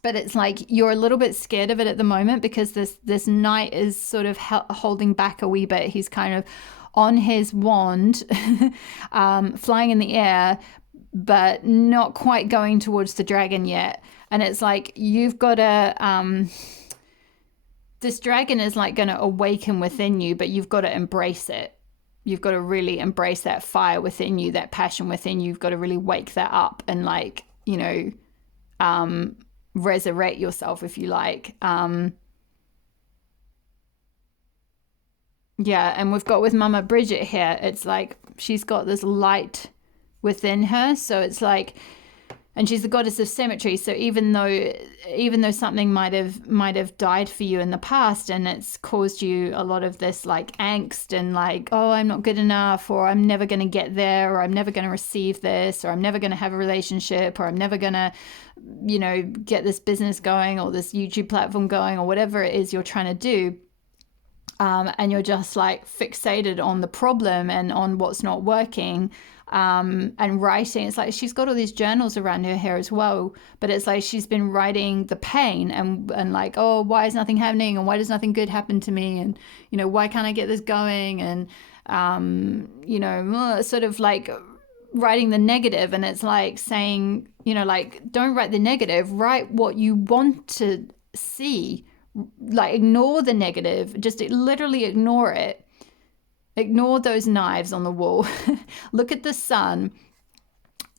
but it's like you're a little bit scared of it at the moment because this knight is sort of holding back a wee bit. He's kind of on his wand, flying in the air, but not quite going towards the dragon yet. And it's like you've got to this dragon is like going to awaken within you, but you've got to embrace it. You've got to really embrace that fire within you, that passion within you. You've got to really wake that up and like, resurrect yourself, if you like. And we've got with Mama Brigitte here, it's like she's got this light within her. So it's like, and she's the goddess of symmetry. So even though something might have died for you in the past and it's caused you a lot of this like angst and like, oh, I'm not good enough, or I'm never going to get there, or I'm never going to receive this, or I'm never going to have a relationship, or I'm never going to, get this business going or this YouTube platform going, or whatever it is you're trying to do. And you're just like fixated on the problem and on what's not working. And writing, it's like she's got all these journals around her hair as well, but it's like she's been writing the pain and like, oh, why is nothing happening, and why does nothing good happen to me, and why can't I get this going, and sort of like writing the negative. And it's like saying, like, don't write the negative, write what you want to see. Like, ignore the negative, just literally ignore it. Ignore those knives on the wall. Look at the sun.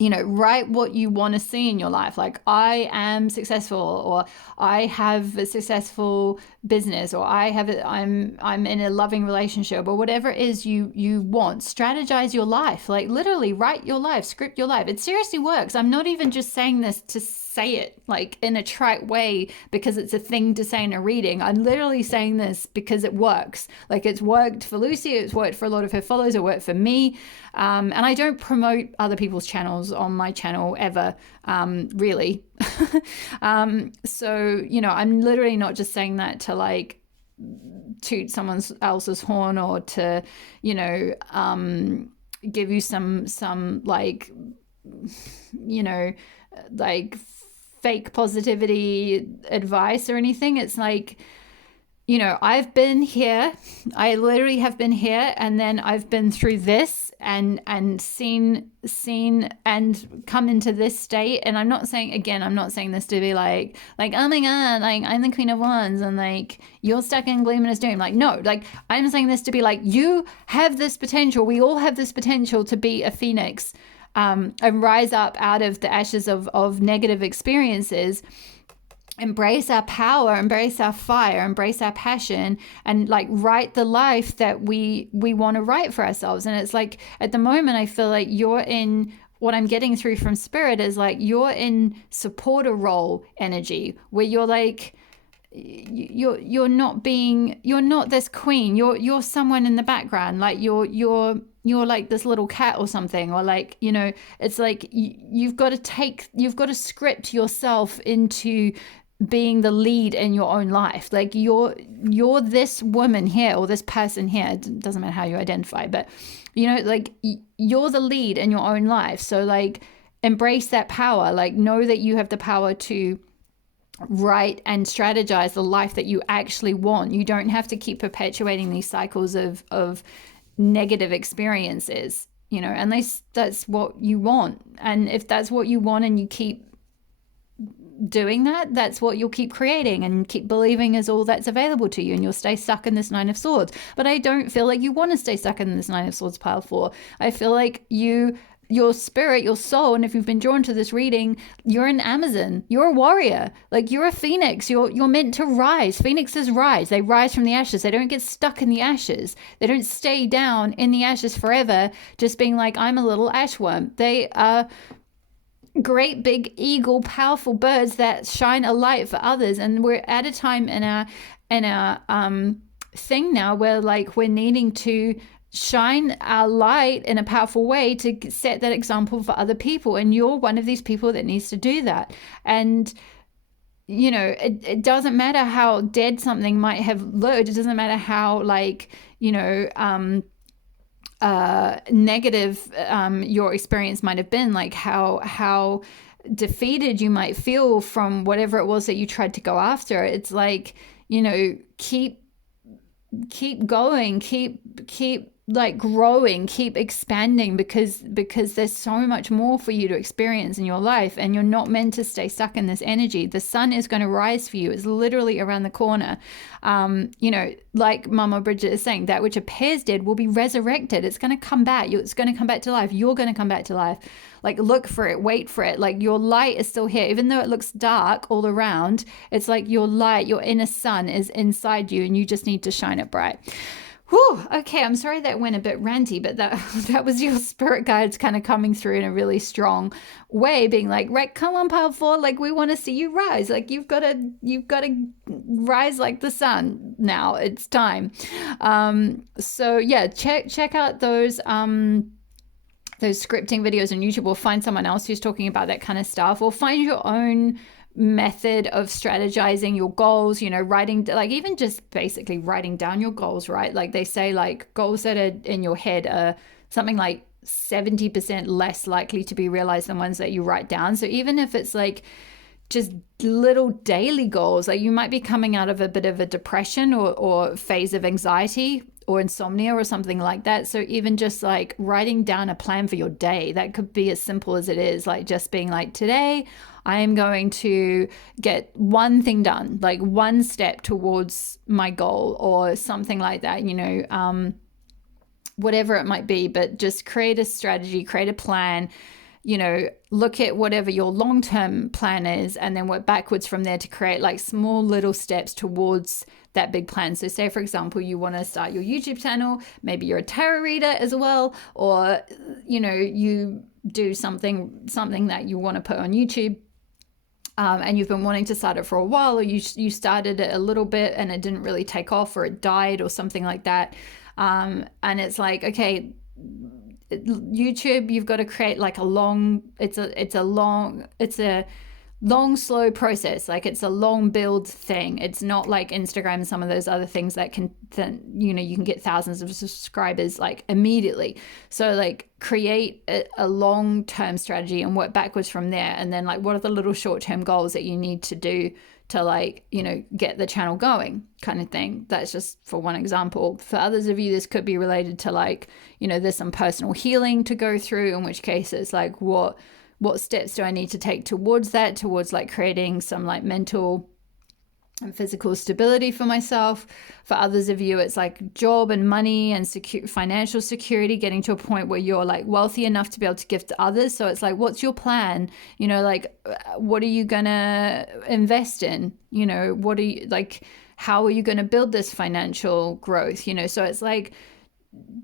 You know, write what you want to see in your life. Like, I am successful, or I have a successful business, or I'm in a loving relationship, or whatever it is you want. Strategize your life. Like, literally write your life, script your life. It seriously works. I'm not even just saying this to say it like in a trite way because it's a thing to say in a reading. I'm literally saying this because it works. Like, it's worked for Lucy, it's worked for a lot of her followers, it worked for me. And I don't promote other people's channels on my channel ever, really. So, you know, I'm literally not just saying that to like toot someone else's horn, or to, you know, give you some like, you know, like fake positivity advice or anything. It's like, you know, I've been here. I literally have been here, and then I've been through this and seen and come into this state. And I'm not saying this to be like, oh my God, like I'm the Queen of Wands and like you're stuck in gloom and doom. Like, no, like I'm saying this to be like, you have this potential. We all have this potential to be a phoenix, and rise up out of the ashes of negative experiences. Embrace our power, embrace our fire, embrace our passion, and like write the life that we want to write for ourselves. And it's like, at the moment, I feel like you're in, what I'm getting through from spirit is like, you're in supporter role energy, where you're like, you're not this queen, you're someone in the background, like you're like this little cat or something, or like, you know, it's like you've got to script yourself into being the lead in your own life. Like, you're this woman here, or this person here, it doesn't matter how you identify, but you know, like you're the lead in your own life. So like, embrace that power. Like, know that you have the power to write and strategize the life that you actually want. You don't have to keep perpetuating these cycles of negative experiences, you know, unless that's what you want. And if that's what you want and you keep doing that, that's what you'll keep creating and keep believing is all that's available to you, and you'll stay stuck in this Nine of Swords. But I don't feel like you want to stay stuck in this Nine of Swords pile 4. I feel like your spirit, your soul, and if you've been drawn to this reading, you're an Amazon, you're a warrior, like you're a phoenix, you're meant to rise. Phoenixes rise, they rise from the ashes, they don't get stuck in the ashes, they don't stay down in the ashes forever, just being like, I'm a little ashworm. They are great big eagle, powerful birds that shine a light for others. And we're at a time in our thing now where like we're needing to shine our light in a powerful way to set that example for other people, and you're one of these people that needs to do that. And you know, it doesn't matter how dead something might have looked, it doesn't matter how like, you know, negative your experience might have been, like how defeated you might feel from whatever it was that you tried to go after. It's like, you know, keep going, keep like growing, keep expanding, because there's so much more for you to experience in your life, and you're not meant to stay stuck in this energy. The sun is going to rise for you. It's literally around the corner. You know, like Mama Brigitte is saying, that which appears dead will be resurrected. It's going to come back. It's going to come back to life. You're going to come back to life. Like, look for it, wait for it. Like, your light is still here, even though it looks dark all around. It's like your light, your inner sun is inside you, and you just need to shine it bright. Whew, okay, I'm sorry that went a bit ranty, but that was your spirit guides kind of coming through in a really strong way, being like, right, come on, pile 4, like we want to see you rise. Like, you've got to rise like the sun now. It's time. So yeah, check out those scripting videos on YouTube, or find someone else who's talking about that kind of stuff, or find your own method of strategizing your goals, you know, writing, like even just basically writing down your goals, right? Like they say, like goals that are in your head are something like 70% less likely to be realized than ones that you write down. So even if it's like just little daily goals, like you might be coming out of a bit of a depression or phase of anxiety or insomnia or something like that. So even just like writing down a plan for your day, that could be as simple as it is, like just being like, today I am going to get one thing done, like one step towards my goal or something like that, you know. whatever it might be, but just create a strategy, create a plan, look at whatever your long-term plan is, and then work backwards from there to create like small little steps towards that big plan. So say, for example, you want to start your YouTube channel, maybe you're a tarot reader as well, or, you do something that you want to put on YouTube. And you've been wanting to start it for a while, or you started it a little bit and it didn't really take off, or it died or something like that. And it's like, okay, YouTube, you've got to create like a long, it's a long, slow process. Like it's a long build thing. It's not like Instagram and some of those other things that you can get thousands of subscribers like immediately. So like create a long-term strategy and work backwards from there. And then like, what are the little short-term goals that you need to do to like, get the channel going, kind of thing. That's just for one example. For others of you, this could be related to like, there's some personal healing to go through, in which case it's like, what steps do I need to take towards like creating some like mental and physical stability for myself. For others of you, it's like job and money and financial security, getting to a point where you're like wealthy enough to be able to give to others. So it's like, what's your plan? Like, what are you gonna invest in? What are you like, how are you gonna build this financial growth? So it's like,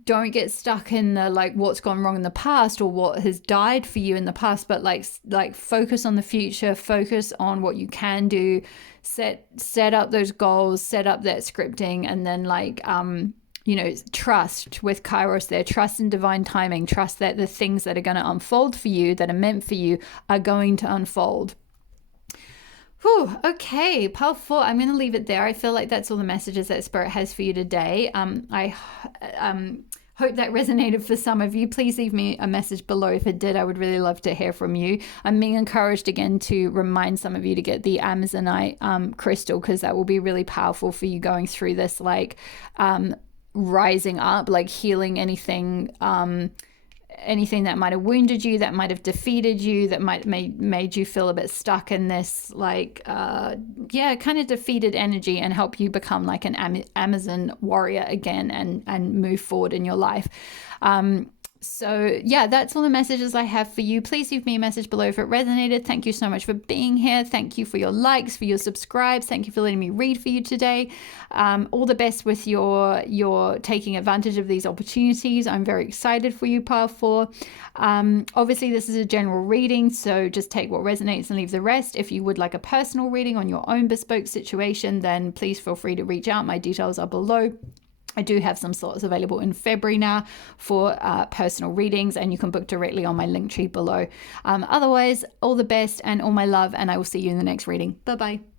don't get stuck in the like what's gone wrong in the past or what has died for you in the past, but like focus on the future, focus on what you can do, set up those goals, set up that scripting, and then like trust with Kairos there, trust in divine timing, trust that the things that are going to unfold for you, that are meant for you, are going to unfold. Whew, okay, powerful. I'm going to leave it there. I feel like that's all the messages that Spirit has for you today. I hope that resonated for some of you. Please leave me a message below if it did. I would really love to hear from you. I'm being encouraged again to remind some of you to get the Amazonite crystal, because that will be really powerful for you going through this, like rising up, like healing anything that might have wounded you, that might have defeated you, that might made you feel a bit stuck in this like kind of defeated energy, and help you become like an Amazon warrior again and move forward in your life. So yeah, that's all the messages I have for you. Please leave me a message below if it resonated. Thank you so much for being here. Thank you for your likes, for your subscribes. Thank you for letting me read for you today. All the best with your taking advantage of these opportunities. I'm very excited for you, Power 4. Obviously, this is a general reading, so just take what resonates and leave the rest. If you would like a personal reading on your own bespoke situation, then please feel free to reach out. My details are below. I do have some slots available in February now for personal readings, and you can book directly on my link tree below. Otherwise, all the best and all my love, and I will see you in the next reading. Bye-bye.